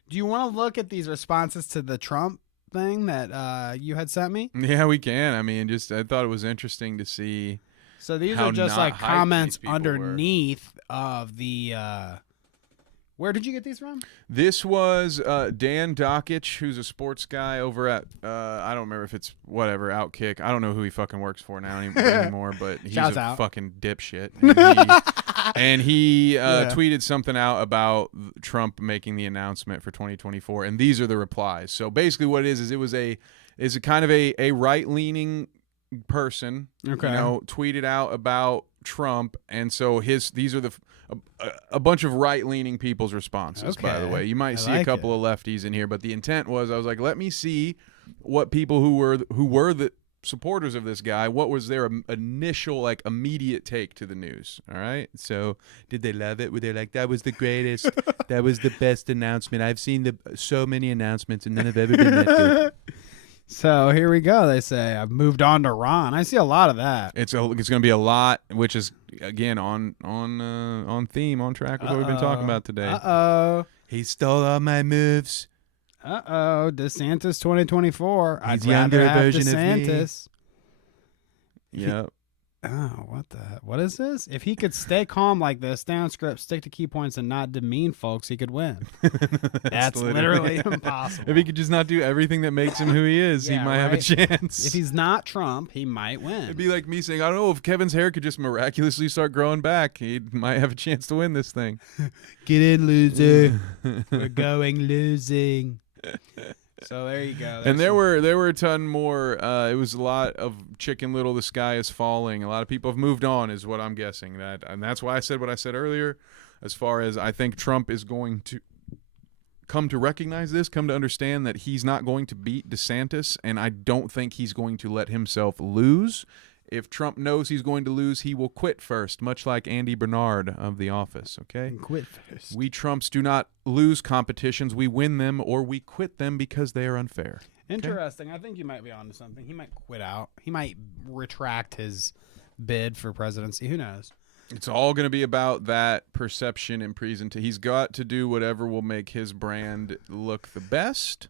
Do you want to look at these responses to the Trump thing that you had sent me? Yeah, we can. I mean, I thought it was interesting to see. So these are just like comments underneath of the. Where did you get these from? This was Dan Dockich, who's a sports guy over at, I don't remember if it's whatever, Outkick. I don't know who he fucking works for now anymore, but he's a fucking dipshit. And he tweeted something out about Trump making the announcement for 2024, and these are the replies. So basically, what it is it was a kind of a right leaning person, tweeted out about Trump, and so these are a bunch of right leaning people's responses. By the way, you might see a couple of lefties in here, but the intent was I was like, let me see what people who were the supporters of this guy, what was their initial immediate take to the news. All right, so did they love it? Were they like, that was the greatest, that was the best announcement, I've seen so many announcements and none have ever been that good? So here we go. They say I've moved on to Ron. I see a lot of that. It's going to be a lot, which is again on theme, on track with what we've been talking about today. He stole all my moves. DeSantis 2024. He's younger version DeSantis. of me. Yep. Oh, what is this? If he could stay calm like this, stay on script, stick to key points, and not demean folks, he could win. That's literally impossible. If he could just not do everything that makes him who he is, he might have a chance. If he's not Trump, he might win. It'd be like me saying, I don't know, if Kevin's hair could just miraculously start growing back, he might have a chance to win this thing. Get in, loser. We're going losing. So there you go. And there were a ton more. It was a lot of Chicken Little, the sky is falling. A lot of people have moved on, is what I'm guessing. And that's why I said what I said earlier, as far as I think Trump is going to come to recognize this, come to understand that he's not going to beat DeSantis, and I don't think he's going to let himself lose. If Trump knows he's going to lose, he will quit first, much like Andy Bernard of The Office, okay? Quit first. We Trumps do not lose competitions. We win them or we quit them because they are unfair. Interesting. I think you might be onto something. He might quit out. He might retract his bid for presidency. Who knows? It's all going to be about that perception and presentation. He's got to do whatever will make his brand look the best.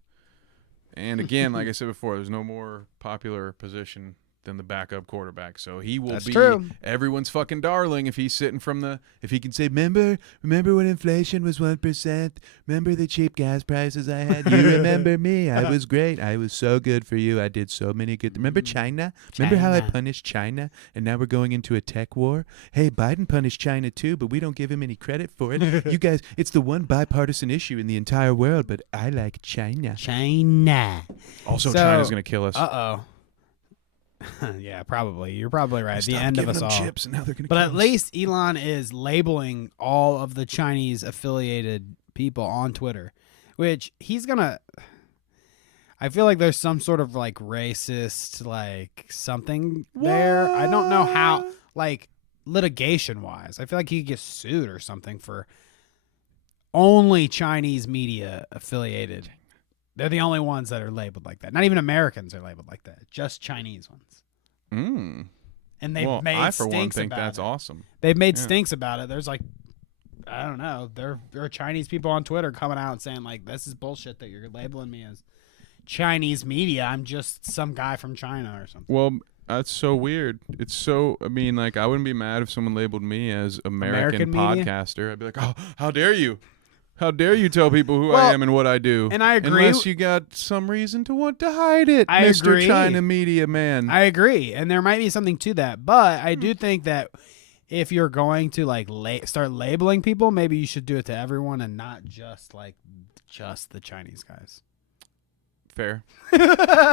And again, like I said before, there's no more popular position than the backup quarterback. So he will be everyone's fucking darling if he's sitting if he can say, remember when inflation was 1%? Remember the cheap gas prices I had? You remember me? I was great. I was so good for you. I did so many good. Remember China? Remember how I punished China? And now we're going into a tech war? Hey, Biden punished China too, but we don't give him any credit for it. You guys, it's the one bipartisan issue in the entire world, but I like China. Also, China's going to kill us. Yeah, probably. You're probably right. The end of us all. Chips and now they're gonna but kill at us. least Elon is labeling all of the Chinese affiliated people on Twitter, which he's gonna. I feel like there's some sort of racist something there. I don't know how litigation wise. I feel like he could get sued or something for only Chinese media affiliated. They're the only ones that are labeled like that. Not even Americans are labeled like that. Just Chinese ones. And they've made I, for stinks one, think about that's it. Awesome. They've made stinks about it. There's I don't know. There are Chinese people on Twitter coming out and saying this is bullshit that you're labeling me as Chinese media. I'm just some guy from China or something. Well, that's so weird. It's so, I wouldn't be mad if someone labeled me as American podcaster. I'd be like, oh, how dare you? How dare you tell people who I am and what I do? And I agree. Unless you got some reason to want to hide it, Mr. Agree. China media man. I agree. And there might be something to that. But I do think that if you're going to start labeling people, maybe you should do it to everyone and not just just the Chinese guys. Fair.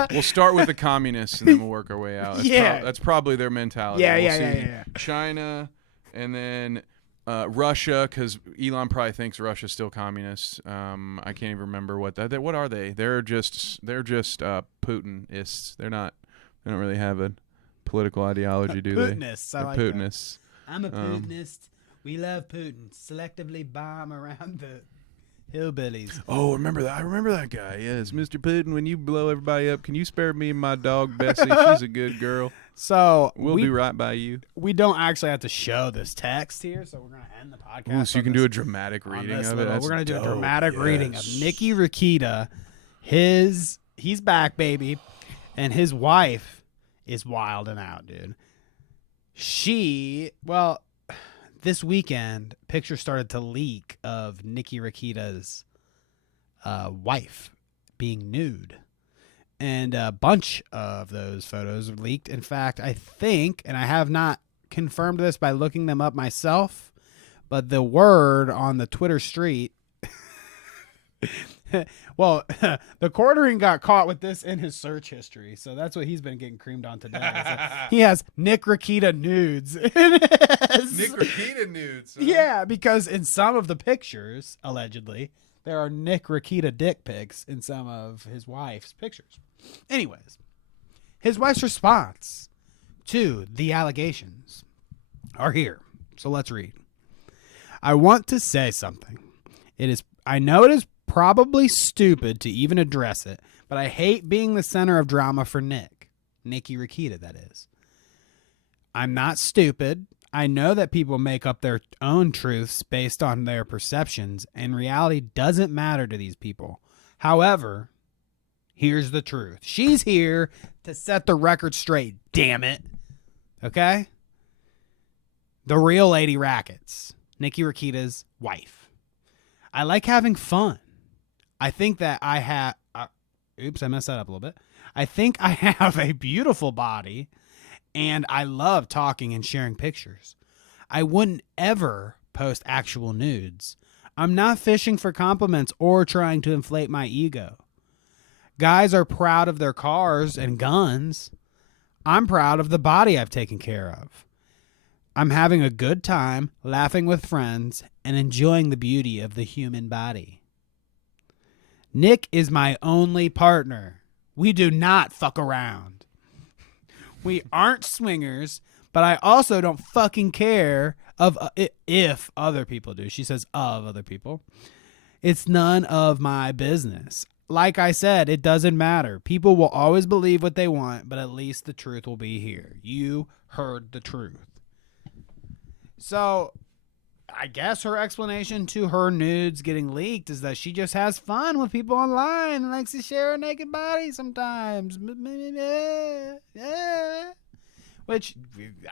We'll start with the communists and then we'll work our way out. That's probably their mentality. Yeah. China and then Russia, because Elon probably thinks Russia's still communist. I can't even remember what are they? They're just Putinists. They don't really have a political ideology, do they? Putinists. I like Putinists. That. I'm a Putinist. We love Putin. Selectively bomb around the hillbillies. Oh, remember that? I remember that guy. Yes, Mr. Putin. When you blow everybody up, can you spare me and my dog Bessie? She's a good girl. So we'll do right by you. We don't actually have to show this text here, so we're going to end the podcast. Ooh, so you can do a dramatic reading of it. We're going to do a dramatic reading of Nikki Rikita. He's back, baby, and his wife is wilding out, dude. This weekend, pictures started to leak of Nikki Rikita's wife being nude. And a bunch of those photos leaked. In fact, I think, and I have not confirmed this by looking them up myself, But the word on the Twitter street, well, the quartering got caught with this in his search history, so that's what he's been getting creamed on today. So he has Nick Rakita nudes. Nick Rakita nudes. Huh? Yeah, because in some of the pictures, allegedly, there are Nick Rakita dick pics in some of his wife's pictures. Anyways, his wife's response to the allegations are here. So let's read. I want to say something. I know it is probably stupid to even address it, but I hate being the center of drama for Nicky Rakita, that is. I'm not stupid. I know that people make up their own truths based on their perceptions, and reality doesn't matter to these people. However, here's the truth. She's here to set the record straight, damn it. Okay? The real Lady Rackets, Nicky Rakita's wife. I like having fun. I think that I have... oops, I messed that up a little bit. I think I have a beautiful body, and I love talking and sharing pictures. I wouldn't ever post actual nudes. I'm not fishing for compliments or trying to inflate my ego. Guys are proud of their cars and guns. I'm proud of the body I've taken care of. I'm having a good time, laughing with friends, and enjoying the beauty of the human body. Nick is my only partner. We do not fuck around. We aren't swingers, but I also don't fucking care if other people do. She says of other people. It's none of my business. Like I said, it doesn't matter. People will always believe what they want, but at least the truth will be here. You heard the truth. So, I guess her explanation to her nudes getting leaked is that she just has fun with people online and likes to share a naked body sometimes. Which,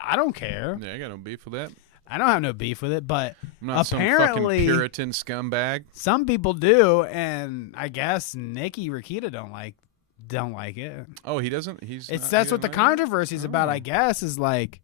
I don't care. Yeah, I got no beef with that. I don't have no beef with it, but I'm not apparently some fucking Puritan scumbag. Some people do, and I guess Nicky Rakita don't like it. Oh, he doesn't? That's what the controversy is about, I guess, is like...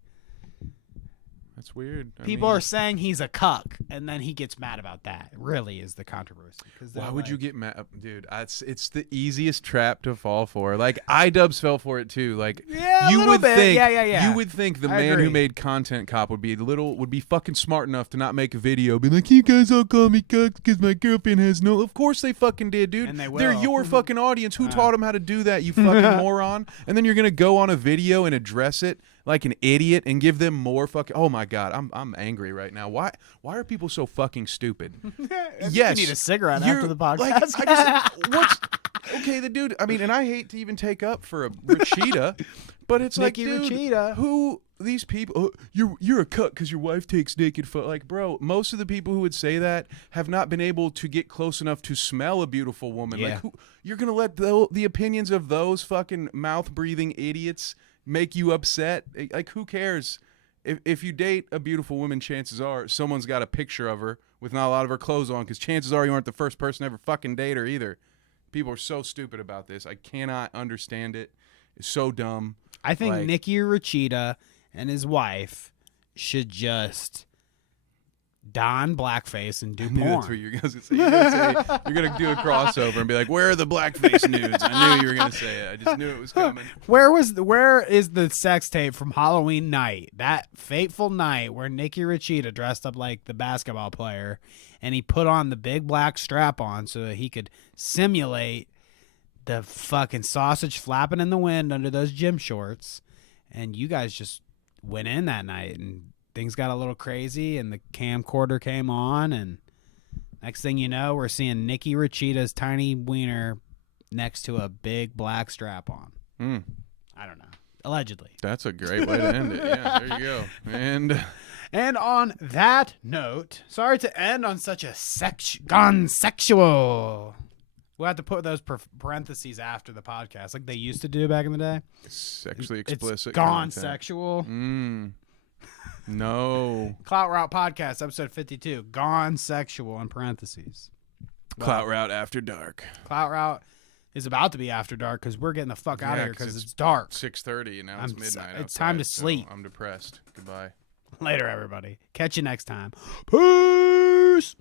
That's weird. People are saying he's a cuck, and then he gets mad about that. It really is the controversy. Why would you get mad? Dude, it's the easiest trap to fall for. Like, iDubbbz fell for it too. Like, yeah, you would think, yeah. You would think the man who made Content Cop would be fucking smart enough to not make a video, be like, you guys all call me cucks because my girlfriend has no. Of course they fucking did, dude. And they're your fucking audience. Who taught them how to do that? You fucking moron. And then you're gonna go on a video and address it like an idiot and give them more fucking... Oh, my God. I'm angry right now. Why are people so fucking stupid? Yes. You need a cigarette after the podcast. Okay, the dude... I mean, and I hate to even take up for a Rachita, but it's Nicky like, dude, Rachita. who... These people... you're a cuck because your wife takes naked photos. Like, bro, most of the people who would say that have not been able to get close enough to smell a beautiful woman. Yeah. Like, you're going to let the opinions of those fucking mouth-breathing idiots... make you upset? Like, who cares? If you date a beautiful woman, chances are someone's got a picture of her with not a lot of her clothes on, because chances are you aren't the first person to ever fucking date her either. People are so stupid about this. I cannot understand it. It's so dumb. I think Nicky Rachita and his wife should just don blackface and do porn. That's what you're gonna say. You're gonna do a crossover and be like, "Where are the blackface nudes?" I knew you were gonna say it. I just knew it was coming. Where is the sex tape from Halloween night? That fateful night where Nicky Rachita dressed up like the basketball player, and he put on the big black strap on so that he could simulate the fucking sausage flapping in the wind under those gym shorts. And you guys just went in that night and things got a little crazy, and the camcorder came on, and next thing you know, we're seeing Nicky Rachita's tiny wiener next to a big black strap on. I don't know. Allegedly. That's a great way to end it. Yeah, there you go. And on that note, sorry to end on such a gone sexual. We'll have to put those parentheses after the podcast, like they used to do back in the day. Sexually explicit. It's gone content. Sexual. No. Clout Route Podcast, episode 52. Gone Sexual in parentheses. Clout Route After Dark. Clout Route is about to be after dark because we're getting the fuck out of here because it's dark. 6:30 and now it's midnight. It's time to sleep. So I'm depressed. Goodbye. Later, everybody. Catch you next time. Peace.